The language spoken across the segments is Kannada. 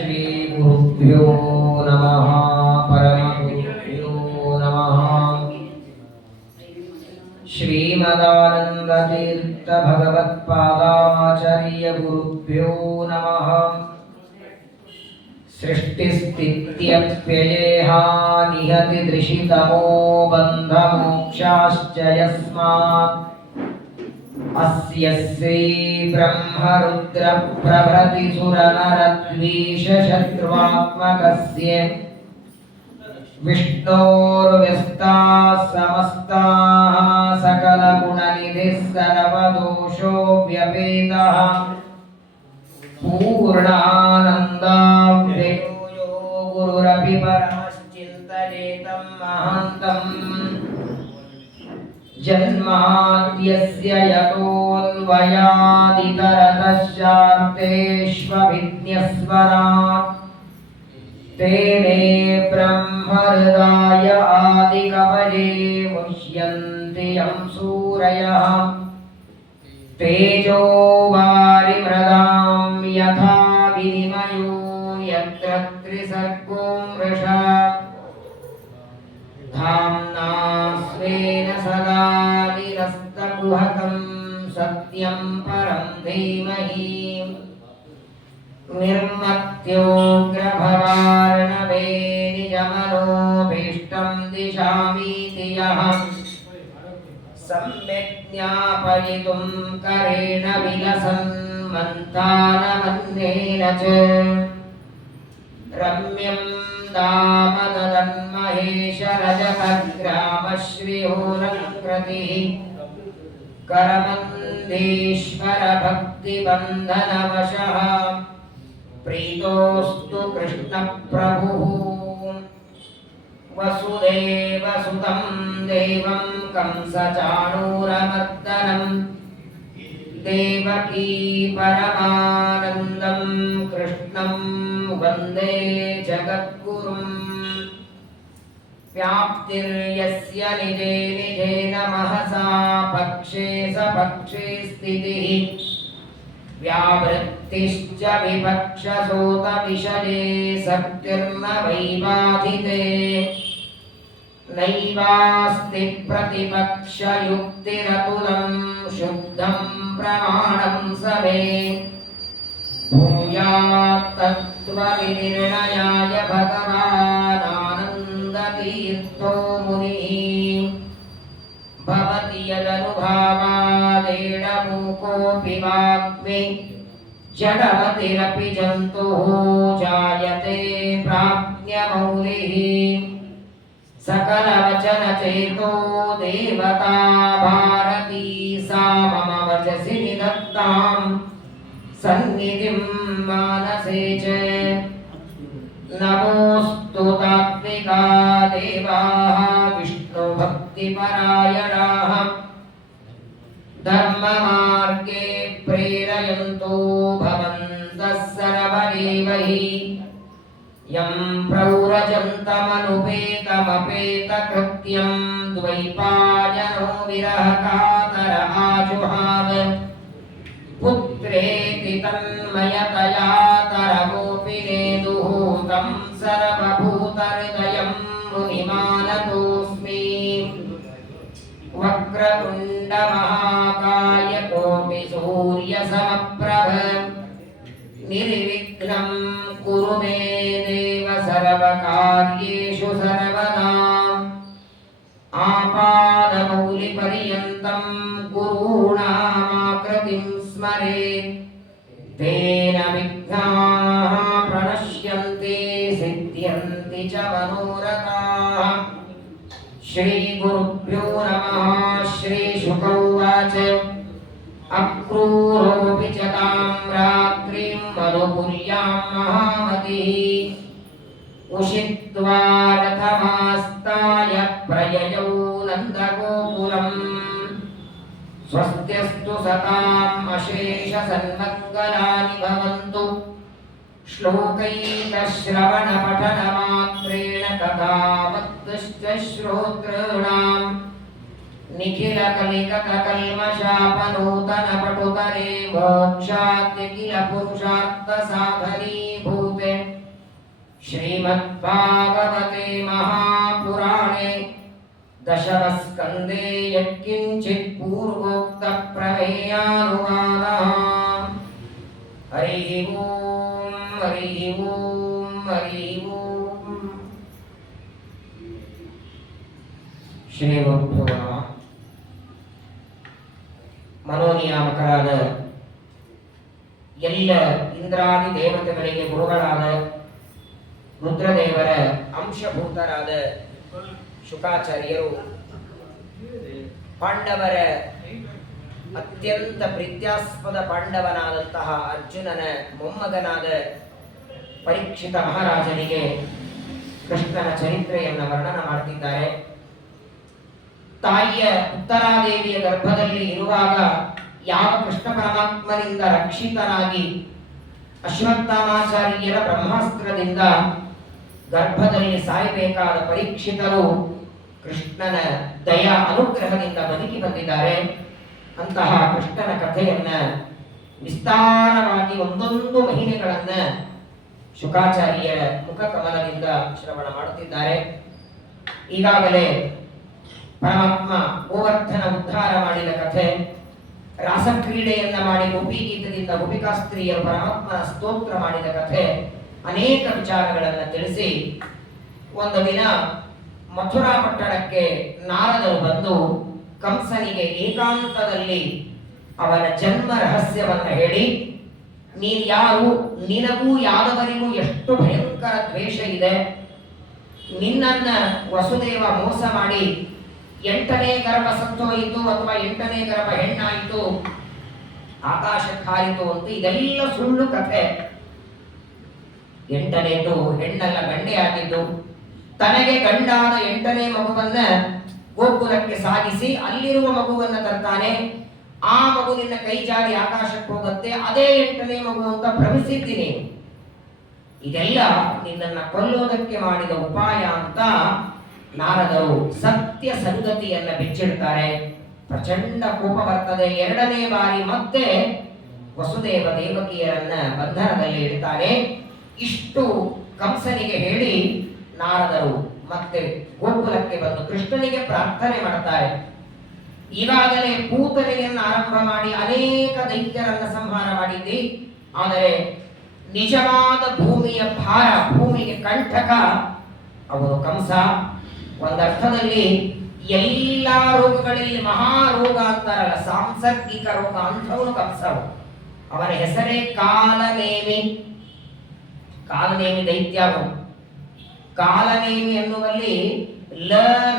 श्री गुरुभ्यो नमः परमगुरुभ्यो नमः श्रीमदानंदतीर्थ भगवत्पादाचार्य गुरुभ्यो नमः सृष्टिस्थित्यप्ययेहा निहति दृशितमो बन्धमोक्षाश्च यस्मात् अस्य श्री ब्रह्मरुद्र प्रभृति सुरनरद्वीष शत्रुआत्मकस्य विष्णोर्व्यस्ताः समस्ताः सकलगुणनिधिः सर्वदोषो व्यपेतः पूर्णानन्दाव्ययो यो गुरुरपि परमश्चिन्तयेतं महान्तम् जन्माद्यस्य यतोऽन्वयादितरतश्चार्तेष्वभिज्ञस्वराट् तेने ब्रह्महृदाय आदिकवये मुह्यन्ति यं सूरयः तेजो वारिमृदां यथा विनिमयो यत्र त्रिसर्गो मृषा धाम्ना स्वेन सदा निरस्तकुहकं सत्यं परं धीमहि निर्मत्योग्रभवार्णवे निजमनोभीष्टं दिशामीति यः सम्यक् ज्ञापयितुं करेण विलसन् मन्थानमन्येन च रम्यं दामदन्महेशरजतग्रामश्रीहोरकृतिः करमन्देश्वरभक्तिबन्धनवशः प्रीतोऽस्तु कृष्णप्रभुः वसुदेवसुतं देवं कंसचाणूरमर्दनं देवकी परमानन्दं कृष्णं वन्दे जगद्गुरुं व्याप्तिर्यस्य निजे निजेन महसा पक्षे सपक्षे स्थितिः व्यावृत्तिश्च विपक्षसोतविषये शक्तिर्न वैबाधिते नैवास्ति प्रतिपक्षयुक्तिरतुलं शुद्धं प्रमाणं समे भूयात् तत्त्वविनिर्णयाय भगवानानन्दतीर्थो मुनिः भवति यदनुभावादेडमूकोऽपि वाग्मि जडमतिरपि जन्तुः जायते प्राज्ञमौलिः सकलवचनचेतो देवता भारती सा मम वचसि निधत्तां सन्निधिं मानसे च नमोऽस्तु तात्विका देवाः विष्णुभक्तिपरायणाः धर्ममार्गे प्रेरयन्तो भवन्तः सर्व एव हि यं प्रौरजन्तमनुपेतमपेतकृत्यं द्वैपायनो विरहकातर आजुहाव पुत्रेति तन्मयतया तरवोऽपि नेदुः तं सर्वभूतहृदयं मुनिमानतोऽस्मि वक्रतुण्डमहाकाय कोऽपि सूर्यसमप्रभ निर्विघ्नं कुरु मे देव सर्वकार्येषु सर्वदा आपादमौलिपर्यन्तं गुरूणामाकृतिं स्मरेत् तेन विघ्नाः प्रणश्यन्ति सिद्ध्यन्ति च मनोरथाः श्रीगुरुभ्यो नमः श्रीशुक उवाच अक्रूरोऽपि च तां रात्रिं मधुपुर्यां महामतिः उषित्वा रथमास्ताय प्रययौ नन्दगोकुलम् स्वस्त्यस्तु सताम् अशेषसन्मङ्गलानि भवन्तु श्लोकैकश्रवणपठनमात्रेण कथावत्तुश्च श्रोतॄणाम् निखिलकलिकतकल्मषापनूतनपटुतरे मोक्षाद्य किल पुरुषार्थसाधनीभूते श्रीमद्भागवते महापुराणे दशमस्कन्धे यत्किञ्चित् पूर्वोक्त प्रमेयानुवादः। हरिः ओम् हरिः ओम् हरिः ओम्। श्रीगुरुभ्यो नमः। ಮನೋನಿಯಾಮಕರಾದ ಎಲ್ಲ ಇಂದ್ರಾದಿ ದೇವತೆಗಳಿಗೆ ಗುರುಗಳಾದ ರುದ್ರದೇವರ ಅಂಶಭೂತರಾದ ಶುಕಾಚಾರ್ಯರು ಪಾಂಡವರ ಅತ್ಯಂತ ಪ್ರೀತ್ಯಾಸ್ಪದ ಪಾಂಡವನಾದಂತಹ ಅರ್ಜುನನ ಮೊಮ್ಮಗನಾದ ಪರೀಕ್ಷಿತ ಮಹಾರಾಜನಿಗೆ ಕೃಷ್ಣನ ಚರಿತ್ರೆಯನ್ನು ವರ್ಣನ ಮಾಡ್ತಿದ್ದಾರೆ. ತಾಯಿಯ ಉತ್ತರಾದೇವಿಯ ಗರ್ಭದಲ್ಲಿ ಇರುವಾಗ ಯಾವ ಕೃಷ್ಣ ಪರಮಾತ್ಮನಿಂದ ರಕ್ಷಿತನಾಗಿ ಅಶ್ವತ್ಥಾಮಾಚಾರ್ಯರ ಬ್ರಹ್ಮಾಸ್ತ್ರದಿಂದ ಗರ್ಭದಲ್ಲಿ ಸಾಯಬೇಕಾದ ಪರೀಕ್ಷಿತರು ಕೃಷ್ಣನ ದಯ ಅನುಗ್ರಹದಿಂದ ಬದುಕಿ ಬಂದಿದ್ದಾರೆ. ಅಂತಹ ಕೃಷ್ಣನ ಕಥೆಯನ್ನ ವಿಸ್ತಾರವಾಗಿ ಒಂದೊಂದು ಮಹಿಮೆಗಳನ್ನ ಶುಕಾಚಾರ್ಯರ ಮುಖ ಕಮಲದಿಂದ ಶ್ರವಣ ಮಾಡುತ್ತಿದ್ದಾರೆ. ಈಗಾಗಲೇ ಪರಮಾತ್ಮ ಗೋವರ್ಧನ ಉದ್ಧಾರ ಮಾಡಿದ ಕಥೆ, ರಾಸಕ್ರೀಡೆಯನ್ನ ಮಾಡಿ ಗೋಪಿಗೀತದಿಂದ ಗೋಪಿಕಾಸ್ತ್ರೀಯರು ಪರಮಾತ್ಮನ ಸ್ತೋತ್ರ ಮಾಡಿದ ಕಥೆ, ಅನೇಕ ವಿಚಾರಗಳನ್ನು ತಿಳಿಸಿ ಒಂದು ದಿನ ಮಥುರಾ ಪಟ್ಟಣಕ್ಕೆ ನಾರದರು ಬಂದು ಕಂಸನಿಗೆ ಏಕಾಂತದಲ್ಲಿ ಅವನ ಜನ್ಮ ರಹಸ್ಯವನ್ನು ಹೇಳಿ, ನೀನು ಯಾರು, ನಿನಗೂ ಯಾದವರಿಗೂ ಎಷ್ಟು ಭಯಂಕರ ದ್ವೇಷ ಇದೆ, ನಿನ್ನನ್ನ ವಸುದೇವ ಮೋಸ ಮಾಡಿ 8ನೇ ಗರ್ಭ ಸತ್ತೋಯಿತು ಅಥವಾ 8ನೇ ಗರ್ಭ ಹೆಣ್ಣಾಯಿತು, ಆಕಾಶಕ್ಕಾಯಿತು ಅಂತ ಇದೆಲ್ಲ ಸುಳ್ಳು ಕಥೆ. 8ನೇದು ಹೆಣ್ಣಲ್ಲ ಗಂಡೆ ಆಗಿದ್ದು, ತನಗೆ ಗಂಡಾದ 8ನೇ ಮಗುವನ್ನ ಗೋಕುಲಕ್ಕೆ ಸಾಗಿಸಿ ಅಲ್ಲಿರುವ ಮಗುವನ್ನ ತರ್ತಾನೆ. ಆ ಮಗು ನಿನ್ನ ಕೈ ಜಾರಿ ಆಕಾಶಕ್ಕೆ ಹೋಗುತ್ತೆ, ಅದೇ 8ನೇ ಮಗು ಅಂತ ಭ್ರಮಿಸಿದ್ದೀನಿ. ಇದೆಲ್ಲ ನಿನ್ನನ್ನ ಕೊಲ್ಲೋದಕ್ಕೆ ಮಾಡಿದ ಉಪಾಯ ಅಂತ ನಾರದರು ಸತ್ಯ ಸಂಗತಿಯನ್ನ ಬಿಚ್ಚಿಡ್ತಾರೆ. ಪ್ರಚಂಡ ಕೋಪ ಬರ್ತದೆ. 2ನೇ ಬಾರಿ ಮತ್ತೆ ವಸುದೇವ ದೇವಕಿಯರನ್ನ ಬಂಧನದಲ್ಲಿ ಇಡ್ತಾನೆ. ಇಷ್ಟು ಕಂಸನಿಗೆ ಹೇಳಿ ನಾರದರು ಮತ್ತೆ ಗೋಕುಲಕ್ಕೆ ಬಂದು ಕೃಷ್ಣನಿಗೆ ಪ್ರಾರ್ಥನೆ ಮಾಡ್ತಾರೆ. ಈಗಾಗಲೇ ಪೂತನೆಯನ್ನು ಆರಂಭ ಮಾಡಿ ಅನೇಕ ದೈತ್ಯರನ್ನ ಸಂಹಾರ ಮಾಡಿದ್ದಿ, ಆದರೆ ನಿಜವಾದ ಭೂಮಿಯ ಭಾರ, ಭೂಮಿಗೆ ಕಂಠಕ ಅವನು ಕಂಸ. ಒಂದರ್ಥದಲ್ಲಿ ಎಲ್ಲ ರೋಗಗಳಲ್ಲಿ ಮಹಾರೋಗ ಅಂತಾರಲ್ಲ, ಸಾಂಸರ್ಗಿಕ ರೋಗ ಅಂಥವನು ಕಂಸವು. ಅವನ ಹೆಸರೇ ಕಾಲನೇಮಿ. ಕಾಲನೇಮಿ ದೈತ್ಯವು. ಕಾಲನೇಮಿ ಎನ್ನುವಲ್ಲಿ ಲ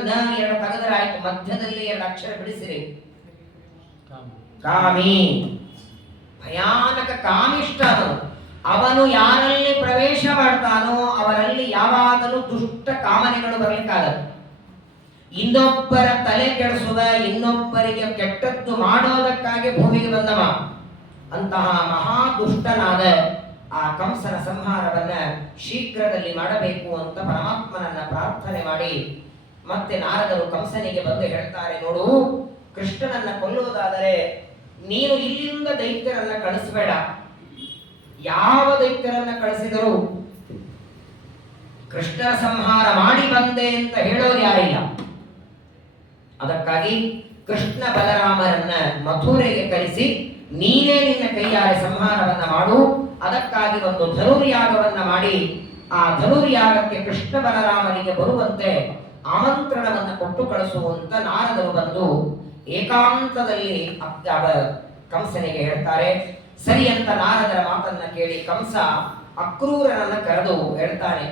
ನ ಎರಡು ತೆಗೆದರೆ ಆಯ್ತು, ಮಧ್ಯದಲ್ಲಿ 2 ಅಕ್ಷರ ಬಿಡಿಸಿರಿ. ಕಾಮಿ, ಭಯಾನಕ ಕಾಮಿಷ್ಠ ಅವನು. ಅವನು ಯಾರಲ್ಲಿ ಪ್ರವೇಶ ಮಾಡ್ತಾನೋ ಅವರಲ್ಲಿ ಯಾವಾಗಲೂ ದುಷ್ಟ ಕಾಮನೆಗಳು ಬರಲಿಕ್ಕಾಗದು. ಇನ್ನೊಬ್ಬರ ತಲೆ ಕೆಡಿಸುವ, ಇನ್ನೊಬ್ಬರಿಗೆ ಕೆಟ್ಟದ್ದು ಮಾಡೋದಕ್ಕಾಗಿ ಭೂಮಿಗೆ ಬಂದವ. ಅಂತಹ ಮಹಾ ದುಷ್ಟನಾದ ಆ ಕಂಸನ ಸಂಹಾರವನ್ನ ಶೀಘ್ರದಲ್ಲಿ ಮಾಡಬೇಕು ಅಂತ ಪರಮಾತ್ಮನನ್ನ ಪ್ರಾರ್ಥನೆ ಮಾಡಿ ಮತ್ತೆ ನಾರದರು ಕಂಸನಿಗೆ ಬಂದು ಹೇಳ್ತಾರೆ, ನೋಡು, ಕೃಷ್ಣನನ್ನ ಕೊಲ್ಲುವುದಾದರೆ ನೀನು ಇಲ್ಲಿಂದ ದೈತ್ಯರನ್ನ ಕಳಿಸಬೇಡ. ಯಾವ ದೈತ್ಯರನ್ನ ಕಳಿಸಿದರೂ ಕೃಷ್ಣನ ಸಂಹಾರ ಮಾಡಿ ಬಂದೆ ಅಂತ ಹೇಳೋರು ಯಾರಿಲ್ಲ. ಅದಕ್ಕಾಗಿ ಕೃಷ್ಣ ಬಲರಾಮರನ್ನ ಮಥುರೆಗೆ ಕರೆಸಿ ನೀನೇ ನಿನ್ನ ಕೈಯಾರೆ ಸಂಹಾರವನ್ನ ಮಾಡು. ಅದಕ್ಕಾಗಿ ಒಂದು ಧನುರ್ಯಾಗವನ್ನ ಮಾಡಿ ಆ ಧನುರ್ಯಾಗಕ್ಕೆ ಕೃಷ್ಣ ಬಲರಾಮನಿಗೆ ಬರುವಂತೆ ಆಮಂತ್ರಣವನ್ನು ಕೊಟ್ಟು ಕಳಿಸುವಂತ ನಾರದರು ಬಂದು ಏಕಾಂತದಲ್ಲಿ ಕಂಸನಿಗೆ ಹೇಳ್ತಾರೆ. ಸರಿ ಅಂತ ನಾರದರ ಮಾತನ್ನ ಕೇಳಿ ಕಂಸ ಅಕ್ರೂರನನ್ನ ಕರೆದು ಹೇಳ್ತಾನೆ,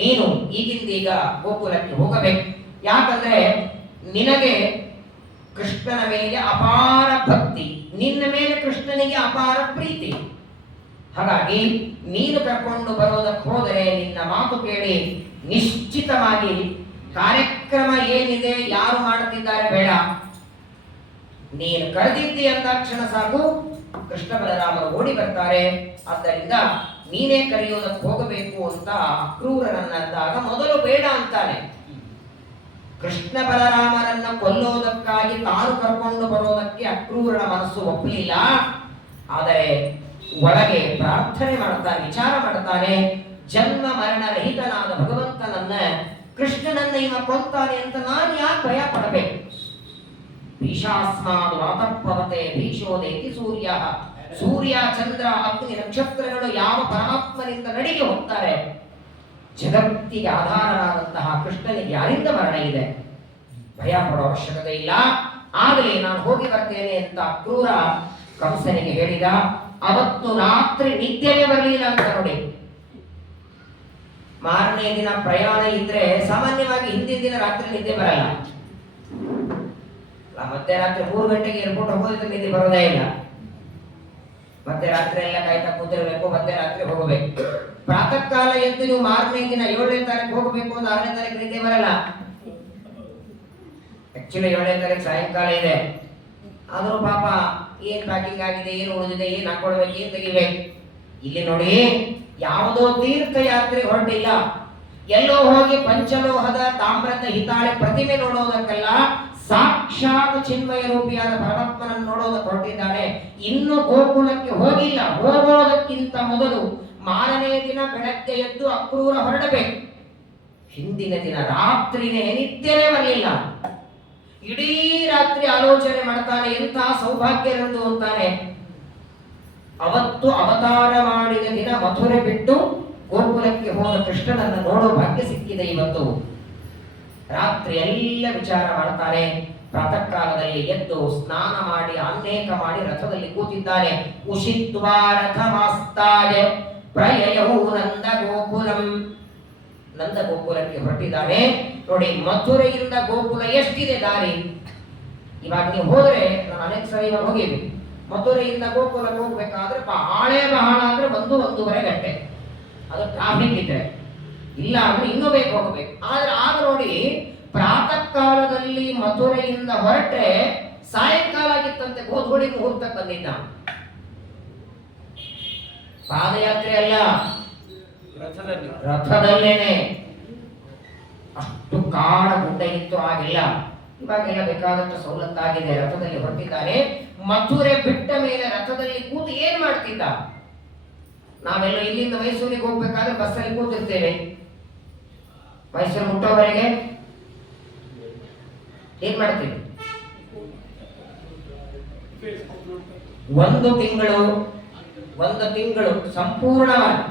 ನೀನು ಈಗಿಂದೀಗ ಗೋಕುಲಕ್ಕೆ ಹೋಗಬೇಕು. ಯಾಕಂದ್ರೆ ನಿನಗೆ ಕೃಷ್ಣನ ಮೇಲೆ ಅಪಾರ ಭಕ್ತಿ, ನಿನ್ನ ಮೇಲೆ ಕೃಷ್ಣನಿಗೆ ಅಪಾರ ಪ್ರೀತಿ. ಹಾಗಾಗಿ ನೀನು ಕರ್ಕೊಂಡು ಬರೋದಕ್ಕೆ ಹೋದರೆ ನಿನ್ನ ಮಾತು ಕೇಳಿ ನಿಶ್ಚಿತವಾಗಿ ಕಾರ್ಯಕ್ರಮ ಏನಿದೆ, ಯಾರು ಮಾಡುತ್ತಿದ್ದಾರೆ ಬೇಡ, ನೀನು ಕರೆದಿದ್ದಿ ಅಂದಾಕ್ಷಣ ಸಾಕು ಕೃಷ್ಣ ಬಲರಾಮರು ಓಡಿ ಬರ್ತಾರೆ. ಆದ್ದರಿಂದ ನೀನೇ ಕರೆಯೋದಕ್ಕೆ ಹೋಗಬೇಕು ಅಂತ ಅಕ್ರೂರನನ್ನಂದಾಗ ಮೊದಲು ಬೇಡ ಅಂತಾನೆ. ಕೃಷ್ಣ ಬಲರಾಮರನ್ನ ಕೊಲ್ಲೋದಕ್ಕಾಗಿ ತಾನು ಕರ್ಕೊಂಡು ಬರೋದಕ್ಕೆ ಅಕ್ರೂರನ ಮನಸ್ಸು ಒಪ್ಪಲಿಲ್ಲ. ಆದರೆ ಒಳಗೆ ಪ್ರಾರ್ಥನೆ ಮಾಡ್ತಾನೆ, ವಿಚಾರ ಮಾಡ್ತಾನೆ, ಜನ್ಮ ಮರಣ ರಹಿತನಾದ ಭಗವಂತನನ್ನ, ಕೃಷ್ಣನನ್ನ ಇವ ಕೊಂತಾನೆ ಅಂತ ನಾನು ಯಾಕೆ ಭಯ ಪಡಬೇಕು? ಭೀಷಾಸ್ಮಾದ್ ವಾತಪ್ಪವತೆ ಭೀಷೋದೇತಿ ಸೂರ್ಯ. ಸೂರ್ಯ, ಚಂದ್ರ, ಅಗ್ನಿ, ನಕ್ಷತ್ರಗಳು ಯಾವ ಪರಮಾತ್ಮನಿಂದ ನಡಿಗೆ ಹೋಗ್ತಾರೆ, ಜಗತ್ತಿಗೆ ಆಧಾರನಾದಂತಹ ಕೃಷ್ಣನಿಗೆ ಯಾರಿಂದ ಮರಣ ಇದೆ? ಭಯ ಪಡೋ ಅವಶ್ಯಕತೆ ಇಲ್ಲ. ಆಗಲೇ ನಾನು ಹೋಗಿ ಬರ್ತೇನೆ ಅಂತ ಕ್ರೂರ ಕಂಸನಿಗೆ ಹೇಳಿದ. ಅವತ್ತು ರಾತ್ರಿ ನಿದ್ದೆಗೆ ಬರಲಿಲ್ಲ ಅಂತ ನೋಡಿ. ಮಾರನೇ ದಿನ ಪ್ರಯಾಣ ಇದ್ರೆ ಸಾಮಾನ್ಯವಾಗಿ ಹಿಂದಿನ ದಿನ ರಾತ್ರಿ ನಿದ್ದೆ ಬರಲ್ಲ. ಮತ್ತೆ ರಾತ್ರಿ 3 ಗಂಟೆಗೆ ಏರ್ಪೋರ್ಟ್ ಹೋಗೋದಿದ್ರೆ ನಿದ್ದೆ ಬರೋದೇ ಇಲ್ಲ. ಮತ್ತೆ ರಾತ್ರಿ ಎಲ್ಲ ಕಾಯ್ತಾ ಕೂತಿರ್ಬೇಕು, ಮತ್ತೆ ರಾತ್ರಿ ಹೋಗಬೇಕು. ಪ್ರಾತಃ ಕಾಲ ಎದ್ದು ನೀವು ಮಾರನೇ ದಿನ 7ನೇ ತಾರೀಕು ಹೋಗಬೇಕು ಅಂತ 6ನೇ ತಾರೀಕು ನಿದ್ದೆ ಬರಲ್ಲ. ಆಕ್ಚುಲಿ 7ನೇ ತಾರೀಕು ಸಾಯಂಕಾಲ ಇದೆ. ಆದರೂ ಪಾಪ ಏನ್ ಪ್ಯಾಕಿಂಗ್ ಆಗಿದೆ, ಏನು ಉಳಿದಿದೆ, ಏನ್ ಹಾಕೊಳ್ಬೇಕು, ಏನ್ ತೆಗಿಬೇಕು. ಇಲ್ಲಿ ನೋಡಿ, ಯಾವುದೋ ತೀರ್ಥಯಾತ್ರೆ ಹೊರಟಿಲ್ಲ, ಎಲ್ಲೋ ಹೋಗಿ ಪಂಚಲೋಹದ ತಾಮ್ರದ ಹಿತಾಳೆ ಪ್ರತಿಮೆ ನೋಡೋದಕ್ಕಲ್ಲ, ಸಾಕ್ಷಾತ್ ಚಿನ್ಮಯ ರೂಪಿಯಾದ ಪರಮಾತ್ಮನನ್ನು ನೋಡೋದಕ್ಕೆ ಹೊರಟಿದ್ದಾನೆ. ಇನ್ನು ಗೋಕುಲಕ್ಕೆ ಹೋಗಿಲ್ಲ. ಹೋಗೋದಕ್ಕಿಂತ ಮೊದಲು ಮಾರನೇ ದಿನ ಬೆಳಗ್ಗೆ ಎದ್ದು ಅಕ್ರೂರ ಹೊರಡಬೇಕು. ಹಿಂದಿನ ದಿನ ರಾತ್ರಿನೇ ನಿದ್ದೆನೇ ಬರಲಿಲ್ಲ. ಇಡೀ ರಾತ್ರಿ ಆಲೋಚನೆ ಮಾಡ್ತಾನೆ, ಎಂಥ ಸೌಭಾಗ್ಯ ನಂದು ಅಂತಾನೆ. ಅವತ್ತು ಅವತಾರ ಮಾಡಿದ ದಿನ ಮಥುರೆ ಬಿಟ್ಟು ಗೋಕುಲಕ್ಕೆ ಹೋದ ಕೃಷ್ಣನನ್ನು ನೋಡೋ ಭಾಗ್ಯ ಸಿಕ್ಕಿದೆ ಇವತ್ತು. ರಾತ್ರಿ ಎಲ್ಲ ವಿಚಾರ ಮಾಡ್ತಾನೆ. ಪ್ರಾತಃ ಕಾಲದಲ್ಲಿ ಎದ್ದು ಸ್ನಾನ ಮಾಡಿ ಅನೇಕ ಮಾಡಿ ರಥದಲ್ಲಿ ಕೂತಿದ್ದಾನೆ. ಉಷಿತ್ವಾ ರಥಮಾಸ್ತಾಯ ಪ್ರಯಯೌ ನಂದ ಗೋಕುಲಂ. ನಂದ ಗೋಕುಲಕ್ಕೆ ಹೊರಟಿದ್ದಾನೆ. ನೋಡಿ, ಮಥುರೆಯಿಂದ ಗೋಕುಲ ಎಷ್ಟಿದೆ ದಾರಿ. ಇವಾಗ ನೀವು ಹೋದ್ರೆ, ನಾನು ಅನೇಕ ಸಲ ಇವಾಗ ಹೋಗಿವಿ, ಮಥುರೆಯಿಂದ ಗೋಕುಲಕ್ಕೆ ಹೋಗ್ಬೇಕಾದ್ರೆ ಬಹಳ ಅಂದ್ರೆ 1-1.5 ಗಂಟೆ. ಅದು ಟ್ರಾಫಿಕ್ ಇದ್ರೆ, ಇಲ್ಲ ಅಂದ್ರೆ ಇನ್ನೂ ಬೇಕು ಹೋಗಬೇಕು. ಆದ್ರೆ ಆಗ ನೋಡಿ, ಪ್ರಾತಃ ಕಾಲದಲ್ಲಿ ಮಥುರೆಯಿಂದ ಹೊರಟ್ರೆ ಸಾಯಂಕಾಲ ಆಗಿತ್ತಂತೆ. ಗೋಧೂಳಿ ಮುಹೂರ್ತಕ್ಕೆ ಬಂದಿದ್ದ. ಪಾದಯಾತ್ರೆ ಅಲ್ಲ, ರಥದಲ್ಲೇನೆ. ಅಷ್ಟು ಕಾಡ ಗುಡ್ಡ ಇತ್ತು ಆಗಿಲ್ಲ. ಇವಾಗೆಲ್ಲ ಬೇಕಾದಷ್ಟು ಸವಲತ್ತಾಗಿದೆ. ರಥದಲ್ಲಿ ಹೊರಟಿದ್ದಾರೆ. ಮಥುರೆ ಬಿಟ್ಟ ಮೇಲೆ ರಥದಲ್ಲಿ ಕೂತು ಏನ್ ಮಾಡ್ತಿದ್ದ? ನಾವೆಲ್ಲ ಇಲ್ಲಿಂದ ಮೈಸೂರಿಗೆ ಹೋಗ್ಬೇಕಾದ್ರೆ ಬಸ್ಸಲ್ಲಿ ಕೂತಿರ್ತೇವೆ. ಮೈಸೂರು ಮುಟ್ಟೋವರೆಗೆ ಏನ್ ಮಾಡ್ತೀವಿ? 1 ತಿಂಗಳು ಸಂಪೂರ್ಣವಾಗಿ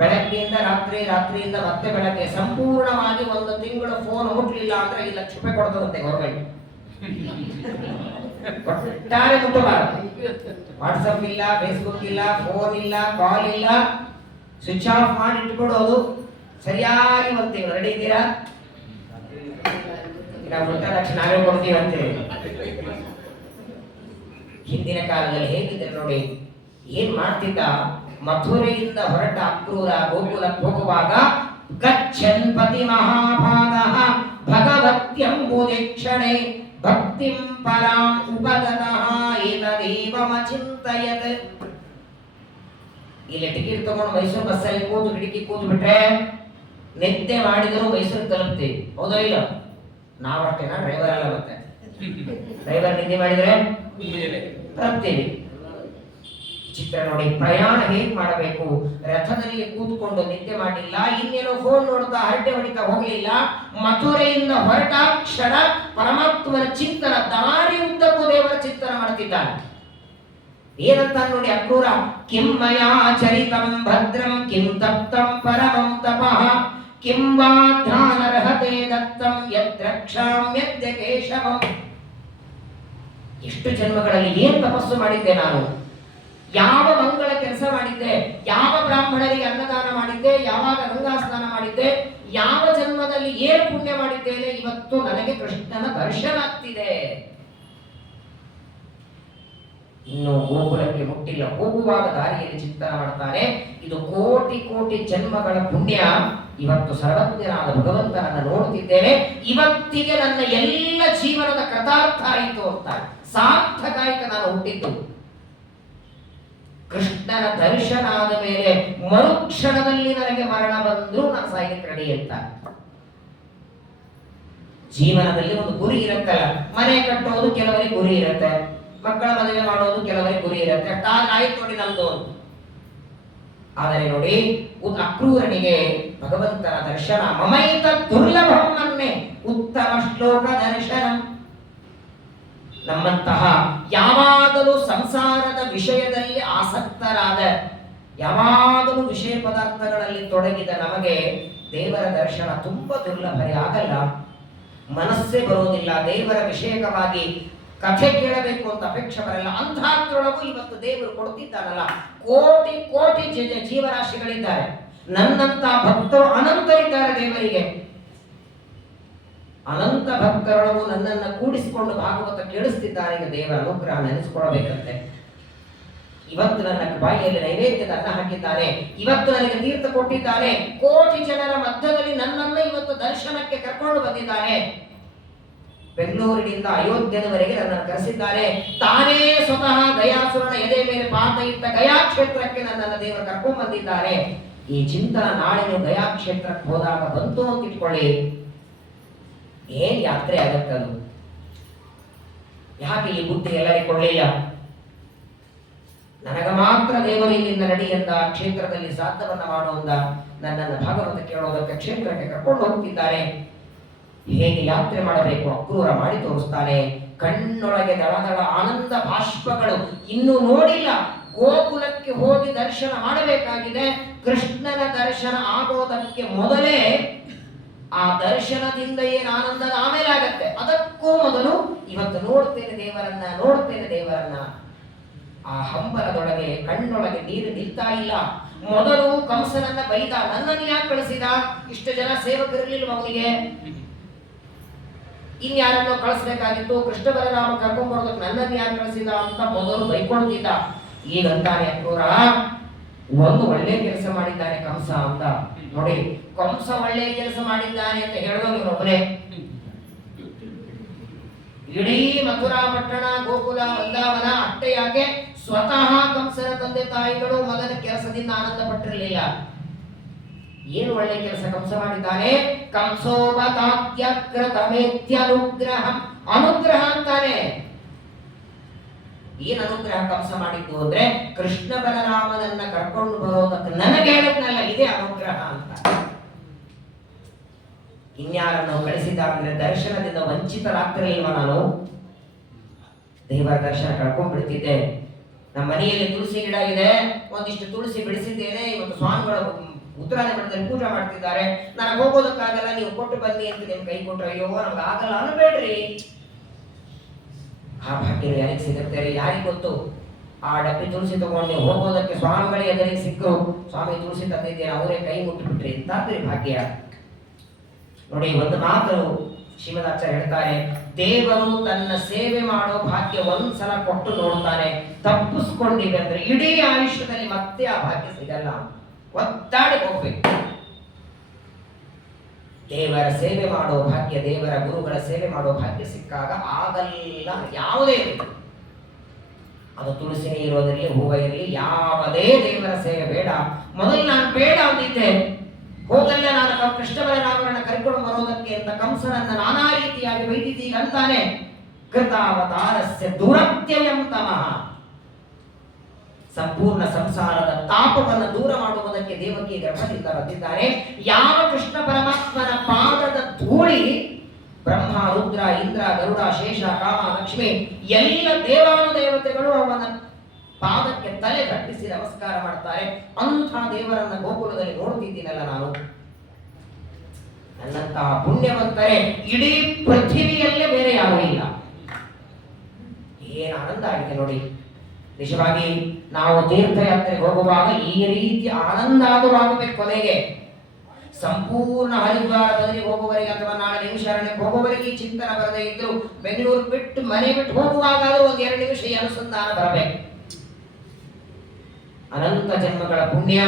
ಬೆಳಗ್ಗೆಯಿಂದ ರಾತ್ರಿ, ರಾತ್ರಿಯಿಂದ ಮತ್ತೆ ಬೆಳಗ್ಗೆ, ಸಂಪೂರ್ಣವಾಗಿ 1 ತಿಂಗಳು ಫೋನ್ ಮುಟ್ಲಿಲ್ಲ ಅಂದ್ರೆ 5 ಲಕ್ಷ ರೂಪಾಯಿ ಕೊಡ್ತದಂತೆ ಗೌರ್ಮೆಂಟ್. ಒಟ್ಟಾರೆ ಮುಟ್ಟಬಾರದು. ವಾಟ್ಸಪ್ ಇಲ್ಲ, ಫೇಸ್ಬುಕ್ ಇಲ್ಲ, ಫೋನ್ ಇಲ್ಲ, ಕಾಲ್ ಇಲ್ಲ, ಸ್ವಿಚ್ ಆಫ್ ಮಾಡಿ ಇಟ್ಕೊಡೋದು. ಸರಿಯಾಗಿ 1 ತಿಂಗಳು. ರೆಡಿ ಇದ್ದೀರಾ? ಈಗ ಮುಟ್ಟ ಲಕ್ಷ ನಾವೇ ಕೊಡ್ತೀವಂತೆ. ಹಿಂದಿನ ಕಾಲದಲ್ಲಿ ಹೇಗಿದ್ರೆ ನೋಡಿ, ಏನ್ ಮಾಡ್ತಿದ್ದ? ಮಥುರೆಯಿಂದ ಹೊರಟ ಅಕ್ರೂರ ಗೋಕುಲಕ್ಕೆ ಹೋಗುವಾಗ ಗಚ್ಚನ್ ಪತಿ ಮಹಾಭಾಗಃ ಭಗವತ್ಯಂಬುದೇಕ್ಷಣೆ ಭಕ್ತಿಂ ಪರಾಂ ಉಪಗತಃ ಏತದೇವಮಚಿಂತಯತ್. ಇಲ್ಲಿ ಟಿಕೆಟ್ ತಗೊಂಡು ಮೈಸೂರು ಬಸ್ಸಲ್ಲಿ ಕೂತು ಕಿಟಕಿ ಕೂತು ಬಿಟ್ರೆ ನಿದ್ದೆ ಮಾಡಿದ್ರು ಮೈಸೂರು ತಲುಪ್ತೀವಿ. ಹೌದೋ ಇಲ್ಲ? ನಾವಷ್ಟೇನಾ? ಡ್ರೈವರ್ ಅಲ್ಲ. ಮತ್ತೆ ಡ್ರೈವರ್ ನಿದ್ದೆ ಮಾಡಿದ್ರೆ ತಲುಪ್ತೀವಿ. ಚಿತ್ರ ನೋಡಿ, ಪ್ರಯಾಣ ಹೇಗ್ ಮಾಡಬೇಕು. ರಥದಲ್ಲಿ ಕೂತ್ಕೊಂಡು ನಿದ್ದೆ ಮಾಡಿಲ್ಲ, ಇನ್ನೇನೋ ಫೋನ್ ನೋಡ್ತಾ ಹರಟೆ ಹೊಡಿತಾ ಹೋಗ್ಲಿಲ್ಲ. ಮಥುರೆಯಿಂದ ಹೊರಟ ಕ್ಷಣ ಪರಮಾತ್ಮನ ಚಿಂತನ, ದಾರಿ ಉದ್ದಕ್ಕೂ ದೇವರ ಚಿಂತನ ಮಾಡ್ತಿದ್ದಾನೆ. ಏನಂತ ನೋಡಿ ಅಕ್ರೂರ, ಕಿಂ ಮಯಾ ಚರಿತಂ ಭದ್ರಂ ಕಿಂ ತಪ್ತಂ ಪರಮಂ ತಪಃ ಕಿಂ ವಾ ಧ್ಯಾನರ್ಹತೆ ದತ್ತಂ ಯದ್ರಕ್ಷಾಮ್ಯದ್ಯ ಕೇಶವಂ. ಎಷ್ಟು ಜನ್ಮಗಳಲ್ಲಿ ಏನ್ ತಪಸ್ಸು ಮಾಡಿದ್ದೆ ನಾನು, ಯಾವ ಮಂಗಳ ಕೆಲಸ ಮಾಡಿದ್ದೆ, ಯಾವ ಬ್ರಾಹ್ಮಣರಿಗೆ ಅನ್ನದಾನ ಮಾಡಿದ್ದೆ, ಯಾವಾಗ ಗಂಗಾ ಸ್ನಾನ ಮಾಡಿದ್ದೆ, ಯಾವ ಜನ್ಮದಲ್ಲಿ ಏನು ಪುಣ್ಯ ಮಾಡಿದ್ದೇನೆ, ಇವತ್ತು ನನಗೆ ಕೃಷ್ಣನ ದರ್ಶನ ಆಗ್ತಿದೆ. ಇನ್ನು ಗೋಕುಲಕ್ಕೆ ಮುಟ್ಟಿಲ್ಲ. ಹೋಗುವಾಗ ದಾರಿಯಲ್ಲಿ ಚಿಂತನ ಮಾಡ್ತಾನೆ, ಇದು ಕೋಟಿ ಕೋಟಿ ಜನ್ಮಗಳ ಪುಣ್ಯ. ಇವತ್ತು ಸರ್ವಜ್ಞನಾದ ಭಗವಂತನನ್ನು ನೋಡ್ತಿದ್ದೇನೆ, ಇವತ್ತಿಗೆ ನನ್ನ ಎಲ್ಲ ಜೀವನದ ಕೃತಾರ್ಥ ಆಯಿತು ಅಂತ, ಸಾರ್ಥಕಾಯಿಕ ನಾನು ಹುಟ್ಟಿದ್ದು. ಕೃಷ್ಣನ ದರ್ಶನ ಆದ ಮೇಲೆ ಮರುಕ್ಷಣದಲ್ಲಿ ನನಗೆ ಮರಣ ಬಂದ್ರು ನಾನು ಸಾಯಲಿಕ್ಕೆ ರೆಡಿ ಅಂತ. ಜೀವನದಲ್ಲಿ ಒಂದು ಗುರಿ ಇರುತ್ತಲ್ಲ, ಮನೆ ಕಟ್ಟೋದು ಕೆಲವರಿಗೆ ಗುರಿ ಇರುತ್ತೆ, ಮಕ್ಕಳ ಮದುವೆ ಮಾಡೋದು ಕೆಲವರಿಗೆ ಗುರಿ ಇರುತ್ತೆ. ಆಯ್ತು ನೋಡಿ ನಮ್ದು ಆದರೆ ನೋಡಿ ಅಕ್ರೂರನಿಗೆ ಭಗವಂತನ ದರ್ಶನ ಮಮೈತ ದುರ್ಲಭಮ್ಮನ್ನೇ ಉತ್ತಮ ಶ್ಲೋಕ ದರ್ಶನಂ. ನಮ್ಮಂತಹ ಯಾವಾಗಲೂ ಸಂಸಾರದ ವಿಷಯದಲ್ಲಿ ಆಸಕ್ತರಾದ, ಯಾವಾಗಲೂ ವಿಷಯ ಪದಾರ್ಥಗಳಲ್ಲಿ ತೊಡಗಿದ ನಮಗೆ ದೇವರ ದರ್ಶನ ತುಂಬಾ ದುರ್ಲಭರೇ ಆಗಲ್ಲ, ಮನಸ್ಸೇ ಬರುವುದಿಲ್ಲ. ದೇವರ ವಿಷಯಕವಾಗಿ ಕಥೆ ಕೇಳಬೇಕು ಅಂತ ಅಪೇಕ್ಷೆ ಬರಲ್ಲ. ಅಂಥದ್ರೊಳಗೂ ಇವತ್ತು ದೇವರು ಕೊಡ್ತಿದ್ದಾನಲ್ಲ, ಕೋಟಿ ಕೋಟಿ ಜೀವರಾಶಿಗಳಿದ್ದಾರೆ. ನನ್ನಂತ ಭಕ್ತರು ಅನಂತರಿದ್ದಾರೆ. ದೇವರಿಗೆ ಅನಂತ ಭಕ್ತರೊಳಗೂ ನನ್ನನ್ನು ಕೂಡಿಸಿಕೊಂಡು ಭಾಗವತ ಕೇಳಿಸ್ತಿದ್ದಾರೆ. ಈಗ ದೇವರ ಅನುಗ್ರಹ ನೆನೆಸ್ಕೊಳ್ಬೇಕಂತೆ. ಇವತ್ತು ನನ್ನ ಬಾಯಿಯಲ್ಲಿ ನೈವೇದ್ಯದ ಅನ್ನ ಹಾಕಿದ್ದಾನೆ, ಇವತ್ತು ನನಗೆ ತೀರ್ಥ ಕೊಟ್ಟಿದ್ದಾನೆ, ಕೋಟಿ ಜನರ ಮಧ್ಯದಲ್ಲಿ ನನ್ನನ್ನು ಇವತ್ತು ದರ್ಶನಕ್ಕೆ ಕರ್ಕೊಂಡು ಬಂದಿದ್ದಾನೆ. ಬೆಂಗಳೂರಿನಿಂದ ಅಯೋಧ್ಯದವರೆಗೆ ನನ್ನನ್ನು ಕರೆಸಿದ್ದಾರೆ. ತಾನೇ ಸ್ವತಃ ಗಯಾಸುರನ ಎದೆ ಮೇಲೆ ಪಾದ ಇಟ್ಟ ಗಯಾ ಕ್ಷೇತ್ರಕ್ಕೆ ನನ್ನನ್ನು ದೇವರು ಕರ್ಕೊಂಡು ಬಂದಿದ್ದಾರೆ. ಈ ಚಿಂತನ ನಾಳೆ ನೀವು ಗಯಾ ಕ್ಷೇತ್ರಕ್ಕೆ ಹೋದಾಗ ಬಂತು ಅಂತ ಇಟ್ಕೊಳ್ಳಿ, ಏನ್ ಯಾತ್ರೆ ಆಗತ್ತದು. ಯಾಕೆ ಈ ಬುದ್ಧಿ ಎಲ್ಲರಿಗೂ ಕೊಳ್ಳಿಲ್ಲ? ನನಗ ಮಾತ್ರ ದೇವರು ಇಲ್ಲಿಂದ ನಡಿ ಎಂದ, ಕ್ಷೇತ್ರದಲ್ಲಿ ಸಾಧವನ್ನ ಮಾಡುವಂದ, ನನ್ನನ್ನು ಭಾಗವತ ಕೇಳೋದಕ್ಕೆ ಕ್ಷೇತ್ರಕ್ಕೆ ಕರ್ಕೊಂಡು ಹೋಗ್ತಿದ್ದಾರೆ. ಹೇಗೆ ಯಾತ್ರೆ ಮಾಡಬೇಕು ಅಕ್ರೂರ ಮಾಡಿ ತೋರಿಸ್ತಾನೆ. ಕಣ್ಣೊಳಗೆ ದಳದಳ ಆನಂದ ಬಾಷ್ಪಗಳು. ಇನ್ನೂ ನೋಡಿಲ್ಲ, ಗೋಕುಲಕ್ಕೆ ಹೋಗಿ ದರ್ಶನ ಮಾಡಬೇಕಾಗಿದೆ. ಕೃಷ್ಣನ ದರ್ಶನ ಆಗೋದಕ್ಕೆ ಮೊದಲೇ ಆ ದರ್ಶನದಿಂದ ಏನು ಆನಂದದ ಆಮೇಲೆ ಆಗತ್ತೆ. ಅದಕ್ಕೂ ಮೊದಲು ಇವತ್ತು ನೋಡ್ತೇನೆ ದೇವರನ್ನ. ಆ ಹಂಬಲದೊಳಗೆ ಕಣ್ಣೊಳಗೆ ನೀರು ನಿಲ್ತಾ ಇಲ್ಲ. ಮೊದಲು ಕಂಸನನ್ನ ಬೈದ, ನನ್ನನ್ನು ಯಾಕೆ ಕಳಿಸಿದ? ಇಷ್ಟು ಜನ ಸೇವಕರಿರ್ಲಿಲ್ವ ಅವನಿಗೆ? ಇನ್ಯಾರನ್ನೋ ಕಳಿಸ್ಬೇಕಾಗಿತ್ತು. ಕೃಷ್ಣ ಬಲರಾಮ ಕರ್ಕೊಂಡ್ ಬರೋದಕ್ಕೆ ನನ್ನನ್ನು ಯಾಕೆ ಕಳಿಸಿದ ಅಂತ ಮೊದಲು ಬೈಕೊಳ್ತಿದ್ದ. ಈಗಂತಾನೆ ಅಕ್ರೂರ, ಒಂದು ಒಳ್ಳೆ ಕೆಲಸ ಮಾಡಿದ್ದಾನೆ ಕಂಸ ಅಂತ. ನೋಡಿ, ಕಂಸ ಒಳ್ಳೆ ಕೆಲಸ ಮಾಡಿದ್ದಾನೆ ಅಂತ ಹೇಳೋದು ಇವನೊಬ್ಬನೇ. ಇಡೀ ಮಥುರಾ ಪಟ್ಟಣ, ಗೋಕುಲ, ವೃಂದಾವನ ಅಷ್ಟೇ ಯಾಕೆ ಸ್ವತಃ ಕಂಸನ ತಂದೆ ತಾಯಿಗಳು ಮಗನ ಕೆಲಸದಿಂದ ಆನಂದ ಪಟ್ಟಿರಲಿಲ್ಲ. ಏನು ಒಳ್ಳೆ ಕೆಲಸ ಕಂಸ ಮಾಡಿದ್ದಾನೆ? ಕಂಸೋಪತಾತ್ಯಕೃತಮೇತ್ಯನುಗ್ರಹ, ಅನುಗ್ರಹ ಅಂತಾನೆ. ಏನ್ ಅನುಗ್ರಹ ಕಂಸ ಮಾಡಿದ್ದು ಅಂದ್ರೆ, ಕೃಷ್ಣ ಬಲರಾಮನನ್ನ ಕರ್ಕೊಂಡು ಬರೋದಕ್ಕೆ ನನಗೆ ಹೇಳದ್ನಲ್ಲ, ಇದೇ ಅನುಗ್ರಹ ಅಂತ. ಇನ್ಯಾರನ್ನು ಕಳಿಸಿದ ಅಂದ್ರೆ ದರ್ಶನದಿಂದ ವಂಚಿತರಾಗ್ತಿರಲಿಲ್ವ ನಾನು? ದೇವರ ದರ್ಶನ ಕಳ್ಕೊಂಡ್ ಬಿಡ್ತಿದ್ದೆ. ನಮ್ಮ ಮನೆಯಲ್ಲಿ ತುಳಸಿ ಗಿಡ ಇದೆ, ಒಂದಿಷ್ಟು ತುಳಸಿ ಬಿಡಿಸಿದ್ದೇನೆ. ಇವತ್ತು ಸ್ವಾಮಿಗಳು ಉತ್ತರಾದಿ ಮಠದಲ್ಲಿ ಪೂಜೆ ಮಾಡ್ತಿದ್ದಾರೆ. ನನಗೆ ಹೋಗೋದಕ್ಕಾಗಲ್ಲ, ನೀವು ಕೊಟ್ಟು ಬನ್ನಿ ಅಂತ ನಿಮ್ ಕೈ ಕೊಟ್ರೆ, ಅಯ್ಯೋ ನಮ್ಗೆ ಆಗಲ್ಲ ಅನ್ಬೇಡ್ರಿ. ಆ ಭಾಗ್ಯ ಯಾರಿಗೆ ಸಿಗುತ್ತೆ? ಯಾರಿಗೆ ಗೊತ್ತು? ಆ ಡಬ್ಬಿ ತುಳಸಿ ತಗೊಂಡು ನೀವು ಹೋಗೋದಕ್ಕೆ ಸ್ವಾಮಿಗಳೇ ಎದುರಿಗೆ ಸಿಕ್ಕರು, ಸ್ವಾಮಿ ತುಳಸಿ ತಂದಿದ್ದೇನೆ, ಅವರೇ ಕೈ ಮುಟ್ಟಿಬಿಟ್ರಿ ಎಂತಾದ್ರಿ ಭಾಗ್ಯ. ನೋಡಿ, ಒಂದು ಮಾತು ಶ್ರೀಮದಾಚಾರ್ಯ ಹೇಳ್ತಾರೆ, ದೇವರು ತನ್ನ ಸೇವೆ ಮಾಡೋ ಭಾಗ್ಯ ಒಂದ್ಸಲ ಕೊಟ್ಟು ನೋಡ್ತಾನೆ. ತಪ್ಪಿಸ್ಕೊಂಡಿವೆ ಅಂದ್ರೆ ಇಡೀ ಆಯುಷ್ಯದಲ್ಲಿ ಮತ್ತೆ ಆ ಭಾಗ್ಯ ಸಿಗಲ್ಲ. ಒತ್ತಾಡಿ ಹೋಗ್ಬೇಕು. ದೇವರ ಸೇವೆ ಮಾಡೋ ಭಾಗ್ಯ, ದೇವರ ಗುರುಗಳ ಸೇವೆ ಮಾಡೋ ಭಾಗ್ಯ ಸಿಕ್ಕಾಗ ಆಗಲ್ಲ ಯಾವುದೇ ಇರಲಿ. ಅದು ತುಳಸಿನೇ ಇರೋದಿರಲಿ, ಹೂವ ಇರಲಿ, ಯಾವುದೇ ದೇವರ ಸೇವೆ ಬೇಡ. ಮೊದಲು ನಾನು ಬೇಡ ಅಂದಿದ್ದೆ, ಹೋಗಲ್ಲ ನಾನು ಕೃಷ್ಣ ಬಲರಾಮರನ್ನ ಕರ್ಕೊಂಡು ಬರೋದಕ್ಕೆ ಅಂತ ಕಂಸನನ್ನ ನಾನಾ ರೀತಿಯಾಗಿ ಬೈದಿದ್ದೀಗ ಅಂತಾನೆ. ಕೃತಾವತಾರಸ್ಯ ದುರತ್ಯಯಂ ತಮಃ, ಸಂಪೂರ್ಣ ಸಂಸಾರದ ತಾಪವನ್ನು ದೂರ ಮಾಡುವುದಕ್ಕೆ ದೇವಕಿ ಗರ್ಭದಿಂದ ಬಂದಿದ್ದಾರೆ. ಯಾವ ಕೃಷ್ಣ ಪರಮಾತ್ಮನ ಪಾದದ ಧೂಳಿ ಬ್ರಹ್ಮ, ರುದ್ರ, ಇಂದ್ರ, ಗರುಡ, ಶೇಷ, ಕಾಮ, ಲಕ್ಷ್ಮಿ ಎಲ್ಲ ದೇವಾನುದೇವತೆಗಳು ಅವನ ಪಾದಕ್ಕೆ ತಲೆ ಕಟ್ಟಿಸಿ ನಮಸ್ಕಾರ ಮಾಡ್ತಾರೆ. ಅಂಥ ದೇವರನ್ನ ಗೋಕುಲದಲ್ಲಿ ನೋಡ್ತಿದ್ದೀನಲ್ಲ ನಾನು. ನನ್ನಂತಹ ಪುಣ್ಯವಂತರೇ ಇಡೀ ಪೃಥ್ವಿಯಲ್ಲೇ ಬೇರೆ ಯಾರೂ ಇಲ್ಲ. ಏನ್ ಆನಂದ ಆಗಿದೆ ನೋಡಿ. ನಿಜವಾಗಿ ನಾವು ತೀರ್ಥಯಾತ್ರೆಗೆ ಹೋಗುವಾಗ ಈ ರೀತಿ ಆನಂದ ಆಗಬೇಕು. ಕೊನೆಗೆ ಸಂಪೂರ್ಣ ಹರಿದ್ವಾರ ಬದಲಿಗೆ ಹೋಗುವವರಿಗೆ ಅಥವಾ ನಾಳೆ ನಿಮಿಷಾರಣ್ಯಕ್ಕೆ ಹೋಗುವವರಿಗೆ ಚಿಂತನ ಬರದೇ ಇದ್ರು, ಬೆಂಗಳೂರು ಬಿಟ್ಟು ಮನೆ ಬಿಟ್ಟು ಹೋಗುವಾಗಾದ್ರೂ ಒಂದ್ 2 ನಿಮಿಷ ಈ ಅನುಸಂಧಾನ ಬರಬೇಕು. ಅನಂತ ಜನ್ಮಗಳ ಪುಣ್ಯ,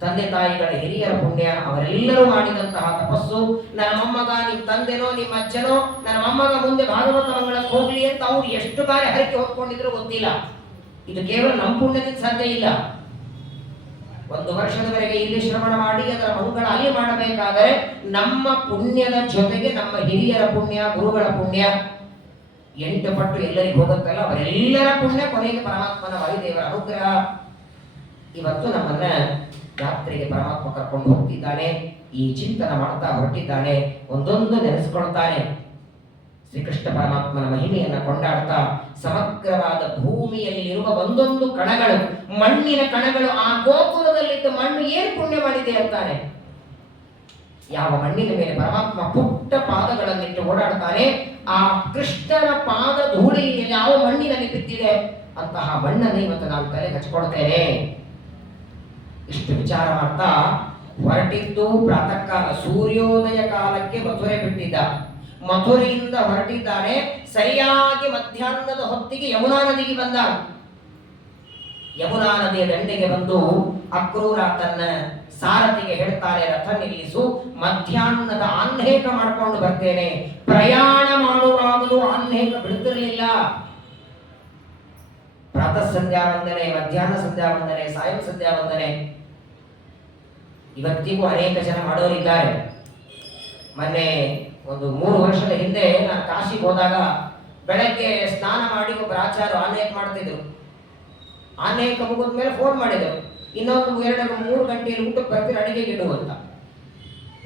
ತಂದೆ ತಾಯಿಗಳ ಹಿರಿಯರ ಪುಣ್ಯ, ಅವರೆಲ್ಲರೂ ಮಾಡಿದಂತಹ ತಪಸ್ಸು. ನನ್ನ ಮೊಮ್ಮಗ ನಿಮ್ ತಂದೆನೋ ನಿಮ್ಮ ಅಜ್ಜನೋ ನನ್ನ ಮೊಮ್ಮಗ ಮುಂದೆ ಭಾಗವತ ಮಂಗಳಕ್ಕೆ ಹೋಗ್ಲಿ ಅಂತ ಅವ್ರು ಎಷ್ಟು ಬಾರಿ ಹರಕೆ ಹೊತ್ಕೊಂಡಿದ್ರು ಗೊತ್ತಿಲ್ಲ. ಇದು ಕೇವಲ ನಮ್ಮ ಪುಣ್ಯದಿಂದ ಸಾಧ್ಯ ಇಲ್ಲ. 1 ವರ್ಷದವರೆಗೆ ಇಲ್ಲಿ ಶ್ರವಣ ಮಾಡಿ ಅದರ ಮಂಗಳ ಅಲ್ಲಿ ಮಾಡಬೇಕಾದರೆ ನಮ್ಮ ಪುಣ್ಯದ ಜೊತೆಗೆ ನಮ್ಮ ಹಿರಿಯರ ಪುಣ್ಯ, ಗುರುಗಳ ಪುಣ್ಯ 8 ಪಟ್ಟು ಎಲ್ಲರಿಗೂ ಹೋಗುತ್ತಲ್ಲ, ಅವರೆಲ್ಲರ ಪುಣ್ಯ ಕೊನೆಗೆ ಪರಮಾತ್ಮನ ವಾಯುದೇವರ ಅನುಗ್ರಹ. ಇವತ್ತು ನಮ್ಮನ್ನ ಯಾತ್ರೆಗೆ ಪರಮಾತ್ಮ ಕರ್ಕೊಂಡು ಹೋಗ್ತಿದ್ದಾನೆ. ಈ ಚಿಂತನ ಮಾಡ್ತಾ ಹೊರಟಿದ್ದಾನೆ. ಒಂದೊಂದು ನೆನೆಸ್ಕೊಳ್ತಾನೆ. ಶ್ರೀಕೃಷ್ಣ ಪರಮಾತ್ಮನ ಮಹಿಮೆಯನ್ನ ಕೊಂಡಾಡ್ತಾ ಸಮಗ್ರವಾದ ಭೂಮಿಯಲ್ಲಿರುವ ಒಂದೊಂದು ಕಣಗಳು, ಮಣ್ಣಿನ ಕಣಗಳು, ಆ ಗೋಪುರದಲ್ಲಿದ್ದ ಮಣ್ಣು ಏನು ಪುಣ್ಯ ಮಾಡಿದೆ ಅಂತಾನೆ. ಯಾವ ಮಣ್ಣಿನ ಮೇಲೆ ಪರಮಾತ್ಮ ಪುಟ್ಟ ಪಾದಗಳನ್ನಿಟ್ಟು ಓಡಾಡ್ತಾನೆ, ಆ ಕೃಷ್ಣನ ಪಾದ ಧೂಳಿಯಲ್ಲಿ ಯಾವ ಮಣ್ಣಿನಲ್ಲಿ ಬಿದ್ದಿದೆ ಅಂತಹ ಮಣ್ಣನ್ನು ಇವತ್ತು ನಾವು ತಲೆಗೆ ಹಚ್ಕೊಳ್ತೇನೆ. ಇಷ್ಟು ವಿಚಾರ ಮಾಡ್ತಾ ಹೊರಟಿದ್ದು ಪ್ರಾತಃ ಕಾಲ, ಸೂರ್ಯೋದಯ ಕಾಲಕ್ಕೆ ಮಥುರೆ ಬಿಟ್ಟಿದ್ದ. ಮಥುರೆಯಿಂದ ಹೊರಟಿದ್ದಾನೆ. ಸರಿಯಾಗಿ ಮಧ್ಯಾಹ್ನದ ಹೊತ್ತಿಗೆ ಯಮುನಾ ನದಿಗೆ ಬಂದ. ಯಮುನಾ ನದಿಯ ದಂಡೆಗೆ ಬಂದು ಅಕ್ರೂರ ತನ್ನ ಸಾರಥಿಗೆ ಹೇಳ್ತಾರೆ, ರಥ ನಿಲ್ಲಿಸು, ಮಧ್ಯಾಹ್ನದ ಆಹ್ನೇಕ ಮಾಡ್ಕೊಂಡು ಬರ್ತೇನೆ. ಪ್ರಯಾಣ ಮಾಡುವಾಗಲೂ ಆಹ್ನೇಕ ಬಿಡುತ್ತಿರಲಿಲ್ಲ. ಪ್ರಾತಃ ಸಂಧ್ಯಾ ವಂದನೆ, ಮಧ್ಯಾಹ್ನ ಸಂಧ್ಯಾ ವಂದನೆ, ಸಾಯಂ ಸಂಧ್ಯಾ ವಂದನೆ ಇವತ್ತಿಗೂ ಅನೇಕ ಜನ ಮಾಡೋರಿದ್ದಾರೆ. ಮೊನ್ನೆ ಒಂದು 3 ವರ್ಷದ ಹಿಂದೆ ನಾನು ಕಾಶಿಗೆ ಹೋದಾಗ ಬೆಳಗ್ಗೆ ಸ್ನಾನ ಮಾಡಿ ಒಬ್ಬರು ಆಚಾರ್ಯ ಆಹ್ನೇಕ ಮಾಡ್ತಿದ್ರು. ಆಹ್ನೇಕ ಮುಗಿದ ಮೇಲೆ ಫೋನ್ ಮಾಡಿದ್ರು, ಇನ್ನೊಂದು 2-3 ಗಂಟೆಯಲ್ಲಿ ಊಟಕ್ಕೆ ಬರ್ತೀರಿ, ಅಡಿಗೆಗೆ ಇಡು ಅಂತ.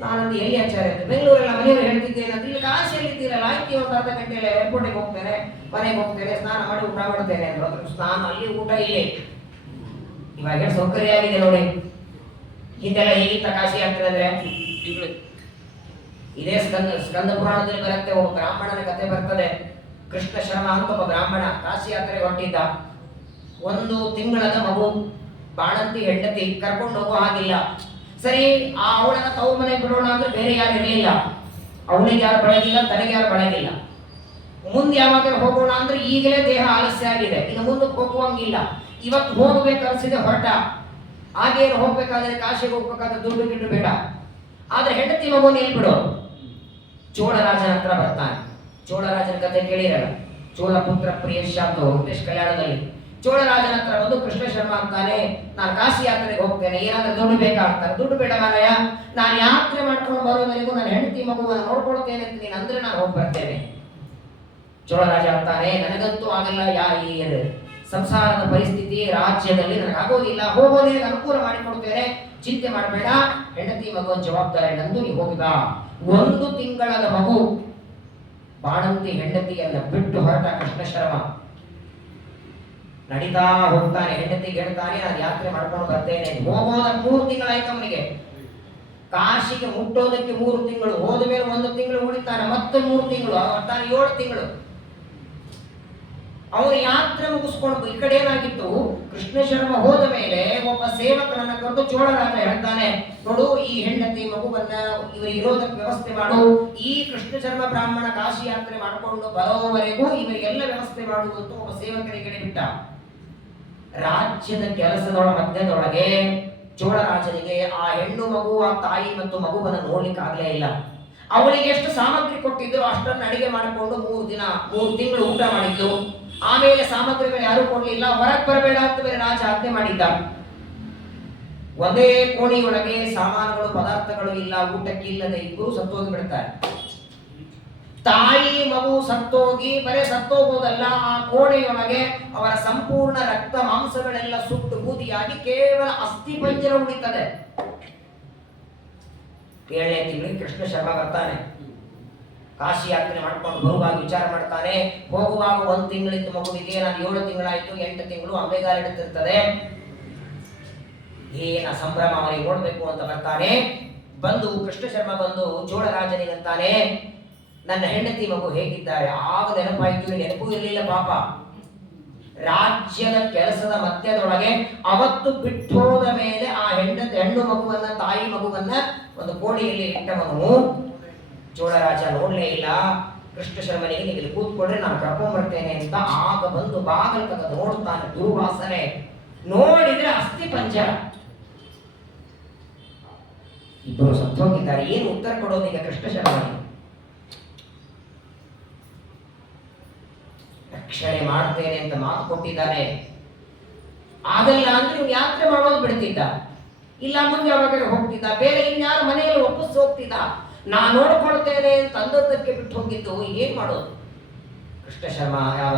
ನಾನಂದು ಎಲ್ಲಿ ಆಚಾರ್ಯ ಅಂತ ಬೆಂಗಳೂರೆಲ್ಲ ಮನೆಯವರು ಹೇಳ್ತಿದ್ದೇನೆ ಅಂತ. ಇಲ್ಲಿ ಕಾಶಿಯಲ್ಲಿ ಇದ್ದೀರಲ್ಲ, ಆಯ್ತು ಒಂದು ಅರ್ಧ ಗಂಟೆಯಲ್ಲಿ ಏರ್ಪೋರ್ಟಿಗೆ ಹೋಗ್ತೇನೆ, ಮನೆಗೆ ಹೋಗ್ತೇನೆ, ಸ್ನಾನ ಮಾಡಿ ಊಟ ಮಾಡ್ತೇನೆ ಅಂತ. ಸ್ನಾನ ಅಲ್ಲಿ, ಊಟ ಇಲ್ಲಿ. ಇವಾಗ ಸೌಕರ್ಯ ಆಗಿದೆ ನೋಡಿ. ಹಿಂದೆಲ್ಲ ಹೇಗಿತ್ತ ಕಾಶಿ ಯಾತ್ರೆ ಅಂದ್ರೆ, ಇದೇ ಸ್ಕಂದ ಪುರಾಣದಲ್ಲಿ ಬರುತ್ತೆ. ಒಬ್ಬ ಬ್ರಾಹ್ಮಣನ ಕಥೆ ಬರ್ತದೆ. ಕೃಷ್ಣ ಶರ್ಮ ಅಂತ ಒಬ್ಬ ಬ್ರಾಹ್ಮಣ ಕಾಶಿ ಯಾತ್ರೆಗೆ ಹೊರಟಿದ್ದ. 1 ತಿಂಗಳದ ಮಗು, ಬಾಣಂತಿ ಹೆಂಡತಿ, ಕರ್ಕೊಂಡು ಹೋಗೋ ಹಾಗಿಲ್ಲ. ಸರಿ, ಆ ಅವಳನ್ನ ತವ್ರ ಮನೆ ಬಿಡೋಣ ಅಂದ್ರೆ ಬೇರೆ ಯಾರು ಇರಲಿಲ್ಲ. ಅವನಿಗೆ ಯಾರು ಬಳಗಿಲ್ಲ, ತನಗೆ ಯಾರು ಬಳಗಿಲ್ಲ. ಮುಂದೆ ಯಾವಾಗ ಹೋಗೋಣ ಅಂದ್ರೆ ಈಗಲೇ ದೇಹ ಆಲಸ್ಯ ಆಗಿದೆ, ಇನ್ನು ಮುಂದಕ್ಕೆ ಹೋಗುವಂಗಿಲ್ಲ. ಇವತ್ತು ಹೋಗ್ಬೇಕು ಅನ್ಸಿದೆ, ಹೊರಟ. ಹಾಗೇನು ಹೋಗ್ಬೇಕಾದ್ರೆ ಕಾಶಿಗೆ ಹೋಗ್ಬೇಕಾದ್ರೆ ದುಡ್ಡು ಗಿಡ್ಡು ಬೇಡ. ಆದ್ರೆ ಹೆಂಡತಿ ಮಗು ನಿಲ್ಬಿಡು. ಚೋಳರಾಜನ ಹತ್ರ ಬರ್ತಾನೆ. ಚೋಳರಾಜನ ಕಥೆ ಕೇಳಿರಲ್ಲ, ಚೋಳ ಪುತ್ರ ಪ್ರಿಯಶಾಂತ ವೆಂಕಟೇಶ್ ಕಲ್ಯಾಣದಲ್ಲಿ. ಚೋಳರಾಜನ ಹತ್ರ ಬಂದು ಕೃಷ್ಣ ಶರ್ಮ ಅಂತಾನೆ, ನಾನು ಕಾಶಿ ಯಾತ್ರೆಗೆ ಹೋಗ್ತೇನೆ, ಏನಾದ್ರೂ ದುಡ್ಡು ಬೇಕಾ ಅಂತಾರೆ. ದುಡ್ಡು ಬೇಡ ಮಾರಾಯ, ನಾನು ಯಾತ್ರೆ ಮಾಡ್ಕೊಂಡು ಬರೋವರೆಗೂ ನನ್ನ ಹೆಂಡತಿ ಮಗುವನ್ನು ನೋಡ್ಕೊಳ್ತೇನೆ ಅಂತ ನೀನು ಅಂದ್ರೆ ನಾನು ಹೋಗಿ ಬರ್ತೇನೆ. ಚೋಳರಾಜ ಅಂತಾನೆ, ನನಗಂತೂ ಆಗಲ್ಲ, ಈ ಸಂಸಾರದ ಪರಿಸ್ಥಿತಿ ರಾಜ್ಯದಲ್ಲಿ ನನಗೆ ಆಗೋದಿಲ್ಲ, ಹೋಗೋದೇ ಅನುಕೂಲ ಮಾಡಿಕೊಡ್ತೇನೆ, ಚಿಂತೆ ಮಾಡಬೇಡ, ಹೆಂಡತಿ ಮಗುವಿನ ಜವಾಬ್ದಾರಿ ನಂದು, ನೀವು ಹೋಗಿ ಬಾ. 1 ತಿಂಗಳದ ಮಗು, ಬಾಣಂತಿ ಹೆಂಡತಿಯನ್ನ ಬಿಟ್ಟು ಹೊರಟ ಕೃಷ್ಣ ಶರ್ಮ ನಡೀತಾ ಹೋಗ್ತಾನೆ. ಹೆಂಡತಿಗೆ ಹೇಳ್ತಾನೆ, ನಾನು ಯಾತ್ರೆ ಮಾಡ್ಕೊಂಡು ಬರ್ತೇನೆ. ಹೋಗೋದ 3 ತಿಂಗಳಾಯ್ತು ಅವನಿಗೆ. ಕಾಶಿಗೆ ಮುಟ್ಟೋದಕ್ಕೆ 3 ತಿಂಗಳು, ಹೋದ ಮೇಲೆ 1 ತಿಂಗಳು ಉಳಿತಾನೆ, ಮತ್ತೆ 3 ತಿಂಗಳು, ತಾನು 7 ತಿಂಗಳು. ಅವರು ಯಾತ್ರೆ ಮುಗಿಸ್ಕೊಂಡು ಈ ಕಡೆ ಏನಾಗಿತ್ತು, ಕೃಷ್ಣ ಶರ್ಮ ಹೋದ ಮೇಲೆ ಒಬ್ಬ ಸೇವಕರನ್ನ ಕರೆದು ಚೋಳರಾಜ ಹೇಳ್ತಾನೆ, ನೋಡು, ಈ ಹೆಂಡತಿ ಮಗುವನ್ನ ಇವರು ಇರೋದಕ್ಕೆ ವ್ಯವಸ್ಥೆ ಮಾಡು. ಈ ಕೃಷ್ಣ ಶರ್ಮ ಬ್ರಾಹ್ಮಣ ಕಾಶಿ ಯಾತ್ರೆ ಮಾಡಿಕೊಂಡು ಬರೋವರೆಗೂ ಇವರಿಗೆಲ್ಲ ವ್ಯವಸ್ಥೆ ಮಾಡುವಂತ ಒಬ್ಬ ಸೇವಕರಿಗೆ ಬಿಟ್ಟ. ರಾಜ್ಯದ ಕೆಲಸದೊಳ ಮಧ್ಯದೊಳಗೆ ಚೋಳರಾಜನಿಗೆ ಆ ಹೆಣ್ಣು ಮಗು, ಆ ತಾಯಿ ಮತ್ತು ಮಗುವನ್ನು ನೋಡ್ಲಿಕ್ಕೆ ಆಗ್ಲೇ ಇಲ್ಲ. ಅವಳಿಗೆ ಎಷ್ಟು ಸಾಮಗ್ರಿ ಕೊಟ್ಟಿದ್ರು ಅಷ್ಟನ್ನು ಅಡಿಗೆ ಮಾಡಿಕೊಂಡು 3 ತಿಂಗಳು ಊಟ ಮಾಡಿದ್ದು. ಆಮೇಲೆ ಸಾಮಗ್ರಿಗಳು ಯಾರು ಕೊಡ್ಲಿಲ್ಲ, ಹೊರಗೆ ಬರಬೇಡ ಅಂತ ಬೇರೆ ರಾಜ ಆಜ್ಞೆ ಮಾಡಿದ್ದ. ಒಂದೇ ಕೋಣೆಯೊಳಗೆ ಸಾಮಾನುಗಳು, ಪದಾರ್ಥಗಳು ಇಲ್ಲ, ಊಟಕ್ಕಿಲ್ಲದೆ ಇಬ್ಬರು ಸತ್ತೋಗಿ ಬಿಡ್ತಾರೆ. ತಾಯಿ ಮಗು ಸತ್ತೋಗಿ ಬರೇ ಸತ್ತೋಗೋದಲ್ಲ, ಆ ಕೋಣೆಯೊಳಗೆ ಅವರ ಸಂಪೂರ್ಣ ರಕ್ತ ಮಾಂಸಗಳೆಲ್ಲ ಸುಟ್ಟು ಬೂದಿಯಾಗಿ ಕೇವಲ ಅಸ್ಥಿ ಪಂಜರ ಉಳಿತದೆ. 7ನೇ ತಿಂಗಳಿಗೆ ಕೃಷ್ಣ ಶರ್ಮ ಬರ್ತಾನೆ. ಕಾಶಿ ಯಾತ್ರೆ ಮಾಡ್ಕೊಂಡು ಬರುವಾಗ ವಿಚಾರ ಮಾಡ್ತಾನೆ, ಹೋಗುವಾಗ 1 ತಿಂಗಳಿತ್ತು ಮಗುವಿಗೆ, ನಾನು 7 ತಿಂಗಳಾಯ್ತು, 8 ತಿಂಗಳು ಅಂಬೆಗಾಲ ಇಡುತ್ತಿರ್ತದೆ. ಏನ ಸಂಭ್ರಮ ಅವರಿಗೆ ನೋಡ್ಬೇಕು ಅಂತ ಬರ್ತಾನೆ. ಬಂದು ಕೃಷ್ಣ ಶರ್ಮ ಬಂದು ಚೋಳರಾಜನಿಗಂತಾನೆ, ನನ್ನ ಹೆಂಡತಿ ಮಗು ಹೇಗಿದ್ದಾರೆ? ಆಗ ನೆನಪಾಯ್ತು, ನೆನಪು ಇರಲಿಲ್ಲ ಪಾಪ. ರಾಜ್ಯದ ಕೆಲಸದ ಮಧ್ಯದೊಳಗೆ ಅವತ್ತು ಬಿಟ್ಟೋದ ಮೇಲೆ ಆ ಹೆಣ್ಣು ಮಗುವನ್ನ, ತಾಯಿ ಮಗುವನ್ನ ಒಂದು ಕೋಣೆಯಲ್ಲಿ ಇಟ್ಟವನು ಚೋಳರಾಜ ನೋಡ್ಲೇ ಇಲ್ಲ. ಕೃಷ್ಣ ಶರ್ಮನಿಗೆ ನೀವು ಇಲ್ಲಿ ಕೂತ್ಕೊಂಡ್ರೆ ನಾನು ಕರ್ಕೊಂಡ್ ಬರ್ತೇನೆ ಅಂತ ಆಗ ಬಂದು ಬಾಗಲ ತೆಗೆದು ನೋಡ್ತಾನೆ. ದುರ್ವಾಸನೆ ನೋಡಿದ್ರೆ ಅಸ್ಥಿ ಪಂಜರ. ಇಬ್ಬರು ಸತ್ತೋಗಿದ್ದಾರೆ. ಏನು ಉತ್ತರ ಕೊಡೋದೀಗ ಕೃಷ್ಣ ಶರ್ಮನಿಗೆ? ರಕ್ಷಣೆ ಮಾಡ್ತೇನೆ ಅಂತ ಮಾತು ಕೊಟ್ಟಿದ್ದಾರೆ. ಆಗಲ್ಲ ಅಂದ್ರೆ ನೀವು ಯಾತ್ರೆ ಮಾಡೋದು ಬಿಡ್ತಿದ್ದ, ಇಲ್ಲ ಮುಂದೆ ಯಾವಾಗ ಹೋಗ್ತಿದ್ದ, ಬೇರೆ ಇನ್ಯಾರು ಮನೆಯಲ್ಲಿ ಒಪ್ಪಿಸಿ ಹೋಗ್ತಿದ್ದ. ನಾ ನೋಡ್ಕೊಳ್ತೇನೆ ಅಂತ ಅಂದದ್ದಕ್ಕೆ ಬಿಟ್ಟು ಹೋಗಿದ್ದು ಏನ್ ಮಾಡೋದು? ಕೃಷ್ಣ ಶರ್ಮ ಯಾವ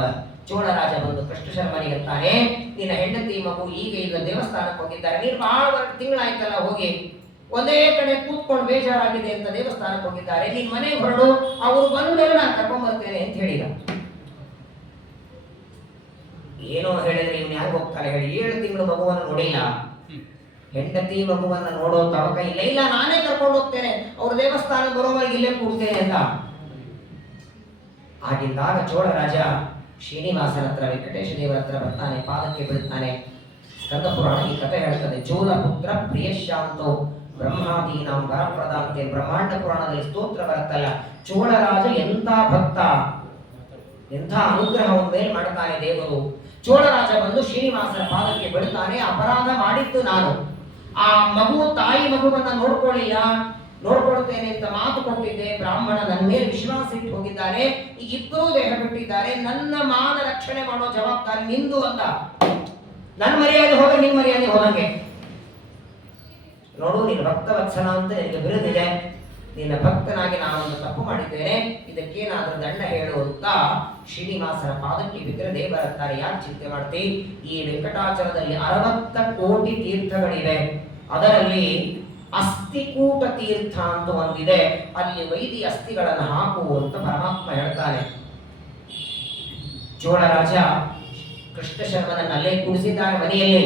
ಚೋಳರಾಜ ಬಂದು ಕೃಷ್ಣ ಶರ್ಮನಿಗೆ ಅಂತಾನೆ, ನಿನ್ನ ಹೆಂಡತಿ ಮಗು ಈಗ ದೇವಸ್ಥಾನಕ್ಕೆ ಹೋಗಿದ್ದಾರೆ, ನೀನು ಬಹಳ ತಿಂಗಳಾಯ್ತಲ್ಲ ಹೋಗಿ, ಒಂದೇ ಕಡೆ ಕೂತ್ಕೊಂಡು ಬೇಜಾರಾಗಿದೆ ಅಂತ ದೇವಸ್ಥಾನಕ್ಕೆ ಹೋಗಿದ್ದಾರೆ, ನೀನ್ ಮನೆಗೆ ಹೊರಡು, ಅವರು ಬಂದ್ಮೇಲೆ ನಾನು ಕರ್ಕೊಂಡ್ ಬರ್ತೇನೆ ಅಂತ ಹೇಳಿದ. ಏನೋ ಹೇಳಿದ್ರೆ ಇವ್ನು ಯಾಕೆ ಹೋಗ್ತಾರೆ ಹೇಳಿ, 7 ತಿಂಗಳು ಮಗುವನ್ನು ನೋಡಿಲ್ಲ, ಹೆಂಡತಿ ಮಗುವನ್ನ ನೋಡೋ ತವಕ ಇಲ್ಲ, ಇಲ್ಲ ನಾನೇ ಕರ್ಕೊಂಡು ಹೋಗ್ತೇನೆ, ಅವ್ರ ದೇವಸ್ಥಾನ ಬರೋವರೆಗೆ ಇಲ್ಲೇ ಕೂಡ್ತೇನೆ ಅಂತ. ಆಗಿದ್ದಾಗ ಚೋಳರಾಜ ಶ್ರೀನಿವಾಸನ ಹತ್ರ, ವೆಂಕಟೇಶ ದೇವರ ಹತ್ರ ಬರ್ತಾನೆ, ಪಾದಕ್ಕೆ ಬೀಳ್ತಾನೆ. ಸ್ಕಂದ ಪುರಾಣ ಈ ಕಥೆ ಹೇಳ್ತದೆ. ಚೋಳ ಪುತ್ರ ಪ್ರಿಯಶಾಂತೋ ಬ್ರಹ್ಮಾದೀನಾಂ ವರಪ್ರದ ಅಂತ ಬ್ರಹ್ಮಾಂಡ ಪುರಾಣದಲ್ಲಿ ಸ್ತೋತ್ರ ಬರುತ್ತಲ್ಲ. ಚೋಳರಾಜ ಎಂಥ ಭಕ್ತ, ಎಂಥ ಅನುಗ್ರಹವನ್ನು ಮೇಲೆ ಮಾಡ್ತಾನೆ ದೇವರು. ಚೋಳರಾಜ ಬಂದು ಶ್ರೀನಿವಾಸನ ಪಾದಕ್ಕೆ ಬೀಳ್ತಾನೆ, ಅಪರಾಧ ಮಾಡಿದ್ದು ನಾನು, ಆ ಮಗು ತಾಯಿ ಮಗುವನ್ನ ನೋಡ್ಕೊಳ್ತೇನೆ ಅಂತ ಮಾತು ಕೊಟ್ಟಿದ್ದೆ, ಬ್ರಾಹ್ಮಣ ನನ್ನ ಮೇಲೆ ವಿಶ್ವಾಸ ಇಟ್ಟು ಹೋಗಿದ್ದಾನೆ, ಈಗ ಇಬ್ಬರೂ ದೇಹ ಬಿಟ್ಟಿದ್ದಾರೆ, ನನ್ನ ಮಾನ ರಕ್ಷಣೆ ಮಾಡೋ ಜವಾಬ್ದಾರಿ ನಿಂದು ಅಂತ. ನನ್ನ ಮರ್ಯಾದೆ ಹೋಗ, ನಿನ್ ಮರ್ಯಾದೆ ಹೋದಂಗೆ ನೋಡು, ನೀನು ಭಕ್ತ ವತ್ಸಲ ಅಂತ ನಿನಗೆ ಬಿರುದಿದೆ, ನಿನ್ನ ಭಕ್ತನಾಗಿ ನಾನೊಂದು ತಪ್ಪು ಮಾಡಿದ್ದೇನೆ, ಇದಕ್ಕೇನಾದ್ರೂ ದಂಡ ಹೇಳು ಅಂತ ಶ್ರೀನಿವಾಸನ ಪಾದಕ್ಕೆ ಬಿದ್ದರೆ ದೇವರಂತಾರೆ, ಯಾಕೆ ಚಿಂತೆ ಮಾಡ್ತಿ, ಈ ವೆಂಕಟಾಚಲದಲ್ಲಿ 60 ಕೋಟಿ ತೀರ್ಥಗಳಿವೆ, ಅದರಲ್ಲಿ ಅಸ್ಥಿಕೂಟ ತೀರ್ಥ ಅಂತ ಒಂದಿದೆ, ಅಲ್ಲಿ ವೈದಿ ಅಸ್ಥಿಗಳನ್ನು ಹಾಕು ಅಂತ ಪರಮಾತ್ಮ ಹೇಳ್ತಾನೆ. ಚೋಳರಾಜ ಕೃಷ್ಣ ಶರ್ಮನನ್ನು ಅಲ್ಲೇ ಕೂಡಿಸಿದ್ದಾನೆ ಮನೆಯಲ್ಲಿ.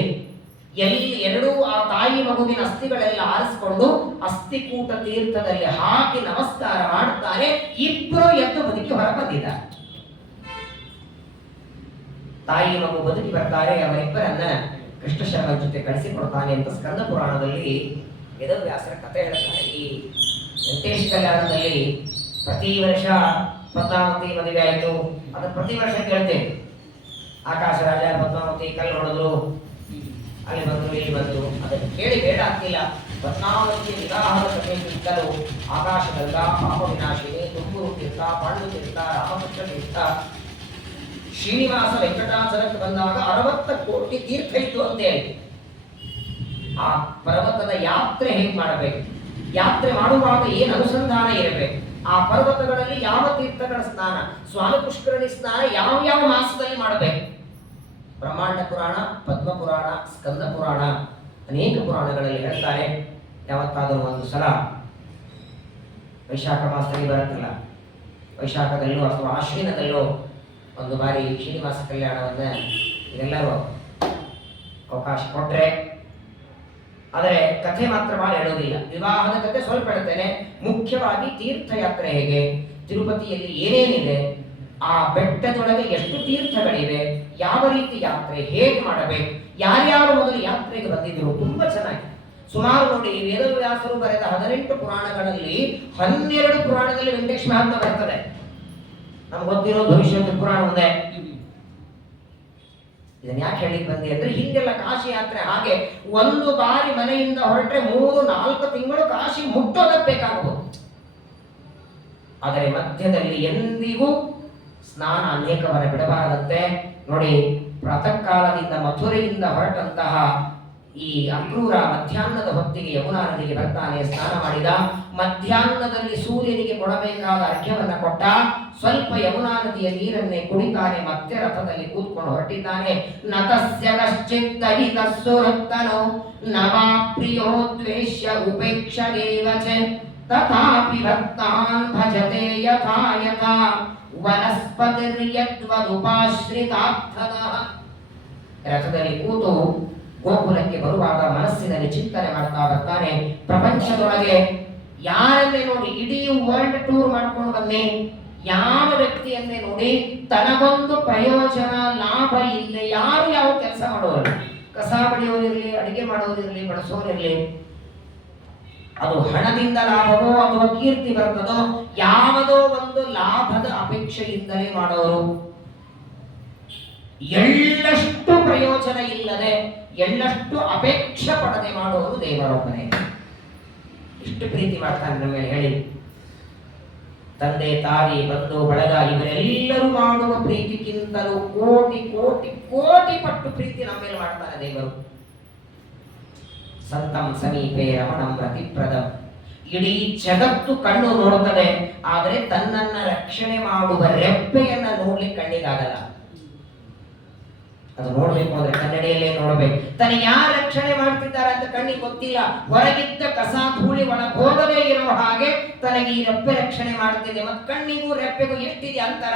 ಎಲ್ಲಿ ಎರಡೂ ಆ ತಾಯಿ ಮಗುವಿನ ಅಸ್ಥಿಗಳೆಲ್ಲ ಆರಿಸಿಕೊಂಡು ಅಸ್ಥಿಕೂಟ ತೀರ್ಥದಲ್ಲಿ ಹಾಕಿ ನಮಸ್ಕಾರ ಮಾಡುತ್ತಾರೆ. ಇಬ್ಬರು ಎದ್ದು ಬದುಕಿ ಹೊರ ಬಂದಿದ್ದಾರೆ. ತಾಯಿ ಮಗು ಬದುಕಿ ಬರ್ತಾರೆ, ಅವರಿಬ್ಬರನ್ನ ಕೃಷ್ಣ ಶರ್ಮನ ಜೊತೆ ಕಳಿಸಿಕೊಡ್ತಾನೆ ಅಂತ ಸ್ಕಂದ ಪುರಾಣದಲ್ಲಿ ವೇದವ್ಯಾಸರ ಕಥೆ ಹೇಳ್ತಾರೆ. ಈ ವೆಂಕಟೇಶ ಕಲ್ಯಾಣದಲ್ಲಿ ಪ್ರತಿ ವರ್ಷ ಪದ್ಮಾವತಿ ಮದುವೆ ಆಯಿತು, ಅದನ್ನ ಪ್ರತಿ ವರ್ಷ ಕೇಳ್ತೇವೆ. ಆಕಾಶ ರಾಜ ಪದ್ಮಾವತಿ ಕಲ್ಲು ಹೊಡೆದ್ರು, ಅಲ್ಲಿ ಬಂದ್ರು, ಇಲ್ಲಿ ಬಂದ್ರು, ಅದನ್ನು ಕೇಳಿ ಬೇಡ ಆಗ್ತಿಲ್ಲ. ಪದ್ಮಾವತಿ ವಿವಾಹದ ಕಥೆಗಿಂತಲೂ ಆಕಾಶಗಂಗಾ, ಪಾಪ ವಿನಾಶಿನಿ, ತುಮಕೂರು ತೀರ್ಥ, ಪಾಂಡು ತೀರ್ಥ, ರಾಮಕೃಷ್ಣ ತೀರ್ಥ, ಶ್ರೀನಿವಾಸ ವೆಂಕಟಾಚಲಕ್ಕೆ ಬಂದಾಗ 60 ಕೋಟಿ ತೀರ್ಥ ಇತ್ತು ಅಂತೇಳಿ. ಆ ಪರ್ವತದ ಯಾತ್ರೆ ಹೇಗೆ ಮಾಡಬೇಕು, ಯಾತ್ರೆ ಮಾಡುವಾಗ ಏನು ಅನುಸಂಧಾನ ಇರಬೇಕು, ಆ ಪರ್ವತಗಳಲ್ಲಿ ಯಾವ ತೀರ್ಥಗಳ ಸ್ನಾನ, ಸ್ವಾಮಿ ಪುಷ್ಕರಣಿ ಸ್ನಾನ ಯಾವ ಮಾಸದಲ್ಲಿ ಮಾಡಬೇಕು. ಬ್ರಹ್ಮಾಂಡ ಪುರಾಣ, ಪದ್ಮ ಪುರಾಣ, ಸ್ಕಂದ ಪುರಾಣ, ಅನೇಕ ಪುರಾಣಗಳಲ್ಲಿ ಹೇಳ್ತಾರೆ. ಯಾವತ್ತಾದರೂ ಒಂದು ಸಲ ವೈಶಾಖ ಮಾಸದಲ್ಲಿ ಬರುತ್ತಲ್ಲ, ವೈಶಾಖದಲ್ಲೋ ಅಥವಾ ಆಶ್ವಿನದಲ್ಲೋ ಒಂದು ಬಾರಿ ಶ್ರೀನಿವಾಸ ಕಲ್ಯಾಣವನ್ನ ಇದೆಲ್ಲರೂ ಅವಕಾಶ ಕೊಟ್ರೆ, ಆದರೆ ಕಥೆ ಮಾತ್ರ ಭಾಳ ಹೇಳೋದಿಲ್ಲ. ವಿವಾಹದ ಕಥೆ ಸ್ವಲ್ಪ ಹೇಳ್ತೇನೆ. ಮುಖ್ಯವಾಗಿ ತೀರ್ಥಯಾತ್ರೆ ಹೇಗೆ, ತಿರುಪತಿಯಲ್ಲಿ ಏನೇನಿದೆ, ಆ ಬೆಟ್ಟದೊಳಗೆ ಎಷ್ಟು ತೀರ್ಥಗಳಿವೆ, ಯಾವ ರೀತಿ ಯಾತ್ರೆ ಹೇಗೆ ಮಾಡಬೇಕು, ಯಾರ್ಯಾರು ಮೊದಲು ಯಾತ್ರೆಗೆ ಬಂದಿದ್ರು, ತುಂಬಾ ಚೆನ್ನಾಗಿ. ಸುಮಾರು ನೋಡಿ, ವೇದವ್ಯಾಸರು ಬರೆದ 18 ಪುರಾಣಗಳಲ್ಲಿ 12 ಪುರಾಣದಲ್ಲಿ ವೆಂಕಟೇಶ ಮಹಾತ್ಮ ಬರ್ತದೆ. ನಮ್ಗೆ ಗೊತ್ತಿರೋ ಭವಿಷ್ಯದ ಪುರಾಣ ಒಂದೇ. ಇದನ್ನ ಯಾಕೆ ಹೇಳಿಕ್ ಬಂದಿ ಅಂದ್ರೆ, ಹಿಂದೆಲ್ಲ ಕಾಶಿ ಯಾತ್ರೆ ಹಾಗೆ ಒಂದು ಬಾರಿ ಮನೆಯಿಂದ ಹೊರಟ್ರೆ 3-4 ತಿಂಗಳು ಕಾಶಿ ಮುಟ್ಟೋದಕ್ಕೆ ಬೇಕಾಗಬಹುದು. ಆದರೆ ಮಧ್ಯದಲ್ಲಿ ಎಂದಿಗೂ ಸ್ನಾನ ಅನೇಕವರ ಬಿಡಬಾರದಂತೆ. ನೋಡಿ, ಪ್ರಾತಃ ಕಾಲದಿಂದ ಮಥುರೆಯಿಂದ ಹೊರಟಂತಹ ಈ ಅಕ್ರೂರ ಮಧ್ಯಾಹ್ನದ ಹೊತ್ತಿಗೆ ಯಮುನಾ ನದಿಗೆ ಬರ್ತಾನೆ, ಸ್ನಾನ ಮಾಡಿದ. ಮಧ್ಯಾಹ್ನದಲ್ಲಿ ಸೂರ್ಯನಿಗೆ ಕೊಡಬೇಕಾದ ಅರ್ಘ್ಯವನ್ನ ಕೊಟ್ಟ, ಸ್ವಲ್ಪ ಯಮುನಾ ನದಿಯ ನೀರನ್ನೇ ಕುಡಿತಾನೆ, ಮತ್ತೆ ರಥದಲ್ಲಿ ಕೂತ್ಕೊಂಡು ಹೊರಟಿದ್ದಾನೆ. ನತಸ್ಯ ಕಶ್ಚಿತ್ ಸುರತ್ತನೋ ನವಾ ಪ್ರಿಯೋ ದ್ವೇಷ್ಯ ಉಪೇಕ್ಷಗೇವ ಚ ತಥಾಪಿ ಭಕ್ತಾನ್ ಭಜತೆ ಯಥಾ ಯಥಾ ವನಸ್ಪತಿರ್ಯದ್ವದುಪಾಶ್ರಿತಾರ್ಥದಃ. ರಥದಲ್ಲಿ ಕೂತು ಗೋಕುಲಕ್ಕೆ ಬರುವಾಗ ಮನಸ್ಸಿನಲ್ಲಿ ಚಿಂತನೆ ಮಾಡ್ತಾ ಬರ್ತಾನೆ. ಪ್ರಪಂಚದೊಳಗೆ ಯಾರನ್ನೇ ನೋಡಿ, ಇಡೀ ವರ್ಲ್ಡ್ ಟೂರ್ ಮಾಡ್ಕೊಂಡು ಬನ್ನಿ, ಯಾವ ವ್ಯಕ್ತಿಯನ್ನೇ ನೋಡಿ ತನಗೊಂದು ಪ್ರಯೋಜನ ಲಾಭ ಇಲ್ಲ, ಯಾರು ಯಾವ ಕೆಲಸ ಮಾಡೋರು, ಕಸ ಬಳಿಯೋರಿರ್ಲಿ, ಅಡಿಗೆ ಮಾಡೋರಿರ್ಲಿ, ಬಡಿಸೋರಿರ್ಲಿ, ಅದು ಹಣದಿಂದ ಲಾಭವೋ ಅಥವಾ ಕೀರ್ತಿ ಬರ್ತದೋ, ಯಾವುದೋ ಒಂದು ಲಾಭದ ಅಪೇಕ್ಷೆಯಿಂದಲೇ ಮಾಡೋರು. ಎಳ್ಳಷ್ಟು ಪ್ರಯೋಜನ ಇಲ್ಲದೆ, ಎಳ್ಳಷ್ಟು ಅಪೇಕ್ಷೆ ಪಡದೆ ಮಾಡೋರು ದೇವರೊಬ್ಬನೇ. ಇಷ್ಟು ಪ್ರೀತಿ ಮಾಡ್ತಾನೆ ನಮ್ಮ ಮೇಲೆ ಹೇಳಿ. ತಂದೆ ತಾಯಿ ಬಂಧು ಬಳಗ ಇವರೆಲ್ಲರೂ ಮಾಡುವ ಪ್ರೀತಿಗಿಂತಲೂ ಕೋಟಿ ಕೋಟಿ ಕೋಟಿ ಪಟ್ಟು ಪ್ರೀತಿ ನಮ್ಮ ಮೇಲೆ ಮಾಡ್ತಾನೆ ದೇವರು. ಸಂತಂ ಸಮೀಪೆ ರಮಣಂ ರತಿಪ್ರದಂ ಇಡೀ ಜಗತ್ತು ಕಣ್ಣು ನೋಡುತ್ತದೆ, ಆದರೆ ತನ್ನನ್ನ ರಕ್ಷಣೆ ಮಾಡುವ ರೆಪ್ಪೆಯನ್ನ ನೋಡ್ಲಿಕ್ಕೆ ಕಣ್ಣಿಗಾಗಲ್ಲ. ಅದು ನೋಡ್ಬೇಕು ಅಂದ್ರೆ ಕನ್ನಡಿಯಲ್ಲೇ ನೋಡ್ಬೇಕು. ತನಗೆ ಯಾರು ರಕ್ಷಣೆ ಮಾಡ್ತಿದ್ದಾರೆ ಅಂತ ಕಣ್ಣಿಗೆ ಗೊತ್ತಿಲ್ಲ. ಹೊರಗಿದ್ದ ಕಸ ಧೂಳಿ ಒಳಗೆ ಹೋಗದೇ ಇರೋ ಹಾಗೆ ತನಗೆ ಈ ರೆಪ್ಪೆ ರಕ್ಷಣೆ ಮಾಡ್ತಿದೆ. ಮತ್ತೆ ಕಣ್ಣಿಗೂ ರೆಪ್ಪೆಗೂ ಎಷ್ಟಿದೆ ಅಂತರ?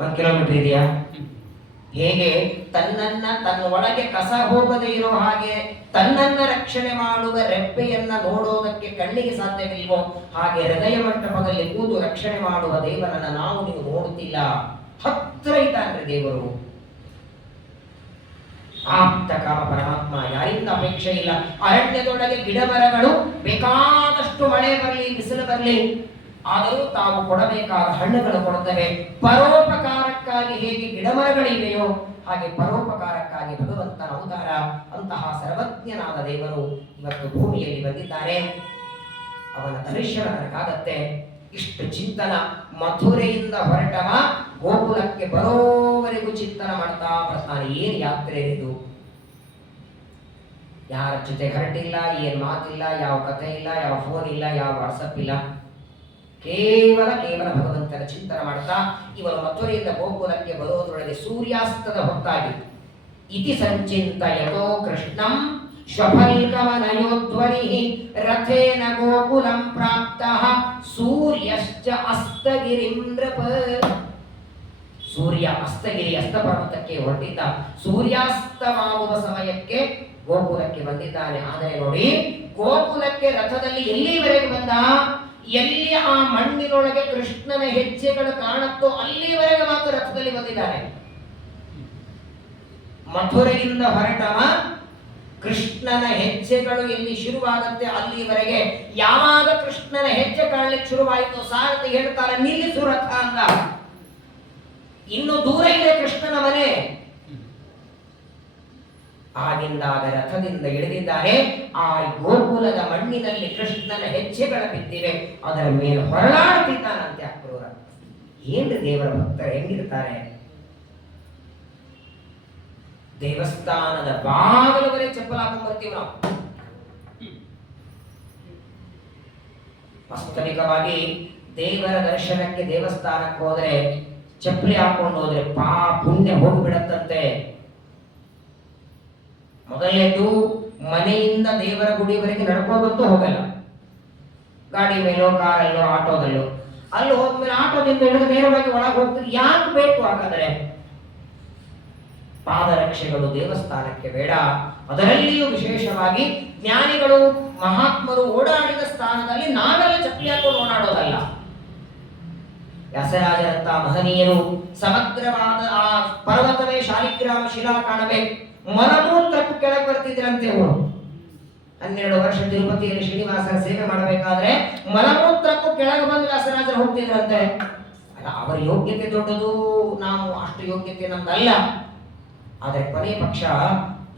1 ಕಿಲೋಮೀಟರ್ ಇದೆಯಾ? ಹೇಗೆ ತನ್ನ ಒಳಗೆ ಕಸ ಹೋಗದೇ ಇರೋ ಹಾಗೆ ತನ್ನನ್ನ ರಕ್ಷಣೆ ಮಾಡುವ ರೆಪ್ಪೆಯನ್ನ ನೋಡೋದಕ್ಕೆ ಕಣ್ಣಿಗೆ ಸಾಧ್ಯವಿಲ್ವೋ, ಹಾಗೆ ಹೃದಯ ಮಂಟಪದಲ್ಲಿ ಕೂತು ರಕ್ಷಣೆ ಮಾಡುವ ದೇವರನ್ನ ನಾವು ನೀವು ನೋಡುತ್ತಿಲ್ಲ. ಹತ್ರ ಇದ್ದಾನ್ರಿ ದೇವರು. ಆಪ್ತ ಕಾಮ ಪರಮಾತ್ಮ, ಯಾರಿಂದ ಅಪೇಕ್ಷೆ ಇಲ್ಲ. ಅರಣ್ಯದೊಳಗೆ ಗಿಡ ಮರಗಳು ಬೇಕಾದಷ್ಟು ಮಳೆ ಬರಲಿ ಬಿಸಿಲು ಬರಲಿ, ಆದರೂ ತಾವು ಕೊಡಬೇಕಾದ ಹಣ್ಣುಗಳು ಕೊಡುತ್ತವೆ. ಪರೋಪಕಾರಕ್ಕಾಗಿ ಹೇಗೆ ಗಿಡಮರಗಳಿವೆಯೋ ಹಾಗೆ ಪರೋಪಕಾರಕ್ಕಾಗಿ ಭಗವಂತನ ಅವತಾರ. ಅಂತಹ ಸರ್ವಜ್ಞನಾದ ದೇವರು ಇವತ್ತು ಭೂಮಿಯಲ್ಲಿ ಬಂದಿದ್ದಾರೆ. ಅವನ ದರ್ಶನ ನನಗಾಗತ್ತೆ. ಇಷ್ಟು ಚಿಂತನ, ಮಥುರೆಯಿಂದ ಹೊರಟವ ಗೋಕುಲಕ್ಕೆ ಬರೋವರೆಗೂ ಚಿಂತನ ಮಾಡ್ತಾ ಬರ್ತಾನೆ. ಏನ್ ಯಾತ್ರೆ ಇದು? ಯಾರ ಜೊತೆ ಹೊರಟಿಲ್ಲ, ಏನ್ ಮಾತಿಲ್ಲ, ಯಾವ ಕಥೆ ಇಲ್ಲ, ಯಾವ ಫೋನ್ ಇಲ್ಲ, ಯಾವ ವಾಟ್ಸಪ್ ಇಲ್ಲ. ಕೇವಲ ಭಗವಂತನ ಚಿಂತನ ಮಾಡ್ತಾ ಇವನು ಮಥುರೆಯಿಂದ ಗೋಕುಲಕ್ಕೆ ಬರೋದ್ರೊಳಗೆ ಸೂರ್ಯಾಸ್ತದ ಹೊತ್ತಾಗಿ ಇತಿ ಸಂಚಿಂತಯತೋ ಕೃಷ್ಣಂ ಶ್ವಫಲ್ಕವನಯೋಧ್ವನಿ ರಥೇನ ಗೋಕುಲಂ ಪ್ರಾಪ್ತಃ ಸೂರ್ಯಶ್ಚ ಅಸ್ತಗಿರಿಂ ನೃಪ. ಸೂರ್ಯ ಅಸ್ತಗಿರಿ ಅಸ್ತಪರ್ವತಕ್ಕೆ ಹೊರಟಿದ್ದ. ಸೂರ್ಯಾಸ್ತವಾಗುವ ಸಮಯಕ್ಕೆ ಗೋಕುಲಕ್ಕೆ ಬಂದಿದ್ದಾನೆ. ಆದರೆ ನೋಡಿ, ಗೋಕುಲಕ್ಕೆ ರಥದಲ್ಲಿ ಎಲ್ಲಿವರೆಗೆ ಬಂದ? ಎಲ್ಲಿ ಆ ಮಣ್ಣಿನೊಳಗೆ ಕೃಷ್ಣನ ಹೆಜ್ಜೆಗಳು ಕಾಣುತ್ತೋ ಅಲ್ಲಿವರೆಗೆ ಮಾತ್ರ ರಥದಲ್ಲಿ ಬಂದಿದ್ದಾನೆ. ಮಥುರೆಯಿಂದ ಹೊರಟವ ಕೃಷ್ಣನ ಹೆಜ್ಜೆಗಳು ಎಲ್ಲಿ ಶುರುವಾಗುತ್ತೆ ಅಲ್ಲಿವರೆಗೆ. ಯಾವಾಗ ಕೃಷ್ಣನ ಹೆಜ್ಜೆ ಕಾಣಲಿಕ್ಕೆ ಶುರುವಾಯಿತು, ಸಾರಥಿ ಹೇಳ್ತಾರೆ ನಿಲ್ಲಿಸು ರಥ ಅಂತ. ಇನ್ನು ದೂರ ಇದೆ ಕೃಷ್ಣನ ಮನೆ. ಆಗಿಂದಾಗ ರಥದಿಂದ ಇಳಿದಿದ್ದಾರೆ. ಆ ಗೋಕುಲದ ಮಣ್ಣಿನಲ್ಲಿ ಕೃಷ್ಣನ ಹೆಜ್ಜೆಗಳ ಬಿದ್ದಿವೆ. ಅದರ ಮೇಲೆ ಹೊರಳಾಡುತ್ತಿದ್ದಾನಂತೆ ಅಕ್ರೂರ. ಏನ್ರಿ ದೇವರ ಭಕ್ತರು ಹೆಂಗಿರ್ತಾರೆ? ದೇವಸ್ಥಾನದ ಬಾಗಿಲವರೆಗೆ ಚಪ್ಪಲ್ ಹಾಕೊಂಡ್ ಬರ್ತೀವಿ ನಾವು. ವಾಸ್ತವಿಕವಾಗಿ ದೇವರ ದರ್ಶನಕ್ಕೆ ದೇವಸ್ಥಾನಕ್ಕೆ ಹೋದ್ರೆ ಚಪ್ಪಲಿ ಹಾಕೊಂಡು ಹೋದ್ರೆ ಪುಣ್ಯ ಹೋಗಿಬಿಡತ್ತಂತೆ. ಮೊದಲನೇದು, ಮನೆಯಿಂದ ದೇವರ ಗುಡಿವರೆಗೆ ನಡ್ಕೋದಂತೂ ಹೋಗಲ್ಲ. ಗಾಡಿ ಮೇಲೋ, ಕಾರಲ್ಲೋ, ಆಟೋದಲ್ಲೋ. ಅಲ್ಲಿ ಹೋದ್ಮೇಲೆ ಆಟೋದಿಂದ ಇಳಿದು ನೇರವಾಗಿ ಒಳಗೆ ಹೋಗ್ತಾರೆ. ಯಾಕೆ ಬೇಕು ಹಾಗಾದ್ರೆ? ಪಾದರಕ್ಷೆಗಳು ದೇವಸ್ಥಾನಕ್ಕೆ ಬೇಡ. ಅದರಲ್ಲಿಯೂ ವಿಶೇಷವಾಗಿ ಜ್ಞಾನಿಗಳು ಮಹಾತ್ಮರು ಓಡಾಡಿದ ಸ್ಥಾನದಲ್ಲಿ ನಾವೆಲ್ಲ ಚಪ್ಪಲಿ ಹಾಕೊಂಡು ಓಡಾಡೋದಲ್ಲ. ವ್ಯಾಸರಾಜರಂತ ಮಹನೀಯರು ಸಮಗ್ರವಾದ ಆ ಪರ್ವತವೇ ಶಾಲಿಗ್ರಾಮ ಶಿಲಾ ಕಾಣಬೇಕು. ಮಲಮೂತ್ರಕ್ಕೂ ಕೆಳಗೆ ಬರ್ತಿದ್ರಂತೆ ಅವರು. 12 ವರ್ಷ ತಿರುಪತಿಯಲ್ಲಿ ಶ್ರೀನಿವಾಸನ ಸೇವೆ ಮಾಡಬೇಕಾದ್ರೆ ಮಲಮೂತ್ರಕ್ಕೂ ಕೆಳಗೆ ಬಂದು ವ್ಯಾಸರಾಜರು ಹೋಗ್ತಿದ್ರಂತೆ. ಅಲ್ಲ, ಅವರ ಯೋಗ್ಯತೆ ದೊಡ್ಡದು, ನಾವು ಅಷ್ಟು ಯೋಗ್ಯತೆ ನಮ್ದಲ್ಲ. ಆದರೆ ಕೊನೆ ಪಕ್ಷ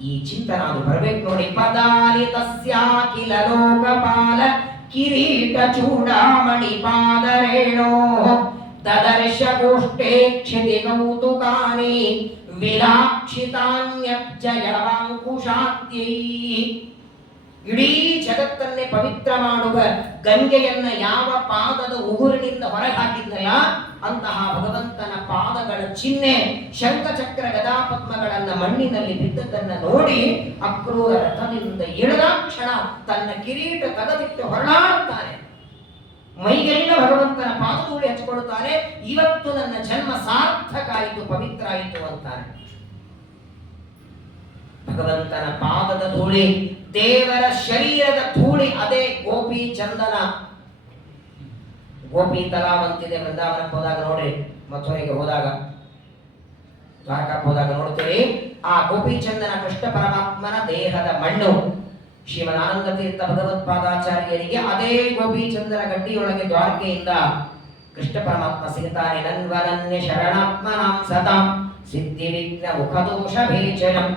ಈ ಚಿಂತನ ಅದು ಬರಬೇಕು ನೋಡಿ. ಪದಾನಿ ತಸ್ಯಾಖಿಲ ಲೋಕಪಾಲ ಕಿರೀಟ ಚೂಡಾಮಣಿ ಪಾದರೇಣೋ ದದರ್ಶ ಗೋಷ್ಠೇ ಕ್ಷಿತಿ ಕೌತುಕಾನಿ ವಿಲಾಕ್ಷಿತಾನ್ಯಜ್ಜಯವಾಂಕುಶಾದ್ಯೈ. ಇಡೀ ಜಗತ್ತನ್ನೇ ಪವಿತ್ರ ಮಾಡುವ ಗಂಗೆಯನ್ನ ಯಾವ ಪಾದದ ಉಗುರಿನಿಂದ ಹೊರಗೆ ಹಾಕಿದ್ನಲ್ಲ, ಅಂತಹ ಭಗವಂತನ ಪಾದಗಳ ಚಿಹ್ನೆ ಶಂಖಚಕ್ರ ಗದಾಪದ್ಮಗಳನ್ನ ಮಣ್ಣಿನಲ್ಲಿ ಬಿದ್ದದ್ದನ್ನ ನೋಡಿ ಅಕ್ರೂರ ರಥದಿಂದ ಇಳಿದ ಕ್ಷಣ ತನ್ನ ಕಿರೀಟ ತೆಗೆದಿಟ್ಟು ಹೊರಳಾಡುತ್ತಾನೆ. ಮೈಗೆಲ್ಲ ಭಗವಂತನ ಪಾದಧೂಳಿ ಹಚ್ಚಿಕೊಳ್ಳುತ್ತಾನೆ. ಇವತ್ತು ನನ್ನ ಜನ್ಮ ಸಾರ್ಥಕ ಆಯಿತು, ಪವಿತ್ರ ಆಯಿತು ಅಂತಾನೆ. ಭಗವಂತನ ಪಾದದ ಧೂಳಿ, ದೇವರ ಶರೀರದ ಧೂಳಿ, ಅದೇ ಗೋಪಿ ಚಂದನ. ಗೋಪಿ ತಲಾವ್ ಅಂತಿದೆ ವೃಂದಾವನಕ್ಕೆ ಹೋದಾಗ ನೋಡ್ರಿ, ಮಥುರೆಗೆ ಹೋದಾಗ, ದ್ವಾರಕಕ್ಕೆ ಹೋದಾಗ ನೋಡ್ತೀರಿ. ಆ ಗೋಪಿ ಚಂದನ ಕೃಷ್ಣ ಪರಮಾತ್ಮನ ದೇಹದ ಮಣ್ಣು. ಶ್ರೀಮದಾನಂದ ತೀರ್ಥ ಭಗವತ್ಪಾದಾಚಾರ್ಯರಿಗೆ ಅದೇ ಗೋಪಿ ಚಂದನ ಗಡ್ಡಿಯೊಳಗೆ ದ್ವಾರಕೆಯಿಂದ ಕೃಷ್ಣ ಪರಮಾತ್ಮ ಸಿಗುತ್ತಾನೆ. ನನ್ವನನ್ಯ ಶರಣಾತ್ಮನಾಂ ಸತಾಂ ಸಿದ್ಧಿ ವಿಘ್ನ ಮುಖದೋಷ ಭೇಚನಂ.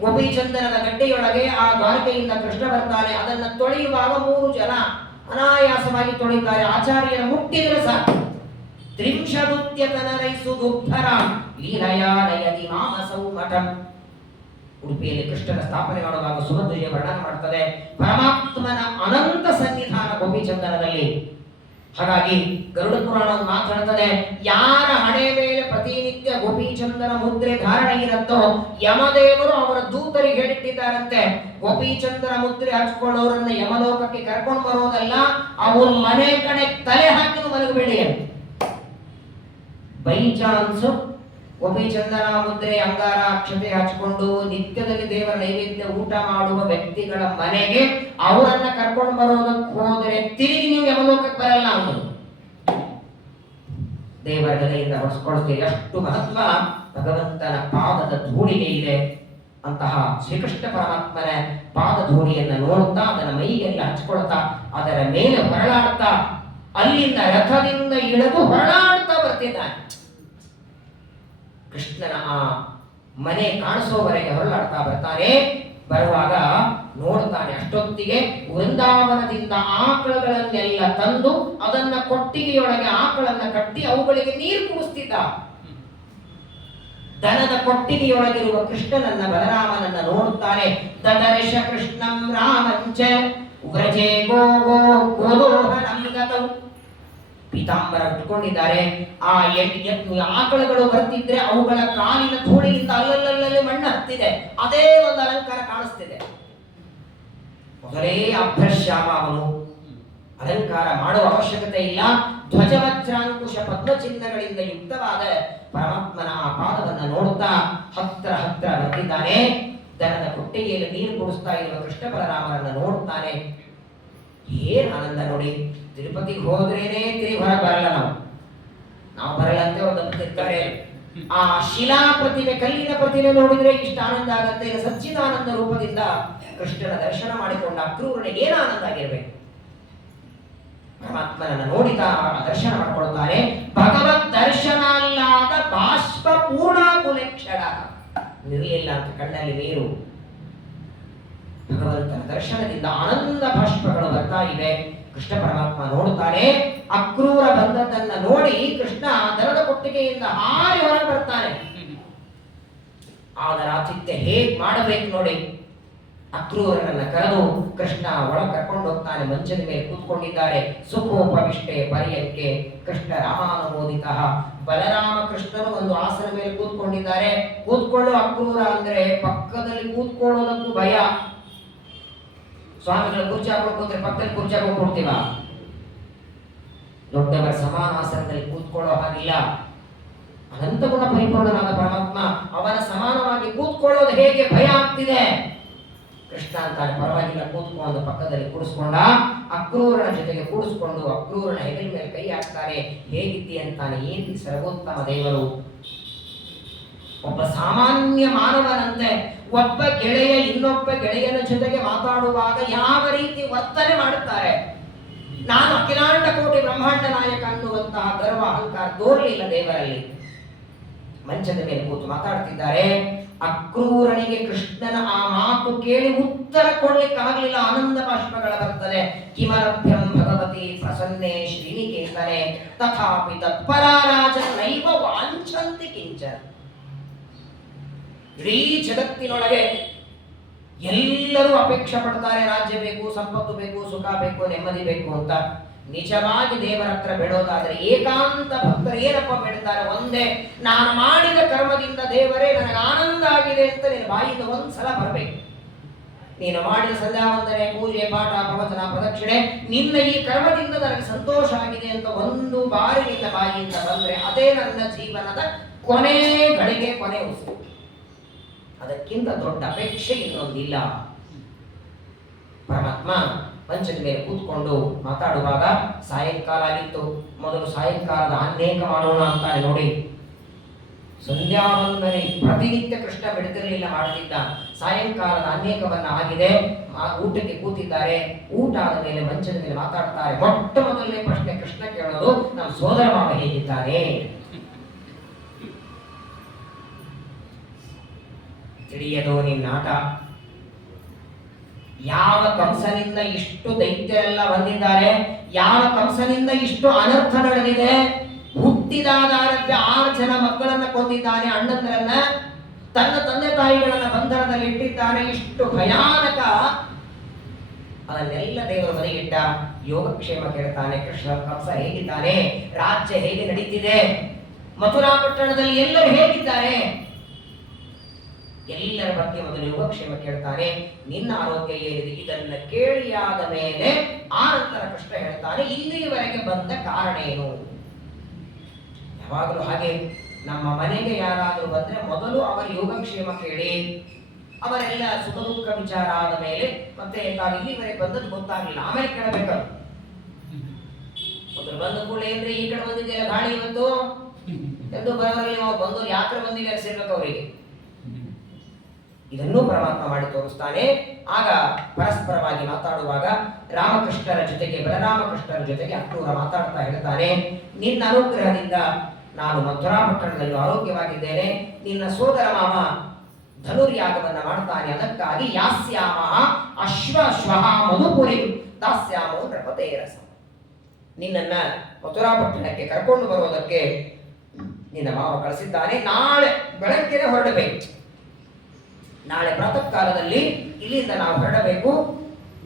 ಗೋಪಿ ಚಂದನದ ಗಡ್ಡೆಯೊಳಗೆ ಆ ದ್ವಾರಕೆಯಿಂದ ಕೃಷ್ಣ ಬರ್ತಾನೆ. ಅದನ್ನ ತೊಳೆಯುವಾಗ 3 ಜನ ಅನಾಯಾಸವಾಗಿ ತೊಳೆಯುತ್ತಾರೆ. ಆಚಾರ್ಯರ ಮುಟ್ಟಿದ್ರೆ ಸಾಕು. ತ್ರಿಂಶದುತ್ಯತನರೈಸು ದುರ್ಧರ ಲೀಲಯಾ ನಯದಿ ಮಾಮಸೌ ಮಠಂ. ಉಡುಪಿಯಲ್ಲಿ ಕೃಷ್ಣನ ಸ್ಥಾಪನೆ ಮಾಡುವಾಗ ಸುಮಧ್ವಜ ವರ್ಣನೆ ಮಾಡ್ತದೆ ಪರಮಾತ್ಮನ ಅನಂತ ಸನ್ನಿಧಾನ ಗೋಪಿಚಂದನದಲ್ಲಿ. ಹಾಗಾಗಿ ಗರುಡ ಪುರಾಣ ಮಾತಾಡ್ತದೆ, ಯಾರ ಹಣೆ ಮೇಲೆ ಪ್ರತಿನಿತ್ಯ ಗೋಪಿಚಂದನ ಮುದ್ರೆ ಧಾರಣೆ ಇರುತ್ತೋ ಯಮದೇವರು ಅವರ ದೂತರಿಗೆ ಹೇಳಿಟ್ಟಿದ್ದಾರಂತೆ, ಗೋಪಿಚಂದನ ಮುದ್ರೆ ಹಚ್ಕೊಳ್ಳೋರನ್ನ ಯಮಲೋಕಕ್ಕೆ ಕರ್ಕೊಂಡು ಬರೋದಲ್ಲ, ಅವ್ರ ಮನೆ ಕಡೆ ತಲೆ ಹಾಕಿ ಮಲಗಬೇಡಿ ಅಂತ. ಬೈ ಚಾನ್ಸ್ ಗೋಪಿಚಂದನ ಮುದ್ರೆ ಅಂಗಾರ ಅಕ್ಷತೆ ಹಚ್ಕೊಂಡು ನಿತ್ಯದಲ್ಲಿ ದೇವರ ನೈವೇದ್ಯ ಊಟ ಮಾಡುವ ವ್ಯಕ್ತಿಗಳ ಮನೆಗೆ ಅವರನ್ನ ಕರ್ಕೊಂಡು ಬರೋದಕ್ಕೆ ಹೋದರೆ ತಿರುಗಿ ನೀವು ಯಮಲೋಕಕ್ಕೆ ಬರಲ್ಲ ಅನ್ನೋದು ದೇವರ ಗದೆಯಿಂದ ಹೊರಸ್ಕೊಳ್ತೀರಿ. ಅಷ್ಟು ಮಹತ್ವ ಭಗವಂತನ ಪಾದದ ಧೂಳಿಗೆ ಇದೆ. ಅಂತಹ ಶ್ರೀಕೃಷ್ಣ ಪರಮಾತ್ಮನ ಪಾದ ಧೂಳಿಯನ್ನು ನೋಡುತ್ತಾ ಅದನ್ನ ಮೈಗೆಲ್ಲ ಹಚ್ಕೊಳ್ತಾ ಅದರ ಮೇಲೆ ಹೊರಳಾಡ್ತಾ ಅಲ್ಲಿಂದ ರಥದಿಂದ ಇಳಿದು ಹೊರಳಾಡ್ತಾ ಬರ್ತಿದ್ದಾನೆ. ಕೃಷ್ಣನ ಆ ಮನೆ ಕಾಣಿಸೋವರೆಗೆ ಹೊರಳಾಡ್ತಾ ಬರ್ತಾನೆ. ಬರುವಾಗ ನೋಡ್ತಾನೆ, ಅಷ್ಟೊತ್ತಿಗೆ ವೃಂದಾವನದಿಂದ ಆಕಳಗಳನ್ನೆಲ್ಲ ತಂದು ಅದನ್ನ ಕೊಟ್ಟಿಗೆಯೊಳಗೆ ಆಕಳನ್ನ ಕಟ್ಟಿ ಅವುಗಳಿಗೆ ನೀರು ಕುಡಿಸ್ತಿದ್ದ. ದನದ ಕೊಟ್ಟಿಗೆಯೊಳಗಿರುವ ಕೃಷ್ಣನನ್ನ ಬಲರಾಮನನ್ನ ನೋಡುತ್ತಾನೆ. ದದರ್ಶ ಕೃಷ್ಣಂ ರಾಮಂಚ ವ್ರಜೇ ಗೋದೋಹನಂ ಗತೌ. ಪೀತಾಂಬರ ಉಟ್ಕೊಂಡಿದ್ದಾರೆ. ಆ ಆಕಳುಗಳು ಬರ್ತಿದ್ರೆ ಅವುಗಳ ಕಾಲಿನ ಧೂಳಿನಿಂದ ಅಲ್ಲಲ್ಲೇ ಮಣ್ಣು ಹತ್ತಿದೆ. ಅದೇ ಒಂದು ಅಲಂಕಾರ ಕಾಣಿಸ್ತಿದೆ. ಮೊದಲೇ ಅಭ್ರಶ್ಯಾಮ, ಅವನು ಅಲಂಕಾರ ಮಾಡುವ ಅವಶ್ಯಕತೆ ಇಲ್ಲ. ಧ್ವಜವಜ್ರಾಂಕುಶ ಪದ್ಮಚಿಹ್ನಗಳಿಂದ ಯುಕ್ತವಾದ ಪರಮಾತ್ಮನ ಆ ಪಾದವನ್ನು ನೋಡುತ್ತಾ ಹತ್ರ ಬರ್ತಿದ್ದಾನೆ. ದನದ ಕೊಟ್ಟಿಗೆಯಲ್ಲಿ ನೀರು ಕುಡಿಸ್ತಾ ಇರುವ ಕೃಷ್ಣ ಬಲರಾಮರನ್ನ ನೋಡುತ್ತಾನೆ. ಏನ್ ಆನಂದ ನೋಡಿ. ತಿರುಪತಿಗೆ ಹೋದ್ರೇನೆ ತಿರುಗಿ ಹೊರಗೆ ಬರಲ್ಲ. ನಾವು ಬರಲ್ಲ ಅಂತ ಅವ್ರು ನಂಬ್ತಿರ್ತಾರೆ. ಆ ಶಿಲಾ ಪ್ರತಿಮೆ, ಕಲ್ಲಿನ ಪ್ರತಿಮೆ ನೋಡಿದ್ರೆ ಇಷ್ಟ ಆನಂದ ಆಗತ್ತೆ. ಸಚ್ಚಿದಾನಂದ ರೂಪದಿಂದ ಕೃಷ್ಣನ ದರ್ಶನ ಮಾಡಿಕೊಂಡ ಅಕ್ರೂರನಿಗೆ ಏನು ಆನಂದ ಆಗಿರ್ಬೇಕು. ಪರಮಾತ್ಮನನ್ನ ನೋಡಿದ ದರ್ಶನ ಮಾಡಿಕೊಳ್ತಾರೆ. ಭಗವತ್ ದರ್ಶನ ಅಲ್ಲಾದ ಬಾಷ್ಪ ಪೂರ್ಣ ಕುಲೆಕ್ಷಣ ನಿರ್ಲಿಲ್ಲ ಅಂತ ಕಣ್ಣಲ್ಲಿ ನೀರು. ಭಗವಂತನ ದರ್ಶನದಿಂದ ಆನಂದ ಬಾಷ್ಪಗಳು ಬರ್ತಾ ಇವೆ. ಕೃಷ್ಣ ಪರಮಾತ್ಮ ನೋಡುತ್ತಾನೆ. ಅಕ್ರೂರ ಬಂದದ್ದನ್ನ ನೋಡಿ ಕೃಷ್ಣ ದನದ ಕೊಟ್ಟಿಗೆಯಿಂದ ಹಾರಿ ಹೊರಗೆ ಬರ್ತಾನೆ. ಅದರ ಆತಿಥ್ಯ ಹೇಗ್ ಮಾಡಬೇಕು ನೋಡಿ. ಅಕ್ರೂರನನ್ನ ಕರೆದು ಕೃಷ್ಣ ಒಳಗೆ ಕರ್ಕೊಂಡು ಹೋಗ್ತಾನೆ. ಮಂಚದ ಮೇಲೆ ಕೂತ್ಕೊಂಡಿದ್ದಾರೆ. ಸುಖೋಪವಿಷ್ಟೆ ಪರ್ಯಕ್ಕೆ ಕೃಷ್ಣ ರಾಮಾನುಮೋದಿತ. ಬಲರಾಮ ಕೃಷ್ಣನು ಒಂದು ಆಸನ ಮೇಲೆ ಕೂತ್ಕೊಂಡಿದ್ದಾರೆ. ಕೂತ್ಕೊಳ್ಳೋ ಅಕ್ರೂರ ಅಂದ್ರೆ ಪಕ್ಕದಲ್ಲಿ ಕೂತ್ಕೊಳ್ಳೋದಕ್ಕೂ ಭಯ. ಸ್ವಾಮಿಗಳ ಕುರ್ಚಿ ಹಾಕೊಂಡು ಕೂತ್ರೆ ಪಕ್ಕದಲ್ಲಿ ಕುರ್ಚಿ ಹಾಕೊಂಡು ಕೊಡ್ತೀವ. ದೊಡ್ಡವರ ಸಮಾನ ಆಸನದಲ್ಲಿ ಕೂತ್ಕೊಳ್ಳೋ ಹಾಗಿಲ್ಲ. ಅನಂತ ಗುಣ ಪರಿಪೂರ್ಣನಾದ ಪರಮಾತ್ಮ ಅವನ ಸಮಾನವಾಗಿ ಕೂತ್ಕೊಳ್ಳೋದು ಹೇಗೆ ಭಯ ಆಗ್ತಿದೆ. ಕೃಷ್ಣ ಅಂತಾನೆ ಪರವಾಗಿಲ್ಲ ಕೂತ್ಕೊಂಡು ಪಕ್ಕದಲ್ಲಿ ಕೂಡಿಸ್ಕೊಂಡ. ಅಕ್ರೂರನ ಜೊತೆಗೆ ಕೂಡಿಸ್ಕೊಂಡು ಅಕ್ರೂರನ ಹೆಗಲ ಮೇಲೆ ಕೈ ಹಾಕ್ತಾರೆ. ಹೇಗಿದ್ದಿ ಅಂತಾನೆ. ಏನ್ ಸರ್ವೋತ್ತಮ ದೇವರು. ಒಬ್ಬ ಸಾಮಾನ್ಯ ಮಾನವನಂತೆ ಒಬ್ಬ ಗೆಳೆಯ ಇನ್ನೊಬ್ಬ ಗೆಳೆಯನ ಜೊತೆಗೆ ಮಾತಾಡುವಾಗ ಯಾವ ರೀತಿ ವರ್ತನೆ ಮಾಡುತ್ತಾರೆ. ನಾನು ಅಖಿಲಾಂಡ ಕೋಟಿ ಬ್ರಹ್ಮಾಂಡ ನಾಯಕ ಅನ್ನುವಂತಹ ಗರ್ವ ಅಹಂಕಾರ ತೋರಲಿಲ್ಲ ದೇವರಲ್ಲಿ. ಮಂಚದ ಮೇಲೆ ಕೂತು ಮಾತಾಡ್ತಿದ್ದಾರೆ. ಅಕ್ರೂರನಿಗೆ ಕೃಷ್ಣನ ಆ ಮಾತು ಕೇಳಿ ಉತ್ತರ ಕೊಡ್ಲಿಕ್ಕೆ ಆಗಲಿಲ್ಲ. ಆನಂದ ಬಾಷ್ಪಗಳ ಬರ್ತದೆ. ಕಿಮರಭ್ಯಂ ಭಗವತಿ ಪ್ರಸನ್ನೆ ಶ್ರೀನಿಕೇತನೆ ತಥಾಪಿ ತತ್ಪರಾರಾಜ ನೈವ ವಾಂಛಂತಿ ಕಿಂಚನ. ಇಡೀ ಜಗತ್ತಿನೊಳಗೆ ಎಲ್ಲರೂ ಅಪೇಕ್ಷೆ ಪಡ್ತಾರೆ. ರಾಜ್ಯ ಬೇಕು, ಸಂಪತ್ತು ಬೇಕು, ಸುಖ ಬೇಕು, ನೆಮ್ಮದಿ ಬೇಕು ಅಂತ. ನಿಜವಾಗಿ ದೇವರ ಹತ್ರ ಬೇಡೋದಾದ್ರೆ ಏಕಾಂತ ಭಕ್ತರು ಏನಪ್ಪ ಬೇಡ್ತಾರೆ? ಒಂದೇ, ನಾನು ಮಾಡಿದ ಕರ್ಮದಿಂದ ದೇವರೇ ನನಗೆ ಆನಂದ ಆಗಿದೆ ಅಂತ ನಿನ್ನ ಬಾಯಿಂದ ಒಂದ್ಸಲ ಬರಬೇಕು. ನೀನು ಮಾಡಿದ ಸಂಧ್ಯಾ ವಂದನೆ, ಪೂಜೆ, ಪಾಠ, ಪ್ರವಚನ, ಪ್ರದಕ್ಷಿಣೆ, ನಿನ್ನ ಈ ಕರ್ಮದಿಂದ ನನಗೆ ಸಂತೋಷ ಆಗಿದೆ ಅಂತ ಒಂದು ಬಾರಿ ನಿನ್ನ ಬಾಯಿಯಿಂದ ಬಂದ್ರೆ ಅದೇ ನನ್ನ ಜೀವನದ ಕೊನೆ ಗಳಿಗೆ, ಕೊನೆ ಉಸಿರು. ಅದಕ್ಕಿಂತ ದೊಡ್ಡ ಅಪೇಕ್ಷೆ ಇನ್ನೊಂದಿಲ್ಲ. ಪರಮಾತ್ಮ ಮಂಚದ ಮೇಲೆ ಕೂತ್ಕೊಂಡು ಮಾತಾಡುವಾಗ ಸಾಯಂಕಾಲ ಆಗಿತ್ತು. ಮೊದಲು ಸಾಯಂಕಾಲದ ಅನೇಕ ಮಾಡೋಣ ಅಂತಾನೆ ನೋಡಿ. ಸಂಧ್ಯಾವಂದನೆ ಪ್ರತಿನಿತ್ಯ ಕೃಷ್ಣ ಬಿಡ್ತಿರ್ಲಿಲ್ಲ, ಮಾಡ್ತಿದ್ದ. ಸಾಯಂಕಾಲದ ಅನೇಕವನ್ನ ಆಗಿದೆ. ಊಟಕ್ಕೆ ಕೂತಿದ್ದಾರೆ. ಊಟ ಆದ ಮೇಲೆ ಮಂಚದ ಮೇಲೆ ಮಾತಾಡ್ತಾರೆ. ಮೊಟ್ಟ ಮೊದಲನೇ ಪ್ರಶ್ನೆ ಕೃಷ್ಣ ಕೇಳೋದು, ನಮ್ಮ ಸೋದರ ಮಾವ ಹೇಗಿದ್ದಾರೆ? ತಿಳಿಯದೋ ನಿನ್ನ ಆಟ. ಯಾವ ಕಂಸನಿಂದ ಇಷ್ಟು ದೈತ್ಯರೆಲ್ಲ ಬಂದಿದ್ದಾರೆ, ಯಾವ ಕಂಸನಿಂದ ಇಷ್ಟು ಅನರ್ಥ ನಡೆದಿದೆ. ಹುಟ್ಟಿದಾದಾರಕ್ಕೆ 6 ಜನ ಮಕ್ಕಳನ್ನ ಕೊಂದಿದ್ದಾನೆ, ಅಣ್ಣಂದರನ್ನ. ತನ್ನ ತಂದೆ ತಾಯಿಗಳನ್ನ ಬಂಧನದಲ್ಲಿ ಇಟ್ಟಿದ್ದಾನೆ. ಇಷ್ಟು ಭಯಾನಕ. ಅದನ್ನೆಲ್ಲ ದೇವರು ಬದಿಗಿಟ್ಟ. ಯೋಗಕ್ಷೇಮ ಕೇಳ್ತಾನೆ. ಕೃಷ್ಣ ಕಂಸ ಹೇಗಿದ್ದಾನೆ, ರಾಜ್ಯ ಹೇಗೆ ನಡೀತಿದೆ, ಮಥುರಾ ಪಟ್ಟಣದಲ್ಲಿ ಎಲ್ಲರೂ ಹೇಗಿದ್ದಾರೆ, ಎಲ್ಲರ ಬಗ್ಗೆ ಮೊದಲು ಯೋಗಕ್ಷೇಮ ಕೇಳ್ತಾನೆ. ನಿನ್ನ ಆರೋಗ್ಯ ಏನಿದೆ ಇದನ್ನ ಕೇಳಿಯಾದ ಮೇಲೆ ಆ ನಂತರ ಕೃಷ್ಣ ಹೇಳ್ತಾನೆ ಇಲ್ಲಿಯವರೆಗೆ ಬಂದ ಕಾರಣ ಏನು. ಯಾವಾಗಲೂ ಹಾಗೆ ನಮ್ಮ ಮನೆಗೆ ಯಾರಾದರೂ ಬಂದ್ರೆ ಮೊದಲು ಅವರ ಯೋಗಕ್ಷೇಮ ಕೇಳಿ, ಅವರೆಲ್ಲ ಸುಖ ದುಃಖ ವಿಚಾರ ಆದ ಮೇಲೆ ಮತ್ತೆ ತಾವು ಇಲ್ಲಿವರೆಗೆ ಬಂದದ್ದು ಗೊತ್ತಾಗಲಿಲ್ಲ ಆಮೇಲೆ ಕೇಳಬೇಕು. ಮೊದಲು ಬಂದ ಕೂಡಲೇ ಏನ್ರಿ ಈ ಕಡೆ ಬಂದಿದೆಯಲ್ಲ ಗಾಳಿ ಇವತ್ತು ಎಂದು ಬರೋರಲ್ಲಿ ನಾವು ಬಂದು ಯಾತ್ರೆ ಬಂದಿವೆ ಸೇರ್ಬೇಕು ಅವರಿಗೆ. ಇದನ್ನೂ ಪರಮಾತ್ಮ ಮಾಡಿ ತೋರಿಸ್ತಾನೆ. ಆಗ ಪರಸ್ಪರವಾಗಿ ಮಾತಾಡುವಾಗ ರಾಮಕೃಷ್ಣರ ಜೊತೆಗೆ ಬಲರಾಮಕೃಷ್ಣರ ಜೊತೆಗೆ ಅಕ್ರೂರ ಮಾತಾಡ್ತಾ ಹೇಳ್ತಾನೆ, ನಿನ್ನ ಅನುಗ್ರಹದಿಂದ ನಾನು ಮಥುರಾ ಪಟ್ಟಣದಲ್ಲಿ ಆರೋಗ್ಯವಾಗಿದ್ದೇನೆ. ನಿನ್ನ ಸೋದರ ಮಾವ ಧನುರ್ಯಾಗವನ್ನ ಮಾಡ್ತಾನೆ. ಅದಕ್ಕಾಗಿ ಯಾಸ್ಯಾಮ ಅಶ್ವಶ್ವಹ ಮಧುಪುರಿ ದಾಸ್ಯಾಮೋ ನೃಪತೆ ರಸ. ನಿನ್ನನ್ನ ಮಥುರಾ ಪಟ್ಟಣಕ್ಕೆ ಕರ್ಕೊಂಡು ಬರೋದಕ್ಕೆ ನಿನ್ನ ಮಾವ ಕಳಿಸಿದ್ದಾನೆ. ನಾಳೆ ಬೆಳಗ್ಗೆ ಹೊರಡಬೇಕು. ನಾಳೆ ಪ್ರಾತಃ ಕಾಲದಲ್ಲಿ ಇಲ್ಲಿಂದ ನಾವು ಹೊರಡಬೇಕು.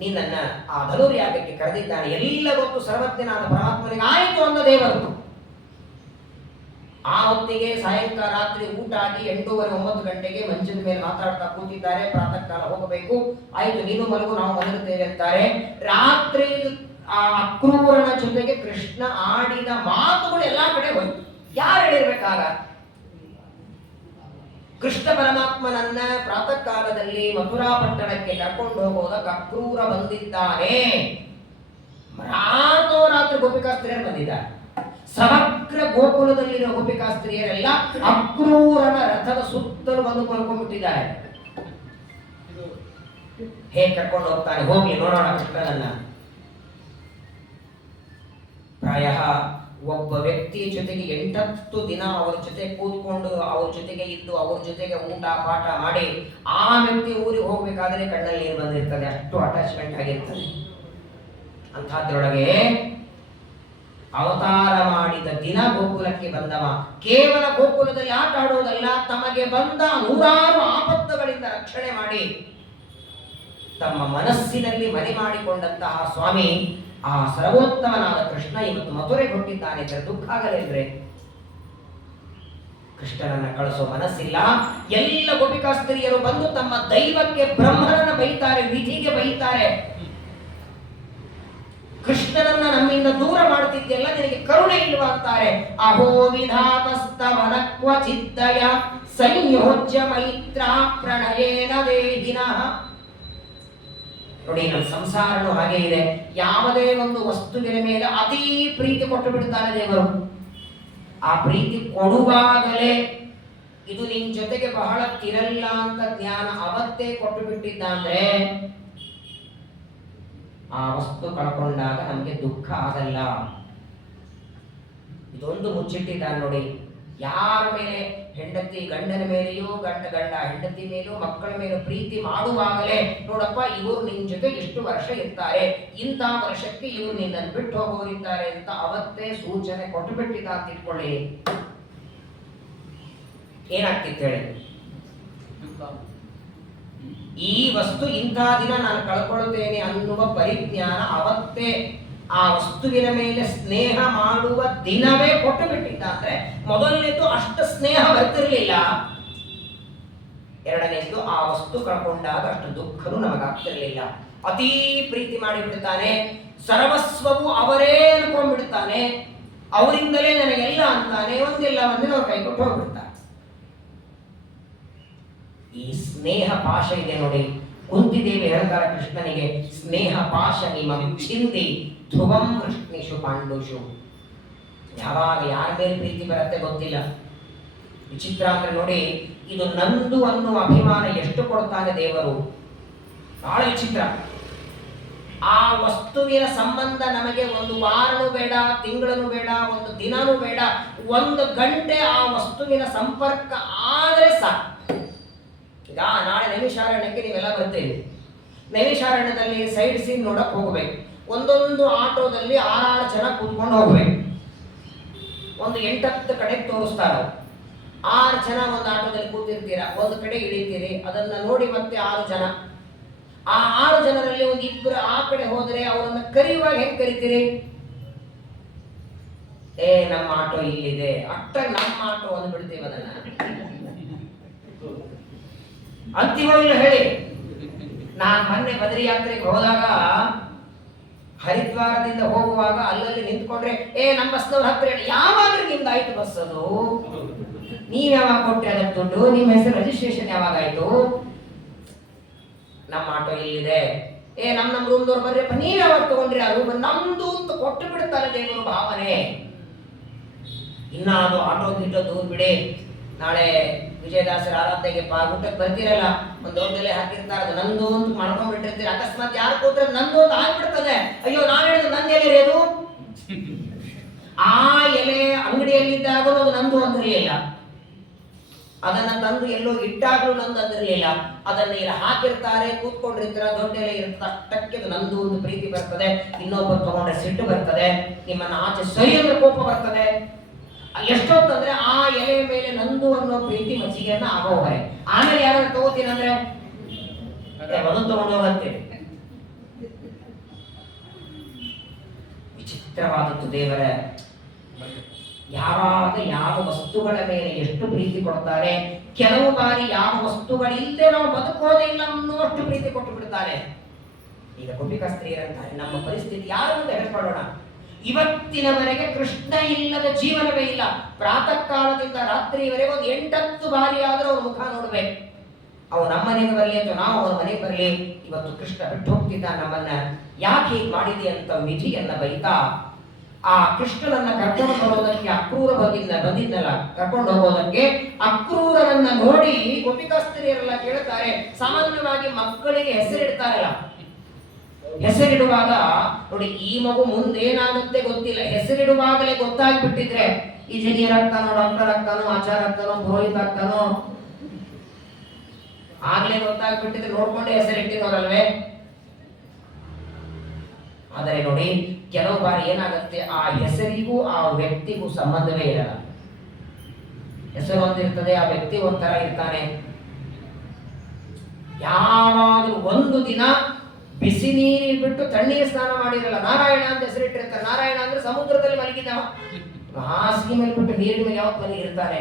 ನಿನ್ನನ್ನ ಆ ಧನುರ್ಯಾಗಕ್ಕೆ ಕರೆದಿದ್ದಾನೆ. ಎಲ್ಲ ಗೊತ್ತು ಸರ್ವಜ್ಞನಾದ ಪರಮಾತ್ಮನಿಗೆ ಆಯಿತು ಅಂದ ದೇವರು. ಆ ಹೊತ್ತಿಗೆ ಸಾಯಂಕಾಲ ರಾತ್ರಿ ಊಟ ಆಗಿ 8:30-9 ಗಂಟೆಗೆ ಮಂಚದ ಮೇಲೆ ಮಾತಾಡ್ತಾ ಕೂತಿದ್ದಾರೆ. ಪ್ರಾತಃ ಕಾಲ ಹೋಗಬೇಕು. ಆಯ್ತು ನೀನು ಮಲಗು, ನಾವು ಮಲಗುತ್ತೇವೆ ಅಂತಾರೆ. ರಾತ್ರಿ ಆ ಅಕ್ರೂರನ ಜೊತೆಗೆ ಕೃಷ್ಣ ಆಡಿದ ಮಾತುಗಳು ಎಲ್ಲಾ ಕಡೆ ಹೋಯ್ತು. ಯಾರು ಹೇಳಿರ್ಬೇಕಾಗ? ಕೃಷ್ಣ ಪರಮಾತ್ಮನನ್ನ ಪ್ರಾತಃ ಕಾಲದಲ್ಲಿ ಮಥುರಾ ಪಟ್ಟಣಕ್ಕೆ ಕರ್ಕೊಂಡು ಹೋಗೋದಕ್ಕೆ ಅಕ್ರೂರ ಬಂದಿದ್ದಾನೆ. ರಾತ್ರಿ ಗೋಪಿಕಾಸ್ತ್ರೀಯರು ಬಂದಿದ್ದಾರೆ. ಸಮಗ್ರ ಗೋಕುಲದಲ್ಲಿರೋ ಗೋಪಿಕಾಸ್ತ್ರೀಯರೆಲ್ಲ ಅಕ್ರೂರನ ರಥದ ಸುತ್ತಲೂ ಬಂದು ಮಲ್ಕೊಂಡ್ಬಿಟ್ಟಿದ್ದಾರೆ. ಹೇಗೆ ಕರ್ಕೊಂಡು ಹೋಗ್ತಾನೆ ಹೋಗಿ ನೋಡೋಣ ಕೃಷ್ಣನನ್ನ. ಪ್ರಾಯ ಒಬ್ಬ ವ್ಯಕ್ತಿಯ ಜೊತೆಗೆ 8-10 ದಿನ ಅವರ ಜೊತೆ ಕೂತ್ಕೊಂಡು ಅವ್ರ ಜೊತೆಗೆ ಇದ್ದು ಅವ್ರ ಜೊತೆಗೆ ಊಟ ಪಾಠ ಮಾಡಿ ಆ ವ್ಯಕ್ತಿ ಊರಿಗೆ ಹೋಗ್ಬೇಕಾದ್ರೆ ಕಣ್ಣಲ್ಲಿ ನೀರು ಬಂದಿರ್ತದೆ. ಅಷ್ಟು ಅಟ್ಯಾಚ್ಮೆಂಟ್ ಆಗಿರ್ತದೆ. ಅಂಥದ್ರೊಳಗೆ ಅವತಾರ ಮಾಡಿದ ದಿನ ಗೋಕುಲಕ್ಕೆ ಬಂದವ. ಕೇವಲ ಗೋಕುಲದಲ್ಲಿ ಆಟ ಆಡುವುದಲ್ಲ, ತಮಗೆ ಬಂದ 100 ಆಪತ್ತುಗಳಿಂದ ರಕ್ಷಣೆ ಮಾಡಿ ತಮ್ಮ ಮನಸ್ಸಿನಲ್ಲಿ ಮನೆ ಮಾಡಿಕೊಂಡಂತಹ ಸ್ವಾಮಿ ಆ ಸರ್ವೋತ್ತಮನಾದ ಕೃಷ್ಣ ಇವತ್ತು ಮಥುರೆಗೆ ಹುಟ್ಟಿದ್ದಾನೆ ಅಂದರೆ ದುಃಖ ಆಗಲಿದ್ರೆ ಕೃಷ್ಣನನ್ನ ಕಳಿಸೋ ಮನಸ್ಸಿಲ್ಲ. ಎಲ್ಲ ಗೋಪಿಕಾಸ್ತ್ರೀಯರು ಬಂದು ತಮ್ಮ ದೈವಕ್ಕೆ ಬ್ರಹ್ಮನನ್ನ ಬೈತಾರೆ, ವಿಧಿಗೆ ಬೈತಾರೆ. ಕೃಷ್ಣನನ್ನ ನಮ್ಮಿಂದ ದೂರ ಮಾಡುತ್ತಿದ್ದೆಲ್ಲ ನಿನಗೆ ಕರುಣೆ ಇಲ್ವಾ ಅಂತಾರೆ. ಅಹೋ ವಿಧಾತಸ್ತವನ ಕ್ವಚಿತ್ತಯ ಸಂಯೋಜ್ಯ ಮೈತ್ರ ಪ್ರಣಯೇನ ದೇಹಿನಃ. ನೋಡಿ, ನಮ್ಮ ಸಂಸಾರನು ಹಾಗೆ ಇದೆ. ಯಾವುದೇ ಒಂದು ವಸ್ತುವಿನ ಮೇಲೆ ಅತೀ ಪ್ರೀತಿ ಕೊಟ್ಟು ಬಿಡ್ತಾನೆ ದೇವರು. ಆ ಪ್ರೀತಿ ಕೊಡುವಾಗಲೇ ಇದು ನಿನ್ ಜೊತೆಗೆ ಬಹಳ ತಿರಲ್ಲ ಅಂತ ಜ್ಞಾನ ಅವತ್ತೇ ಕೊಟ್ಟು ಬಿಟ್ಟಿದ್ದ ಅಂದ್ರೆ ಆ ವಸ್ತು ಕಳ್ಕೊಂಡಾಗ ನಮ್ಗೆ ದುಃಖ ಆಗಲ್ಲ. ಇದೊಂದು ಮುಚ್ಚಿಟ್ಟಿದ್ದಾನೆ ನೋಡಿ. ಯಾರ ಮೇಲೆ ಹೆಂಡತಿ ಗಂಡನ ಮೇಲೆಯೋ ಗಂಡ ಹೆಂಡತಿ ಮೇಲೂ ಮಕ್ಕಳ ಮೇಲೂ ಪ್ರೀತಿ ಮಾಡುವಾಗಲೇ ನೋಡಪ್ಪ ಇವರು ನಿನ್ ಜೊತೆ ಎಷ್ಟು ವರ್ಷ ಇರ್ತಾರೆ, ಇಂಥ ವರ್ಷಕ್ಕೆ ಇವರು ನಿನ್ನನ್ನು ಬಿಟ್ಟು ಹೋಗೋರಿದ್ದಾರೆ ಅಂತ ಅವತ್ತೇ ಸೂಚನೆ ಕೊಟ್ಟು ಬಿಟ್ಟಿದ್ದ ಅಂತ ಇಟ್ಕೊಳ್ಳಿ. ಏನಾಗ್ತಿತ್ತು ಹೇಳಿ? ಈ ವಸ್ತು ಇಂಥ ದಿನ ನಾನು ಕಳ್ಕೊಳ್ತೇನೆ ಅನ್ನುವ ಪರಿಜ್ಞಾನ ಅವತ್ತೇ ಆ ವಸ್ತುವಿನ ಮೇಲೆ ಸ್ನೇಹ ಮಾಡುವ ದಿನವೇ ಕೊಟ್ಟು ಬಿಟ್ಟಿದ್ದ ಅಂದ್ರೆ ಮೊದಲನೇದು ಅಷ್ಟು ಸ್ನೇಹ ಬರ್ತಿರ್ಲಿಲ್ಲ. ಎರಡನೇದು ಆ ವಸ್ತು ಕಳ್ಕೊಂಡಾಗ ಅಷ್ಟು ದುಃಖನೂ ನಮಗಾಗ್ತಿರ್ಲಿಲ್ಲ. ಅತೀ ಪ್ರೀತಿ ಮಾಡಿಬಿಡ್ತಾನೆ. ಸರ್ವಸ್ವವು ಅವರೇ ಅನ್ಕೊಂಡ್ಬಿಡ್ತಾನೆ. ಅವರಿಂದಲೇ ನನಗೆಲ್ಲ ಅಂತಾನೆ. ಒಂದಿಲ್ಲ ಒಂದಿನ ಅವ್ರ ಕೈ ಕೊಟ್ಟು ಹೋಗ್ಬಿಡ್ತಾನೆ. ಈ ಸ್ನೇಹ ಪಾಶ ಇದೆ ನೋಡಿ. ಕುಂತಿದೇವಿ ಹೇಳ್ತಾರೆ ಕೃಷ್ಣನಿಗೆ, ಸ್ನೇಹ ಪಾಶ ನಿಮಂ ಚಿಂದಿ ಧ್ರುವಂ ವೃಷ್ಣಿಷು ಪಾಂಡುಷು. ಯಾವಾಗ ಯಾರ ಮೇಲೆ ಪ್ರೀತಿ ಬರುತ್ತೆ ಗೊತ್ತಿಲ್ಲ. ವಿಚಿತ್ರ ಅಂದ್ರೆ ನೋಡಿ, ಇದು ನಂದು ಅನ್ನುವ ಅಭಿಮಾನ ಎಷ್ಟು ಕೊಡ್ತಾನೆ ದೇವರು. ಬಹಳ ವಿಚಿತ್ರ. ಆ ವಸ್ತುವಿನ ಸಂಬಂಧ ನಮಗೆ ಒಂದು ವಾರನೂ ಬೇಡ, ತಿಂಗಳೂ ಬೇಡ, ಒಂದು ದಿನನೂ ಬೇಡ, 1 ಗಂಟೆ ಆ ವಸ್ತುವಿನ ಸಂಪರ್ಕ ಆದ್ರೆ ಸಾಕು. ಈಗ ನಾಳೆ ನೈಮಿಷಾರಣ್ಯಕ್ಕೆ ನೀವೆಲ್ಲ ಬರ್ತೇವೆ. ನೈಮಿಷಾರಣ್ಯದಲ್ಲಿ ಸೈಡ್ ಸೀನ್ ನೋಡಕ್ ಹೋಗ್ಬೇಕು. ಒಂದೊಂದು ಆಟೋದಲ್ಲಿ 6 ಜನ ಕೂತ್ಕೊಂಡು ಹೋಗ್ಬೇಕು. ಒಂದು 8-10 ಕಡೆ ತೋರಿಸ್ತಾರೆ. 6 ಜನ ಒಂದು ಆಟೋದಲ್ಲಿ ಕೂತಿರ್ತೀರಾ, ಒಂದು ಕಡೆ ಇಳಿತೀರಿ, ಅದನ್ನ ನೋಡಿ ಮತ್ತೆ 6 ಜನ. ಆ 6 ಜನರಲ್ಲಿ ಒಂದು 2 ಆ ಕಡೆ ಹೋದ್ರೆ ಅವರನ್ನ ಕರೆಯುವಾಗ ಹೆಂಗ್ ಕರಿತೀರಿ? ನಮ್ಮ ಆಟೋ ಇಲ್ಲಿದೆ, ಅಟ್ಟ ನಮ್ಮ ಆಟೋ ಅಂದ್ಬಿಡ್ತೀವಿ ಅದನ್ನ. ಅಂತಿಮೋ ಇಲ್ಲ ಹೇಳಿ? ನಾನ್ ಮೊನ್ನೆ ಬದರಿ ಯಾತ್ರೆಗೆ ಹೋದಾಗ ಹರಿದ್ವಾರದಿಂದ ಹೋಗುವಾಗ ಅಲ್ಲಲ್ಲಿ ನಿಂತ್ಕೊಂಡ್ರೆ ನಮ್ಮ ಬಸ್ನವ್ರ ಹತ್ರ ಹೇಳಿ, ಯಾವಾಗ ನಿಮ್ದಾಯ್ತು ಬಸ್? ಅದು ನೀವ್ ಯಾವಾಗ ಕೊಟ್ರಿ ಅದಕ್ಕೆ ದುಡ್ಡು? ನಿಮ್ಮ ಹೆಸರು ರಿಜಿಸ್ಟ್ರೇಷನ್ ಯಾವಾಗ ಆಯ್ತು? ನಮ್ಮ ಆಟೋ ಇಲ್ಲಿದೆ. ನಮ್ಮ ರೂಮ್ದವ್ರು ಬರ್ರಿಪ್ಪ, ನೀವ್ ಯಾವಾಗ ತಗೊಂಡ್ರಿ? ಅದು ನಮ್ದು ಅಂತ ಕೊಟ್ಟು ಬಿಡ್ತಾರೆ ದೇವರು ಭಾವನೆ. ಇನ್ನ ಅದು ಆಟೋ ಗಿಟೋ ದೂರ ಬಿಡಿ. ನಾಳೆ ವಿಜಯದಾಸರ ಆರಾಧನೆಗೆ ಊಟಕ್ಕೆ ಬರ್ತೀರಲ್ಲ, ಒಂದು ದೊಡ್ಡಲೆ ಹಾಕಿರ್ತಾರೆ, ಅದು ನಂದು ಅಂತ ಮಾಡ್ಕೊಂಡ್ಬಿಟ್ಟಿರ್ತೀರಿ. ಅಕಸ್ಮಾತ್ ಯಾರು ಕೂತ್ರೆ ನಂದು ಅಂತ ಆಗ್ಬಿಡ್ತದೆ. ಅಯ್ಯೋ ನಾನ್ ಹೇಳಿದ್ರು ನಂದು ಎಲೆ ಅದು. ಆ ಎಲೆ ಅಂಗಡಿಯಲ್ಲಿದ್ದಾಗ ಅದು ನಂದು ಅಂದಿರಲಿಲ್ಲ, ಅದನ್ನ ತಂದು ಎಲ್ಲೋ ಇಟ್ಟಾಗ್ಲೂ ನಂದು ಅಂದಿರಲಿಲ್ಲ. ಅದನ್ನ ಇಲ್ಲಿ ಹಾಕಿರ್ತಾರೆ, ಕೂತ್ಕೊಂಡಿರ್ತೀರ, ದೊಡ್ಡ ಎಲೆ ಇರ್ತದೆ, ಅಷ್ಟಕ್ಕೆ ನಂದು ಒಂದು ಪ್ರೀತಿ ಬರ್ತದೆ. ಇನ್ನೊಬ್ಬರು ತಗೊಂಡ್ರೆ ಸಿಟ್ಟು ಬರ್ತದೆ, ನಿಮ್ಮನ್ನ ಆಚೆ ಸರಿ ಅಂದ್ರೆ ಕೋಪ ಬರ್ತದೆ. ಎಷ್ಟೊತ್ತಂದ್ರೆ ಆ ಎಲೆ ಮೇಲೆ ನಂದು ಅನ್ನೋ ಪ್ರೀತಿ ಮಜ್ಜಿಗೆಯನ್ನ ಆಗೋವರೆ. ಆಮೇಲೆ ಯಾರು ತಗೋತೀನಂದ್ರೆ ಮೊದಲು ತಗೊಂಡು ಹೋಗಂತೇಳಿ. ವಿಚಿತ್ರವಾದದ್ದು ದೇವರ. ಯಾವಾಗ ಯಾವ ವಸ್ತುಗಳ ಮೇಲೆ ಎಷ್ಟು ಪ್ರೀತಿ ಕೊಡ್ತಾರೆ. ಕೆಲವು ಬಾರಿ ಯಾವ ವಸ್ತುಗಳಿಲ್ಲದೆ ನಾವು ಬದುಕೋದೇ ಇಲ್ಲ ಅನ್ನುವಷ್ಟು ಪ್ರೀತಿ ಕೊಟ್ಟು ಬಿಡ್ತಾರೆ. ಈಗ ಗೋಪಿಕಾ ಸ್ತ್ರೀಯರಂತಾರೆ, ನಮ್ಮ ಪರಿಸ್ಥಿತಿ ಯಾರು ಅಂತ ಹೇಳ್ಕೊಳ್ಳೋಣ. ಇವತ್ತಿನವರೆಗೆ ಕೃಷ್ಣ ಇಲ್ಲದ ಜೀವನವೇ ಇಲ್ಲ. ಪ್ರಾತಃ ಕಾಲದಿಂದ ರಾತ್ರಿವರೆಗೆ ಒಂದು 8-10 ಬಾರಿ ಆದ್ರೂ ಅವ್ರ ಮುಖ ನೋಡ್ಬೇಕು. ಅವು ನಮ್ಮ ಮನೆಗೆ ಬರಲಿ ಅಥವಾ ನಾವು ಅವ್ರ ಮನೆಗೆ ಬರಲಿ, ಇವತ್ತು ಕೃಷ್ಣ ಬಿಟ್ಟು ಹೋಗ್ತಿದ್ದ ನಮ್ಮನ್ನ, ಯಾಕೆ ಹೀಗೆ ಮಾಡಿದೆ ಅಂತ ವಿಧಿಯನ್ನ ಬೈತಾ ಆ ಕೃಷ್ಣನನ್ನ ಕರ್ಕೊಂಡು ಬರೋದಕ್ಕೆ ಅಕ್ರೂರ ಬಂದಿದ್ದಲ್ಲ, ಕರ್ಕೊಂಡು ಹೋಗೋದಕ್ಕೆ ಅಕ್ರೂರನನ್ನ ನೋಡಿ ಗೋಪಿಕಾ ಸ್ತ್ರೀಯರೆಲ್ಲ ಕೇಳ್ತಾರೆ. ಸಾಮಾನ್ಯವಾಗಿ ಮಕ್ಕಳಿಗೆ ಹೆಸರಿಡ್ತಾರಲ್ಲ, ಹೆಸರಿಡುವಾಗ ನೋಡಿ, ಈ ಮಗು ಮುಂದೇನಾಗುತ್ತೆ ಗೊತ್ತಿಲ್ಲ, ಹೆಸರಿಡುವಾಗಲೇ ಗೊತ್ತಾಗ್ಬಿಟ್ಟಿದ್ರೆ ಇಂಜಿನಿಯರ್ ಆಗ್ತಾನೋ, ಡಾಕ್ಟರ್ ಆಗ್ತಾನೋ, ಆಚಾರ ಆಗ್ತಾನೋ, ಪುರೋಹಿತ ಆಗ್ತಾನೋ, ಆಗ್ಲೇ ಗೊತ್ತಾಗ್ಬಿಟ್ಟಿದ್ರೆ ನೋಡ್ಕೊಂಡೆ ಹೆಸರಿಟ್ಟಿರೋರಲ್ವೇ. ಆದರೆ ನೋಡಿ, ಕೆಲವು ಬಾರಿ ಏನಾಗುತ್ತೆ, ಆ ಹೆಸರಿಗೂ ಆ ವ್ಯಕ್ತಿಗೂ ಸಂಬಂಧವೇ ಇರಲ್ಲ. ಹೆಸರು ಒಂದಿರ್ತದೆ, ಆ ವ್ಯಕ್ತಿ ಒಂಥರ ಇರ್ತಾನೆ. ಯಾವಾಗಲೂ ಒಂದು ದಿನ ಬಿಸಿ ನೀರು ಬಿಟ್ಟು ತಣ್ಣೀರು ಸ್ನಾನ ಮಾಡಿರಲ್ಲ, ನಾರಾಯಣ ಅಂತ ಹೆಸರಿಟ್ಟಿರ್ತಾರೆ. ನಾರಾಯಣ ಅಂದ್ರೆ ಸಮುದ್ರದಲ್ಲಿ ಮಲಗಿದವ, ಹಾಸಿಗೆ ಮೇಲೆ ಬಿಟ್ಟು ನೀರಿನ ಮೇಲೆ ಯಾವತ್ತು ಮಲಗಿ ಇರ್ತಾನೆ.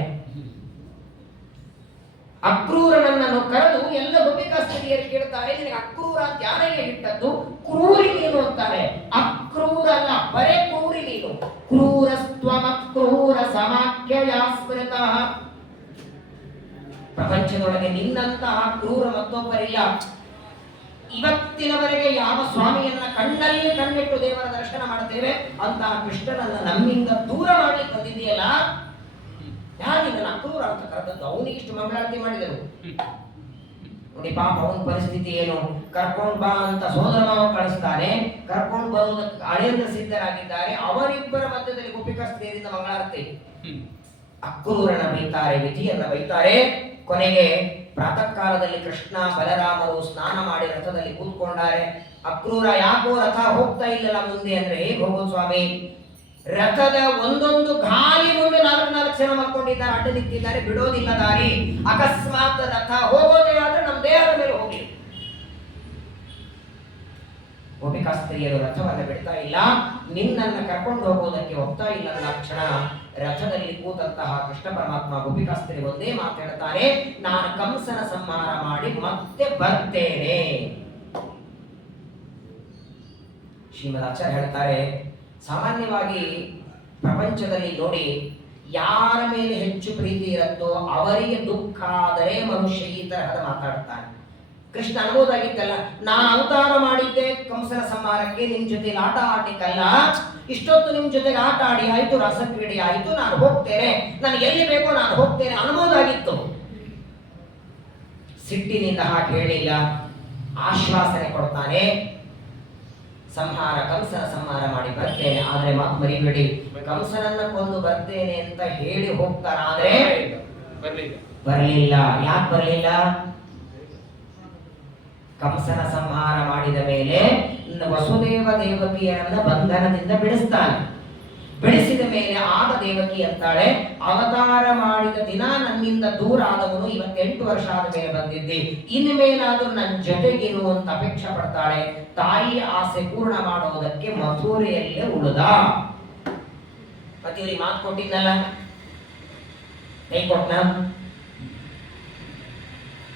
ಅಕ್ರೂರನನ್ನು ಕರೆದು ಎಲ್ಲ ಗೋಪಿಕಾ ಸ್ತ್ರೀಯರು ಕೇಳ್ತಾರೆ, ನಿನಗೆ ಅಕ್ರೂರ ಅಂತ ಯಾರಿಗೆ ಇಟ್ಟದ್ದು? ಕ್ರೂರಿ ನೀನು ಅಂತಾರೆ. ಅಕ್ರೂರ ಅಲ್ಲ, ಬರೇ ಕ್ರೂರಿ ನೀನು. ಕ್ರೂರಸ್ತ್ವಮಕ್ರೂರ ಸಮಾಖ್ಯಯ ಸ್ಮೃತಃ. ಪ್ರಪಂಚದೊಳಗೆ ನಿನ್ನಂತಹ ಕ್ರೂರ ಮತ್ತೊಬ್ಬರಿಲ್ಲ. ಇವತ್ತಿನವರೆಗೆ ಯಾವ ಸ್ವಾಮಿಯನ್ನ ಕಣ್ಣಲ್ಲಿ ಕಣ್ಣಿಟ್ಟು ದೇವರ ದರ್ಶನ ಮಾಡುತ್ತೇವೆ ಅಂತಹ ಕೃಷ್ಣನನ್ನ ನಮ್ಮಿಂದ ದೂರ ಮಾಡ್ಲಿಕ್ಕೆ ಬಂದಿದೆಯಲ್ಲ, ಯಾರಿಗ ಅಕ್ರೂರ ಅಂತ ಕರೆದದ್ದು? ಅವನಿಗೆ ಇಷ್ಟು ಮಂಗಳಾರತಿ ಮಾಡಿದರು ನೋಡಿ. ಪಾಪ ಅವನ ಪರಿಸ್ಥಿತಿ ಏನು? ಕರ್ಕೊಂಡ್ ಬಾ ಅಂತ ಸೋದರ ಮಾವ ಕಳಿಸ್ತಾನೆ, ಕರ್ಕೊಂಡು ಬರುವುದಕ್ಕೆ ಅಳೆಯಿಂದ ಸಿದ್ಧರಾಗಿದ್ದಾರೆ. ಅವರಿಬ್ಬರ ಮಧ್ಯದಲ್ಲಿ ಗೋಪಿಕಾ ಸ್ತ್ರೀಯರಿಂದ ಮಂಗಳಾರತಿ. ಅಕ್ರೂರನ ಬೈತಾರೆ, ವಿಧಿಯನ್ನ ಬೈತಾರೆ. ಕೊನೆಗೆ ಪ್ರಾತಃ ಕಾಲದಲ್ಲಿ ಕೃಷ್ಣ ಬಲರಾಮರು ಸ್ನಾನ ಮಾಡಿ ರಥದಲ್ಲಿ ಕೂತ್ಕೊಂಡಾರೆ. ಅಕ್ರೂರ ಯಾಕೋ ರಥ ಹೋಗ್ತಾ ಇಲ್ಲಲ್ಲ ಮುಂದೆ ಅಂದ್ರೆ, ಹೇಗೆ ಹೋಗೋದು ಸ್ವಾಮಿ? ರಥದ ಒಂದೊಂದು ಗಾಲಿ ಮುಂದೆ 4 ಜನ ಮಾಡ್ಕೊಂಡಿದ್ದಾರೆ, ಅಡ್ಡ ನಿಂತಿದ್ದಾರೆ, ಬಿಡೋದಿಲ್ಲ ದಾರಿ. ಅಕಸ್ಮಾತ್ ರಥ ಹೋಗೋದೇ ಆದ್ರೆ ನಮ್ಮ ದೇಹದ ಮೇಲೆ ಹೋಗಿ. ಗೋಪಿಕಾ ಸ್ತ್ರೀಯರು ರಥವನ್ನು ಬಿಡ್ತಾ ಇಲ್ಲ, ನಿನ್ನನ್ನ ಕರ್ಕೊಂಡು ಹೋಗೋದಕ್ಕೆ ಹೋಗ್ತಾ ಇಲ್ಲ ಅನ್ನೋ ಕ್ಷಣ ರಥದಲ್ಲಿ ಕೂತಂತಹ ಕೃಷ್ಣ ಪರಮಾತ್ಮ ಗೋಪಿಕಾ ಸ್ತ್ರೀ ಒಂದೇ ಮಾತಾಡ್ತಾರೆ, ನಾನು ಕಂಸನ ಸಂಹಾರ ಮಾಡಿ ಮತ್ತೆ ಬರ್ತೇನೆ. ಶ್ರೀಮದ್ ಆಚಾರ್ಯ ಹೇಳ್ತಾರೆ, ಸಾಮಾನ್ಯವಾಗಿ ಪ್ರಪಂಚದಲ್ಲಿ ನೋಡಿ, ಯಾರ ಮೇಲೆ ಹೆಚ್ಚು ಪ್ರೀತಿ ಇರುತ್ತೋ ಅವರಿಗೆ ದುಃಖ ಆದರೆ ಮನುಷ್ಯ ಈ ತರಹದ ಮಾತಾಡ್ತಾನೆ. ಕೃಷ್ಣ ಅನ್ಬೋದಾಗಿತ್ತಲ್ಲ, ನಾನು ಅವತಾರ ಮಾಡಿದ್ದೆ ಕಂಸನ ಸಂಹಾರಕ್ಕೆ, ನಿಮ್ ಜೊತೆ ಆಟ ಆಡ್ಲಿಕ್ಕಲ್ಲ. ಇಷ್ಟೊತ್ತು ನಿಮ್ ಜೊತೆಗೆ ಆಟ ಆಡಿ ಆಯ್ತು, ರಸಕ್ರೀಡೆ ಆಯ್ತು, ನಾನು ಹೋಗ್ತೇನೆ, ನನಗೆ ಎಲ್ಲಿ ಬೇಕೋ ನಾನು ಹೋಗ್ತೇನೆ ಅನ್ಬೋದಾಗಿತ್ತು. ಸಿಟ್ಟಿನಿಂದ ಹಾಗೆ ಹೇಳಿಲ್ಲ, ಆಶ್ವಾಸನೆ ಕೊಡ್ತಾನೆ, ಕಂಸನ ಸಂಹಾರ ಮಾಡಿ ಬರ್ತೇನೆ. ಆದ್ರೆ ಮಾತು ಮರಿಬೇಡಿ, ಕಂಸನನ್ನ ಕೊಂದು ಬರ್ತೇನೆ ಅಂತ ಹೇಳಿ ಹೋಗ್ತಾರಾದ್ರೆ ಬರಲಿಲ್ಲ. ಯಾಕೆ ಬರಲಿಲ್ಲ? ಕಂಸನ ಸಂಹಾರ ಮಾಡಿದ ಮೇಲೆ ವಸುದೇವ ದೇವಕಿಯರನ್ನ ಬಂಧನದಿಂದ ಬಿಡಿಸ್ತಾನೆ. ಬಿಡಿಸಿದ ಮೇಲೆ ಆಗ ದೇವಕಿ ಅಂತಾಳೆ, ಅವತಾರ ಮಾಡಿದ ದಿನ ನನ್ನಿಂದ ದೂರ ಆದವನು ಇವತ್ತು 8 ವರ್ಷ ಆದ ಮೇಲೆ ಬಂದಿದ್ದೆ, ಇನ್ಮೇಲಾದ್ರೂ ನನ್ನ ಜೊತೆಗಿರು ಅಂತ ಅಪೇಕ್ಷೆ ಪಡ್ತಾಳೆ. ತಾಯಿ ಆಸೆ ಪೂರ್ಣ ಮಾಡೋದಕ್ಕೆ ಮಥುರೆಯಲ್ಲೇ ಉಳಿದ. ಮತ್ತೆ ಇವ್ರಿಗೆ ಮಾತು ಕೊಟ್ಟಿದ್ನಲ್ಲ, ಕೈ ಕೊಟ್ನ.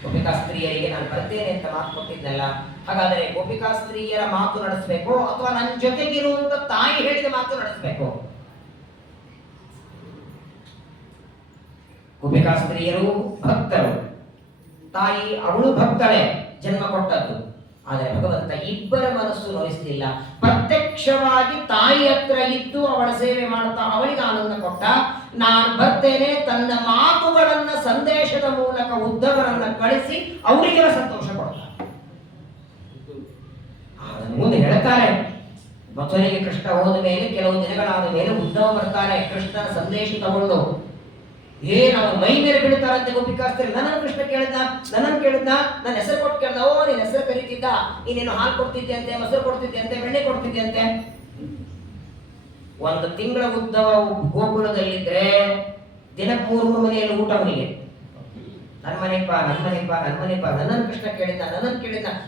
ಗೋಪಿಕಾ ಸ್ತ್ರೀಯರಿಗೆ ನಾನು ಬರ್ತೇನೆ ಅಂತ ಮಾತು ಕೊಟ್ಟಿದ್ನಲ್ಲ, ಹಾಗಾದರೆ ಗೋಪಿಕಾ ಸ್ತ್ರೀಯರ ಮಾತು ನಡೆಸಬೇಕು ಅಥವಾ ನನ್ನ ಜೊತೆಗಿರುವಂತ ತಾಯಿ ಹೇಳಿದ ಮಾತು ನಡೆಸಬೇಕು? ಗೋಪಿಕಾ ಸ್ತ್ರೀಯರು ಭಕ್ತರು, ತಾಯಿ ಅವಳು ಭಕ್ತಳೆ, ಜನ್ಮ ಕೊಟ್ಟದ್ದು. ಆದರೆ ಭಗವಂತ ಇಬ್ಬರ ಮನಸ್ಸು ನೋಯಿಸಲಿಲ್ಲ. ಪ್ರತ್ಯಕ್ಷವಾಗಿ ತಾಯಿ ಹತ್ರ ಇದ್ದು ಅವಳ ಸೇವೆ ಮಾಡುತ್ತಾ ಅವಳಿಗೆ ಆನಂದ ಕೊಟ್ಟ. ನಾನು ಬರ್ತೇನೆ ತನ್ನ ಮಾತುಗಳನ್ನ ಸಂದೇಶದ ಮೂಲಕ ಉದ್ಧವರನ್ನ ಕಳಿಸಿ ಅವರಿಗೆ ಸಂತೋಷ ಕೊಡ್ತಾರೆ. ಅದನ್ನು ಮುಂದೆ ಹೇಳ್ತಾರೆ, ಮಥುರೆಗೆ ಕೃಷ್ಣ ಹೋದ ಮೇಲೆ ಕೆಲವು ದಿನಗಳಾದ ಮೇಲೆ ಉದ್ಧವ ಬರ್ತಾರೆ ಕೃಷ್ಣನ ಸಂದೇಶ ತಗೊಂಡು. ನಾವು ಮೈ ಮೇಲೆ ಬೀಳ್ತಾರಂತೆ ಗೋಪಿಕಾಸ್ತ್ರಿ. ನನ್ನನ್ನು ಕೃಷ್ಣ ಕೇಳಿದ್ನ, ನನ್ನ ಹೆಸರು ಕೊಟ್ಟು ಕೇಳ್ದ. ಓ, ನಿನ್ನ ಹೆಸರು ಕರೀತಿದ್ದ, ನೀನೇನು ಹಾಲು ಕೊಡ್ತಿದ್ದೆ ಅಂತೆ, ಮೊಸರು ಕೊಡ್ತಿದ್ದೆ ಅಂತೆ, ಬೆಣ್ಣೆ ಕೊಡ್ತಿದ್ದೆ ಅಂತೆ. 1 ತಿಂಗಳ ಉದ್ದವ ಗೋಕುಲದಲ್ಲಿದ್ರೆ ದಿನಕ್ಕೆ 3 ಮನೆಯಲ್ಲಿ ಊಟ ಅವನಿಗೆ. ನನ್ನ ಮನೆಪ್ಪ, ನನ್ನನ್ನು ಕೃಷ್ಣ ಕೇಳಿದ್ದ,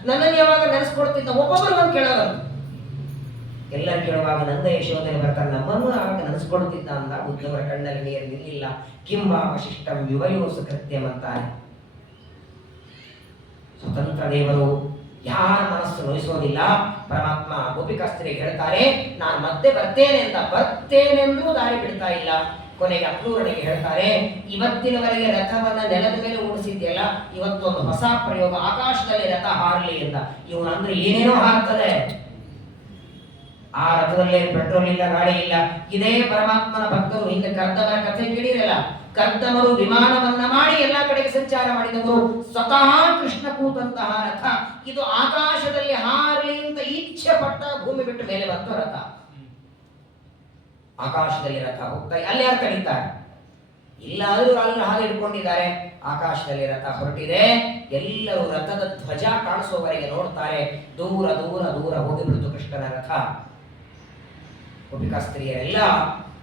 ನನ್ನನ್ನು ಯಾವಾಗ ನೆನೆಸ್ಕೊಡ್ತಿದ್ದ. ಒಬ್ಬೊಬ್ಬರು ಬಂದು ಕೇಳೋರು, ಎಲ್ಲರೂ ಕೇಳುವಾಗ ನಂದ ಯಶೋಧನೆ ಬರ್ತಾರೆ, ನಮ್ಮನ್ನು ಆವಾಗ ನೆನೆಸ್ಕೊಡ್ತಿದ್ದ ಅಂತ ಉದ್ದವರ ಕಣ್ಣಲ್ಲಿ ನೀರು ನಿಲ್ಲಿಲ್ಲ. ಕಿಂಬ ವಶಿಷ್ಠಂ ಯುವಯೋಸು ಕೃತ್ಯಂ ಅಂತಾರೆ. ಸ್ವತಂತ್ರ ದೇವರು ಯಾರ ಮನಸ್ಸು ನೋಯಿಸೋದಿಲ್ಲ. ಪರಮಾತ್ಮ ಗೋಪಿಕಾಸ್ತ್ರೀಗೆ ಹೇಳ್ತಾರೆ, ನಾನು ಮತ್ತೆ ಬರ್ತೇನೆಂದ್ರೂ ದಾರಿ ಬಿಡ್ತಾ ಇಲ್ಲ. ಕೊನೆಗೆ ಅಕ್ರೂರನಿಗೆ ಹೇಳ್ತಾರೆ, ಇವತ್ತಿನವರೆಗೆ ರಥವನ್ನ ನೆಲದ ಮೇಲೆ ಓಡಿಸಿದ್ಯಲ್ಲ, ಇವತ್ತೊಂದು ಹೊಸ ಪ್ರಯೋಗ, ಆಕಾಶದಲ್ಲಿ ರಥ ಹಾರಲಿ ಅಂತ. ಇವನು ಅಂದ್ರೆ ಏನೇನೋ ಹಾರ್ತದೆ. ಆ ರಥದಲ್ಲಿ ಪೆಟ್ರೋಲ್ ಇಲ್ಲ, ಗಾಡಿ ಇಲ್ಲ. ಇದೇ ಪರಮಾತ್ಮನ ಭಕ್ತರು ಹಿಂದೆ ಕರ್ದಮರ ಕಥೆ ಕೇಳಿರಲ್ಲ, ಕರ್ದಮರು ವಿಮಾನವನ್ನ ಮಾಡಿ ಎಲ್ಲಾ ಕಡೆಗೆ ಸಂಚಾರ ಮಾಡಿದವರು. ಸ್ವತಃ ಕೃಷ್ಣ ಕೂತಂತಹ ರಥ ಇದು ಆಕಾಶದಲ್ಲಿ ಹಾರಲಿ ಅಂತ ಇಚ್ಛೆ ಪಟ್ಟ ಭೂಮಿ ಬಿಟ್ಟು ಮೇಲೆ ಬಂತು ರಥ. ಆಕಾಶದಲ್ಲಿ ರಥ ಹೋಗ್ತಾ, ಅಲ್ಲಿ ಯಾರು ಕರೀತಾರೆ ಇಲ್ಲ, ಅಲ್ಲಿ ಹಾಲು ಇಟ್ಕೊಂಡಿದ್ದಾರೆ. ಆಕಾಶದಲ್ಲಿ ರಥ ಹೊರಟಿದೆ. ಎಲ್ಲರೂ ರಥದ ಧ್ವಜ ಕಾಣಿಸುವವರೆಗೆ ನೋಡ್ತಾರೆ. ದೂರ ದೂರ ದೂರ ಹೋಗಿಬಿಡ್ತು ಕೃಷ್ಣನ ರಥ. ಗೋಪಿಕಾ ಸ್ತ್ರೀಯರೆಲ್ಲ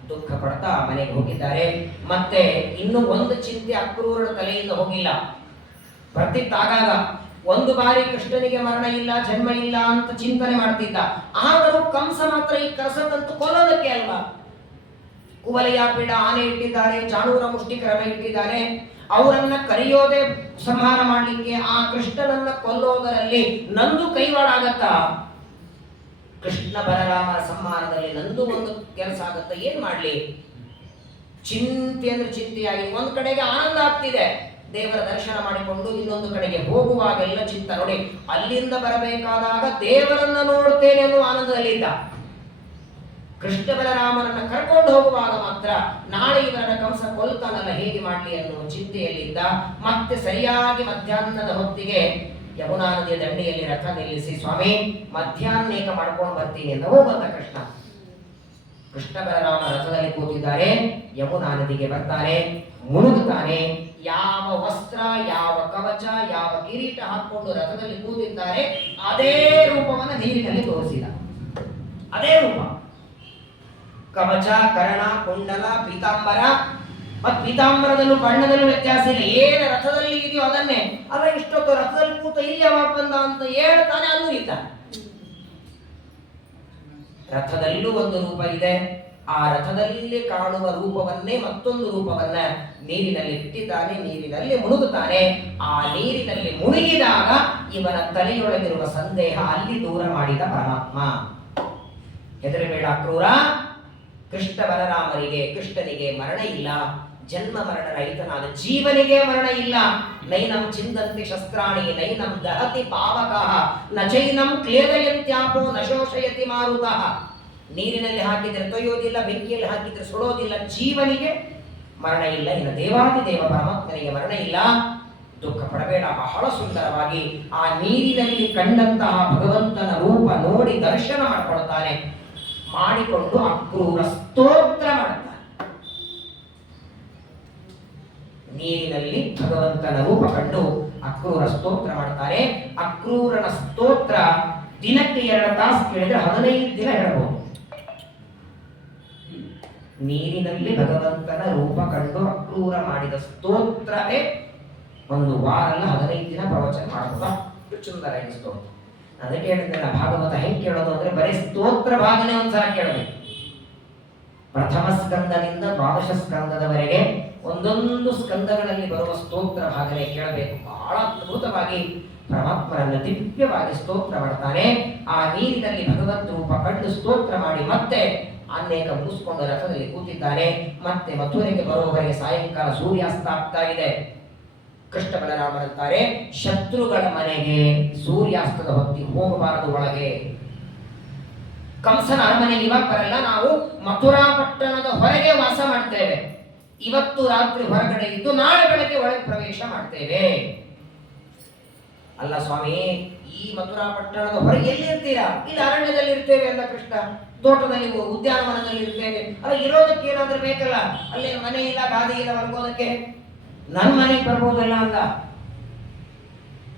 ದುಃಖ ಪಡ್ತಾ ಮನೆಗೆ ಹೋಗಿದ್ದಾರೆ. ಮತ್ತೆ ಇನ್ನು ಒಂದು ಚಿಂತೆ ಅಕ್ರೂರನ ತಲೆಯಿಂದ ಹೋಗಿಲ್ಲ. ಬರ್ತಿತ್ತಾಗಾಗ ಒಂದು ಬಾರಿ ಕೃಷ್ಣನಿಗೆ ಮರಣ ಇಲ್ಲ, ಜನ್ಮ ಇಲ್ಲ ಅಂತ ಚಿಂತನೆ ಮಾಡ್ತಿದ್ದ. ಆದರೂ ಕಂಸ ಮಾತ್ರ ಈ ಕರಸದಂತೂ ಕೊಲ್ಲೋದಕ್ಕೆ ಅಲ್ವಾ. ಕುವಲಯ ಪೀಡ ಆನೆ ಇಟ್ಟಿದ್ದಾರೆ, ಚಾಣೂರ ಮುಷ್ಟಿಕರನ್ನ ಇಟ್ಟಿದ್ದಾರೆ. ಅವರನ್ನ ಕರೆಯೋದೇ ಸಂಹಾರ ಮಾಡಲಿಕ್ಕೆ. ಆ ಕೃಷ್ಣನನ್ನ ಕೊಲ್ಲೋದರಲ್ಲಿ ನಂದು ಕೈವಾಡ ಆಗತ್ತಾ? ಕೃಷ್ಣ ಬಲರಾಮರ ಸಂಹಾರದಲ್ಲಿ ನಂದು ಒಂದು ಕೆಲಸ ಆಗತ್ತ, ಏನ್ ಮಾಡ್ಲಿ? ಚಿಂತೆ ಅಂದ್ರೆ ಚಿಂತೆಯಾಗಿ ಒಂದ್ ಕಡೆಗೆ ಆನಂದ ಆಗ್ತಿದೆ, ದೇವರ ದರ್ಶನ ಮಾಡಿಕೊಂಡು. ಇನ್ನೊಂದು ಕಡೆಗೆ ಹೋಗುವಾಗೆಲ್ಲ ಚಿಂತ ನೋಡಿ, ಅಲ್ಲಿಂದ ಬರಬೇಕಾದಾಗ ದೇವರನ್ನ ನೋಡ್ತೇನೆ ಅನ್ನೋ ಆನಂದದಲ್ಲಿದ್ದ. ಕೃಷ್ಣ ಬಲರಾಮನನ್ನ ಕರ್ಕೊಂಡು ಹೋಗುವಾಗ ಮಾತ್ರ ನಾಳೆ ಇವರನ್ನ ಕಂಸ ಕೊಲ್ತಾನಲ್ಲ, ಹೇಗೆ ಮಾಡ್ಲಿ ಅನ್ನುವ ಚಿಂತೆಯಲ್ಲಿದ್ದ. ಮತ್ತೆ ಸರಿಯಾಗಿ ಮಧ್ಯಾಹ್ನದ ಹೊತ್ತಿಗೆ ಯಮುನಾ ನದಿಯ ದಂಡೆಯಲ್ಲಿ ರಥ ನಿಲ್ಲಿಸಿ, ಸ್ವಾಮಿ ಮಧ್ಯಾಹ್ನೇಕ ಮಾಡ್ಕೊಂಡು ಬರ್ತೀನಿ ಅಂತ ಹೋಗಂತ ಕೃಷ್ಣ. ಕೃಷ್ಣ ಬಲರಾಮ ರಥದಲ್ಲಿ ಕೂತಿದ್ದಾರೆ, ಯಮುನಾ ನದಿಗೆ ಬರ್ತಾರೆ, ಮುಳುಗುತ್ತಾನೆ. ಯಾವ ವಸ್ತ್ರ, ಯಾವ ಕವಚ, ಯಾವ ಕಿರೀಟ ಹಾಕೊಂಡು ರಥದಲ್ಲಿ ಕೂತಿದ್ದಾರೆ, ಅದೇ ರೂಪವನ್ನು ನೀರಿನಲ್ಲಿ ತೋರಿಸಿದ. ಅದೇ ರೂಪ, ಕವಚ, ಕರ್ಣ, ಕುಂಡಲ, ಪೀತಾಂಬರ. ಮತ್ತು ಪೀತಾಂಬರದಲ್ಲೂ ಬಣ್ಣದಲ್ಲೂ ವ್ಯತ್ಯಾಸ ಇಲ್ಲ. ಏನು ರಥದಲ್ಲಿ ಇದೆಯೋ ಅದನ್ನೇ. ಅಲ್ಲ, ಇಷ್ಟೊತ್ತು ರಥದಲ್ಲಿ ಕೂತ ಇಲ್ಲಿ ಯಾವಾಗ ಬಂದ ಅಂತ ಹೇಳ್ತಾನೆ, ಅಲ್ಲೂ ಇದ್ದಾನೆ. ರಥದಲ್ಲೂ ಒಂದು ರೂಪ ಇದೆ. ಆ ರಥದಲ್ಲಿ ಕಾಣುವ ರೂಪವನ್ನೇ ಮತ್ತೊಂದು ರೂಪವನ್ನ ನೀರಿನಲ್ಲಿ ಇಟ್ಟಿದ್ದಾನೆ. ನೀರಿನಲ್ಲಿ ಮುಳುಗುತ್ತಾನೆ. ಆ ನೀರಿನಲ್ಲಿ ಮುಳುಗಿದಾಗ ಇವನ ತಲೆಯೊಳಗಿರುವ ಸಂದೇಹ ಅಲ್ಲಿ ದೂರ ಮಾಡಿದ ಪರಮಾತ್ಮ. ಹೆದರಬೇಡ ಅಕ್ರೂರ, ಕೃಷ್ಣ ಬಲರಾಮರಿಗೆ, ಕೃಷ್ಣನಿಗೆ ಮರಣ ಇಲ್ಲ, ಜನ್ಮ ಮರಣ ರಹಿತನಾದ ಜೀವನಿಗೆ ಮರಣ ಇಲ್ಲ. ನೈನಂ ಚಿಂದಂತಿ ಶಸ್ತ್ರಾಣಿ, ನೈನಂ ದಹತಿ ಪಾವಕಃ, ನ ಚೈನಂ ಕ್ಲೇದಯಂತ್ಯಾಪೋ ನ ಶೋಷಯತಿ ಮಾರುತಃ. ನೀರಿನಲ್ಲಿ ಹಾಕಿದ್ರೆ ತೊಯ್ಯೋದಿಲ್ಲ, ಬೆಂಕಿಯಲ್ಲಿ ಹಾಕಿದ್ರೆ ಸುಡೋದಿಲ್ಲ. ಜೀವನಿಗೆ ಮರಣ ಇಲ್ಲ. ಇನ್ನು ದೇವಾದಿದೇವ ಪರಮಾತ್ಮನಿಗೆ ಮರಣ ಇಲ್ಲ. ದುಃಖ ಪಡಬೇಡ. ಬಹಳ ಸುಂದರವಾಗಿ ಆ ನೀರಿನಲ್ಲಿ ಕಂಡಂತಹ ಭಗವಂತನ ರೂಪ ನೋಡಿ ದರ್ಶನ ಮಾಡಿಕೊಳ್ತಾನೆ. ಮಾಡಿಕೊಂಡು ಅಕ್ರೂರ ಸ್ತೋತ್ರ ಮಾಡ್ತಾನೆ. ನೀರಿನಲ್ಲಿ ಭಗವಂತನ ರೂಪ ಕಂಡು ಅಕ್ರೂರ ಸ್ತೋತ್ರ ಮಾಡ್ತಾರೆ. ಅಕ್ರೂರನ ಸ್ತೋತ್ರ ದಿನಕ್ಕೆ 2 ತಾಸು ಕೇಳಿದ್ರೆ 15 ದಿನ ಹೇಳಬಹುದು. ನೀರಿನಲ್ಲಿ ಭಗವಂತನ ರೂಪ ಕಂಡು ಅಕ್ರೂರ ಮಾಡಿದ ಸ್ತೋತ್ರವೇ ಒಂದು ವಾರ ಅಲ್ಲ 15 ದಿನ ಪ್ರವಚನ ಮಾಡೋದು. ಸುಂದರ ಈ ಸ್ತೋತ್ರ. ಅದಕ್ಕೆ ಹೇಳಿದ್ರೆ ಭಾಗವತ ಹೆಂಗೆ ಕೇಳೋದು ಅಂದ್ರೆ ಬರೀ ಸ್ತೋತ್ರ ಭಾಗನೇ ಒಂದ್ಸಲ ಕೇಳಬೇಕು. ಪ್ರಥಮ ಸ್ಕಂದನಿಂದ ದ್ವಾದಶ ಸ್ಕಂದದವರೆಗೆ ಒಂದೊಂದು ಸ್ಕಂದಗಳಲ್ಲಿ ಬರುವ ಸ್ತೋತ್ರ ಭಾಗನೇ ಕೇಳಬೇಕು. ಬಹಳ ಅದ್ಭುತವಾಗಿ ಪರಮಾತ್ಮರನ್ನು ದಿವ್ಯವಾಗಿ ಸ್ತೋತ್ರ ಮಾಡ್ತಾನೆ. ಆ ನೀರಿನಲ್ಲಿ ಭಗವದ್ ರೂಪ ಕಂಡು ಸ್ತೋತ್ರ ಮಾಡಿ ಮತ್ತೆ ಅನೇಕ ಮುಗಿಸ್ಕೊಂಡು ರಥದಲ್ಲಿ ಕೂತಿದ್ದಾನೆ. ಮತ್ತೆ ಮಥುರೆಗೆ ಬರುವವರೆಗೆ ಸಾಯಂಕಾಲ ಸೂರ್ಯಾಸ್ತ ಆಗ್ತಾ ಇದೆ. ಕೃಷ್ಣ ಬಲರಾಮರಂತಾರೆ, ಶತ್ರುಗಳ ಮನೆಗೆ ಸೂರ್ಯಾಸ್ತದ ಹೊತ್ತಿಗೆ ಹೋಗಬಾರದು, ಒಳಗೆ ಕಂಸನ ಅರಮನೆಗೆ ಇವಾಗ ಬರಲ್ಲ, ನಾವು ಮಥುರಾ ಪಟ್ಟಣದ ಹೊರಗೆ ವಾಸ ಮಾಡ್ತೇವೆ. ಇವತ್ತು ರಾತ್ರಿ ಹೊರಗಡೆ ಇದ್ದು ನಾಳೆ ಬೆಳಗ್ಗೆ ಒಳಗೆ ಪ್ರವೇಶ ಮಾಡ್ತೇವೆ. ಅಲ್ಲ ಸ್ವಾಮಿ, ಈ ಮಥುರಾ ಪಟ್ಟಣದ ಹೊರಗೆ ಎಲ್ಲಿ ಇರ್ತೀರಾ? ಇಲ್ಲಿ ಅರಣ್ಯದಲ್ಲಿ ಇರ್ತೇವೆ ಅಲ್ಲ ಕೃಷ್ಣ, ತೋಟದಲ್ಲಿ ಉದ್ಯಾನವನದಲ್ಲಿ ಇರ್ತೇವೆ. ಅಲ್ಲ, ಇರೋದಕ್ಕೆ ಏನಾದ್ರೂ ಬೇಕಲ್ಲ, ಅಲ್ಲಿ ಮನೆ ಇಲ್ಲ, ಗಾದಿ ಇಲ್ಲ, ಮಲ್ಗೋದಕ್ಕೆ. ನನ್ನ ಮನೆಗೆ ಬರ್ಬೋದಲ್ಲ ಅಂತ,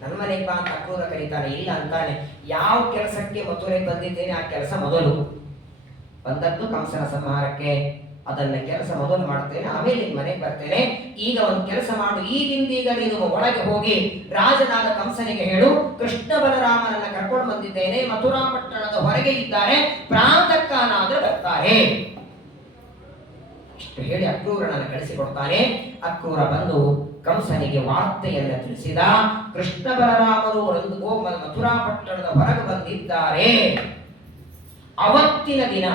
ನನ್ನ ಮನೆಗೆ ಬಾ ಅಂತ ಅಕ್ರೂರ ಕರೀತಾನೆ. ಇಲ್ಲ ಅಂತಾನೆ. ಯಾವ ಕೆಲಸಕ್ಕೆ ಮಥುರೆಗೆ ಬಂದಿದ್ದೇನೆ ಆ ಕೆಲಸ ಮೊದಲು ಬಂದದ್ದು ಕಂಸನ ಸಂಹಾರಕ್ಕೆ. ಅದನ್ನ ಕೆಲಸ ಮೊದಲು ಮಾಡ್ತೇನೆ, ಆಮೇಲೆ ನಿನ್ ಮನೆಗೆ ಬರ್ತೇನೆ. ಈಗ ಒಂದು ಕೆಲಸ ಮಾಡು, ಈಗಿಂದೀಗ ನೀನು ಒಳಗೆ ಹೋಗಿ ರಾಜನಾದ ಕಂಸನಿಗೆ ಹೇಳು, ಕೃಷ್ಣ ಬಲರಾಮನನ್ನ ಕರ್ಕೊಂಡು ಬಂದಿದ್ದೇನೆ, ಮಥುರಾ ಪಟ್ಟಣದ ಹೊರಗೆ ಇದ್ದಾರೆ, ಪ್ರಾತಃ ಕಾಲ ಆದ್ರೆ ಬರ್ತಾರೆ. ಇಷ್ಟು ಹೇಳಿ ಅಕ್ರೂರನನ್ನು ಕಳಿಸಿಕೊಡ್ತಾನೆ. ಅಕ್ರೂರ ಬಂದು ಕಂಸನಿಗೆ ವಾರ್ತೆಯನ್ನು ತಿಳಿಸಿದ. ಕೃಷ್ಣ ಬಲರಾಮರು ಮಥುರಾ ಪಟ್ಟಣದ ಹೊರಗೆ ಬಂದಿದ್ದಾರೆ. ಅವತ್ತಿನ ದಿನ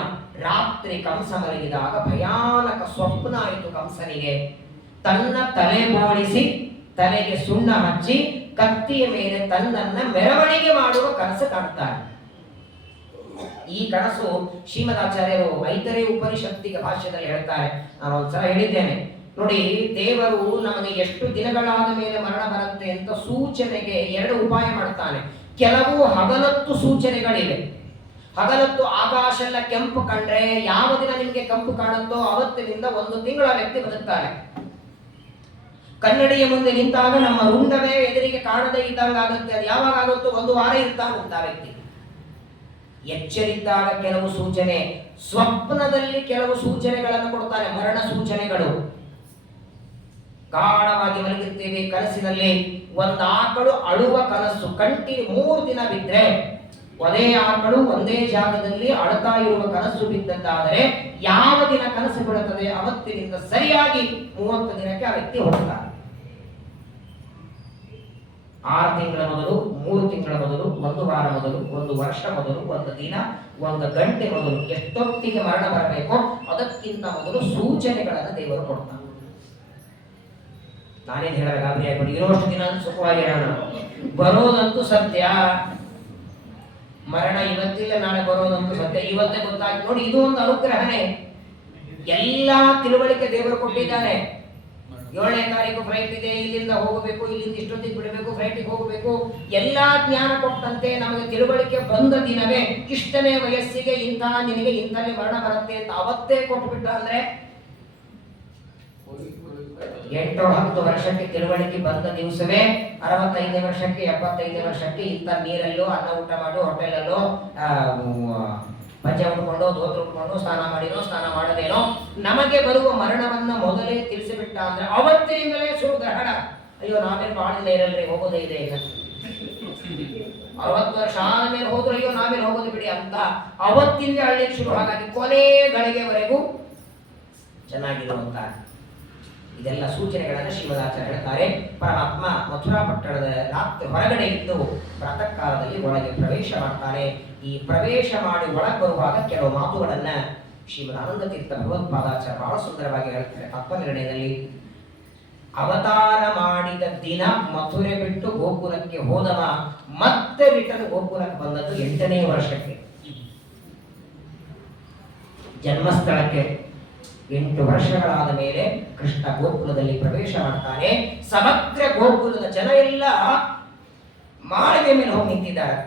ರಾತ್ರಿ ಕಂಸ ಮಲಗಿದಾಗ ಭಯಾನಕ ಸ್ವಪ್ನ ಆಯಿತು ಕಂಸನಿಗೆ. ತನ್ನ ತಲೆ ಬೋಳಿಸಿ ತಲೆಗೆ ಸುಣ್ಣ ಹಚ್ಚಿ ಕತ್ತಿಯ ಮೇಲೆ ತನ್ನನ್ನ ಮೆರವಣಿಗೆ ಮಾಡುವ ಕನಸು ಕಾಣ್ತಾನೆ. ಈ ಕನಸು ಶ್ರೀಮದಾಚಾರ್ಯರು ಐತರೇ ಉಪನಿಷತ್ತಿಗೆ ಭಾಷ್ಯದಲ್ಲಿ ಹೇಳ್ತಾರೆ. ನಾನು ಒಂದ್ಸಲ ಹೇಳಿದ್ದೇನೆ ನೋಡಿ, ದೇವರು ನಮಗೆ ಎಷ್ಟು ದಿನಗಳಾದ ಮೇಲೆ ಮರಣ ಬರುತ್ತೆ ಅಂತ ಸೂಚನೆಗೆ 2 ಉಪಾಯ ಮಾಡ್ತಾನೆ. ಕೆಲವು ಹಗಲತ್ತು ಸೂಚನೆಗಳಿವೆ. ಹಗಲತ್ತು ಆಕಾಶ ಎಲ್ಲ ಕೆಂಪು ಕಂಡ್ರೆ ಯಾವ ದಿನ ನಿಮ್ಗೆ ಕೆಂಪು ಕಾಣುತ್ತೋ ಅವತ್ತಿನಿಂದ 1 ತಿಂಗಳ ವ್ಯಕ್ತಿ ಬದುಕ್ತಾನೆ. ಕನ್ನಡಿಯ ಮುಂದೆ ನಿಂತಾಗ ನಮ್ಮ ರುಂಡವೇ ಎದುರಿಗೆ ಕಾಣದೇ ಇದ್ದಂಗಾಗುತ್ತೆ. ಅದು ಯಾವಾಗ ಆಗುತ್ತೋ 1 ವಾರ ಇರ್ತಾನಂತ ವ್ಯಕ್ತಿ. ಎಚ್ಚರಿದ್ದಾಗ ಕೆಲವು ಸೂಚನೆ, ಸ್ವಪ್ನದಲ್ಲಿ ಕೆಲವು ಸೂಚನೆಗಳನ್ನು ಕೊಡ್ತಾನೆ, ಮರಣ ಸೂಚನೆಗಳು. ಗಾಢವಾಗಿ ಮಲಗಿರ್ತೇವೆ, ಕನಸಿನಲ್ಲಿ ಒಂದು ಆಕಳು ಅಳುವ ಕನಸು, ಕಂಟಿನ್ಯೂ 3 ದಿನ ಬಿದ್ರೆ ಒಂದೇ ಆಕಳು ಒಂದೇ ಜಾಗದಲ್ಲಿ ಅಳತಾ ಇರುವ ಕನಸು ಬಿದ್ದದ್ದಾದರೆ ಯಾವ ದಿನ ಕನಸು ಬೀಳುತ್ತದೆ ಅವತ್ತಿನಿಂದ ಸರಿಯಾಗಿ 30 ದಿನಕ್ಕೆ ಆ ವ್ಯಕ್ತಿ ಹೋಗ್ತಾನೆ. 6 ತಿಂಗಳ ಮೊದಲು, 3 ತಿಂಗಳ ಮೊದಲು, 1 ವಾರ ಮೊದಲು, 1 ವರ್ಷ ಮೊದಲು, 1 ದಿನ, 1 ಗಂಟೆ ಮೊದಲು, ಎಷ್ಟೊತ್ತಿಗೆ ಮರಣ ಬರಬೇಕೋ ಅದಕ್ಕಿಂತ ಮೊದಲು ಸೂಚನೆಗಳನ್ನು ದೇವರು ಕೊಡ್ತಾನೆ. ನಾನೇನು ಹೇಳಬೇಕಾದ್ರೆ ಇರೋಷ್ಟು ದಿನ ಸುಖವಾಗಿ ಹೇಳೋಣ, ಬರೋದಂತೂ ಸತ್ಯ. ಮರಣ ಇವತ್ತಿಲ್ಲ, ನಾಳೆ ಬರೋದಂತೂ ಸತ್ಯ. ಇವತ್ತೇ ಗೊತ್ತಾಗಿ ನೋಡಿ, ಇದು ಒಂದು ಅನುಗ್ರಹನೇ. ಎಲ್ಲಾ ತಿಳುವಳಿಕೆ ದೇವರು ಕೊಟ್ಟಿದ್ದಾನೆ. 7ನೇ ತಾರೀಕು ಫ್ಲೈಟ್ ಇದೆ, ಇಲ್ಲಿಂದ ಹೋಗಬೇಕು, ಇಲ್ಲಿಂದ ಇಷ್ಟೊತ್ತಿಗೆ ಬಿಡಬೇಕು, ಫ್ಲೈಟಿಗೆ ಹೋಗಬೇಕು, ಎಲ್ಲಾ ಜ್ಞಾನ ಕೊಟ್ಟಂತೆ ನಮಗೆ ತಿಳುವಳಿಕೆ ಬಂದ ದಿನವೇ ಇಷ್ಟನೇ ವಯಸ್ಸಿಗೆ ನಿನಗೆ ಇಂಥಲ್ಲಿ ಮರಣ ಬರುತ್ತೆ ಅಂತ ಅವತ್ತೇ ಕೊಟ್ಬಿಟ್ಟ ಅಂದ್ರೆ 8-10 ವರ್ಷಕ್ಕೆ ತಿಳುವಳಿಕೆ ಬಂದ ದಿವಸವೇ 65ನೇ ವರ್ಷಕ್ಕೆ 75ನೇ ವರ್ಷಕ್ಕೆ ಇಂಥ ನೀರಲ್ಲೋ ಅನ್ನ ಊಟ ಮಾಡೋ ಹೋಟೆಲಲ್ಲೋ ಪಂಚೆ ಉಟ್ಕೊಂಡು ಧೋತ್ರ ಉಟ್ಕೊಂಡು ಸ್ನಾನ ಮಾಡಿನೋ ಸ್ನಾನ ಮಾಡದೇನೋ ನಮಗೆ ಬರುವ ಮರಣವನ್ನ ಮೊದಲೇ ತಿಳಿಸಿಬಿಟ್ಟ ಅಂದ್ರೆ ಅವತ್ತಿನಿಂದಲೇ ಶುರು ಗ್ರಹಣ. ಅಯ್ಯೋ ನಾವೇನು ಬಾಳಿಲ್ಲ ಇರಲ್ರಿ, ಹೋಗೋದೇ ಇದೆ. ಈಗ 60 ವರ್ಷ ಆದ್ಮೇಲೆ ಹೋದ್ರು ಅಯ್ಯೋ ನಾವೇನು ಹೋಗೋದು ಬಿಡಿ ಅಂತ ಅವತ್ತಿಂದ ಅಳ್ಳಿಗೆ ಶುರು. ಹಾಗಾಗಿ ಕೊನೆ ಗಳಿಗೆವರೆಗೂ ಚೆನ್ನಾಗಿರುವಂತ ಇದೆಲ್ಲ ಸೂಚನೆಗಳನ್ನು ಶ್ರೀಮದಾಚಾರ್ಯ ಹೇಳ್ತಾರೆ. ಪರಮಾತ್ಮ ಮಥುರಾ ಪಟ್ಟಣದ ರಾತ್ರಿ ಹೊರಗಡೆ ಇದ್ದು ಪ್ರಾತಃ ಕಾಲದಲ್ಲಿ ಒಳಗೆ ಪ್ರವೇಶ ಮಾಡ್ತಾನೆ. ಈ ಪ್ರವೇಶ ಮಾಡಿ ಒಳಗೆ ಬರುವಾಗ ಕೆಲವು ಮಾತುಗಳನ್ನ ಶ್ರೀಮದ್ ಆನಂದ ತೀರ್ಥ ಭಗವತ್ಪಾದಾಚಾರ್ಯ ಬಹಳ ಸುಂದರವಾಗಿ ಹೇಳ್ತಾರೆ ತತ್ವನಿರ್ಣಯದಲ್ಲಿ. ಅವತಾರ ಮಾಡಿದ ದಿನ ಮಥುರೆ ಬಿಟ್ಟು ಗೋಕುಲಕ್ಕೆ ಹೋದವ ಮತ್ತೆ ರಿಟರ್ನ್ ಗೋಕುಲಕ್ಕೆ ಬಂದದ್ದು 8ನೇ ವರ್ಷಕ್ಕೆ, ಜನ್ಮಸ್ಥಳಕ್ಕೆ. 8 ವರ್ಷಗಳಾದ ಮೇಲೆ ಕೃಷ್ಣ ಗೋಕುಲದಲ್ಲಿ ಪ್ರವೇಶ ಮಾಡ್ತಾನೆ. ಸಮಗ್ರ ಗೋಕುಲದ ಜನ ಎಲ್ಲ ಮಾಳಿಗೆ ಮೇಲೆ ಹೋಗಿ ನಿಂತಿದ್ದಾರೆ.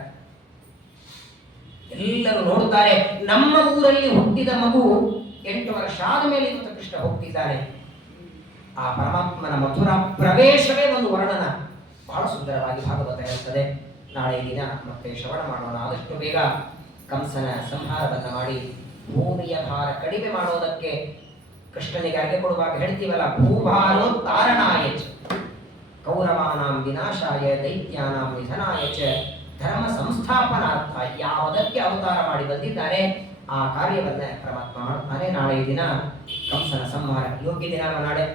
ಎಲ್ಲರೂ ನೋಡುತ್ತಾರೆ, ನಮ್ಮ ಊರಲ್ಲಿ ಹುಟ್ಟಿದ ಮಗು 8 ವರ್ಷ ಆದ ಮೇಲೆ ಇವತ್ತು ಕೃಷ್ಣ ಹೋಗ್ತಿದ್ದಾನೆ. ಆ ಪರಮಾತ್ಮನ ಮಥುರಾ ಪ್ರವೇಶವೇ ಒಂದು ವರ್ಣನ. ಬಹಳ ಸುಂದರವಾಗಿ ಭಾಗವತ ಹೇಳ್ತದೆ. ನಾಳೆ ದಿನ ಮತ್ತೆ ಶ್ರವಣ ಮಾಡೋಣ. ಆದಷ್ಟು ಬೇಗ ಕಂಸನ ಸಂಹಾರವನ್ನು ಮಾಡಿ ಭೂಮಿಯ ಭಾರ ಕಡಿಮೆ ಮಾಡೋದಕ್ಕೆ ಕೃಷ್ಣನಿಗೆ ಅರ್ಗೆ ಕೊಡುವಾಗ ಹೇಳ್ತೀವಲ್ಲ, ಭೂಭಾರೋತ್ತಾರಣಾಯ ಚ ಕೌರವಾನಾಂ ವಿನಾಶಾಯ ದೈತ್ಯಾನಾಂ ನಿಧನಾಯ ಚ ಧರ್ಮ ಸಂಸ್ಥಾಪನಾರ್ಥ, ಯಾವುದಕ್ಕೆ ಅವತಾರ ಮಾಡಿ ಬಂದಿದ್ದಾರೆ ಆ ಕಾರ್ಯವನ್ನ ಪರಮಾತ್ಮ ಮಾಡ್ತಾನೆ. ನಾಳೆ ಈ ದಿನ ಕಂಸನ ಸಂಹಾರ ಯೋಗ್ಯ ದಿನ ಅಲ್ವಾ ನಾಳೆ?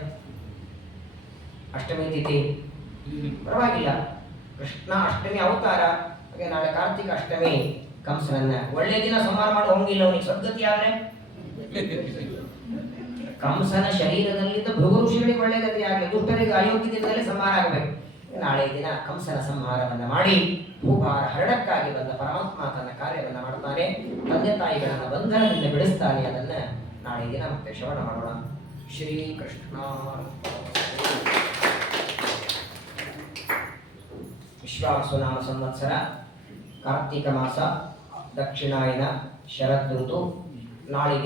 ಅಷ್ಟಮಿ ತಿಥಿ ಪರವಾಗಿಲ್ಲ, ಕೃಷ್ಣ ಅಷ್ಟಮಿ ಅವತಾರ, ಹಾಗೆ ನಾಳೆ ಕಾರ್ತಿಕ ಅಷ್ಟಮಿ. ಕಂಸನನ್ನ ಒಳ್ಳೆ ದಿನ ಸಂಹಾರ ಮಾಡಿ ಹೋಗಿಲ್ಲ, ಅವನಿಗೆ ಸದ್ಗತಿ ಆದ್ರೆ ಕಂಸನ ಶರೀರದಲ್ಲಿದ್ದ ಭೃಗು ಋಷಿಗಳಿಗೆ ಒಳ್ಳೆ ಗತಿ ಆಗಲಿ, ದುಷ್ಟರಿಗೆ ಅಯೋಗ್ಯ ದಿನದಲ್ಲಿ ಸಂಹಾರ ಆಗಬೇಕು. ನಾಳೆ ದಿನ ಕಂಸನ ಸಂಹಾರವನ್ನ ಮಾಡಿ ಭೂಭಾರ ಹರಡಕ್ಕಾಗಿ ಬಂದ ಪರಮಾತ್ಮ ತನ್ನ ಕಾರ್ಯವನ್ನ ಮಾಡ್ತಾನೆ, ತಂದೆ ತಾಯಿಗಳನ್ನ ಬಂಧನದಿಂದ ಬಿಡಿಸ್ತಾನೆ. ಅದನ್ನ ನಾಳೆ ದಿನ ಮತ್ತೆ ಶ್ರವಣ ಮಾಡೋಣ. ಶ್ರೀಕೃಷ್ಣ. ವಿಶ್ವಾವಸುನಾಮ ಸಂವತ್ಸರ, ಕಾರ್ತಿಕ ಮಾಸ, ದಕ್ಷಿಣಾಯನ, ಶರದ್ ಋತು. ನಾಳೆಗೆ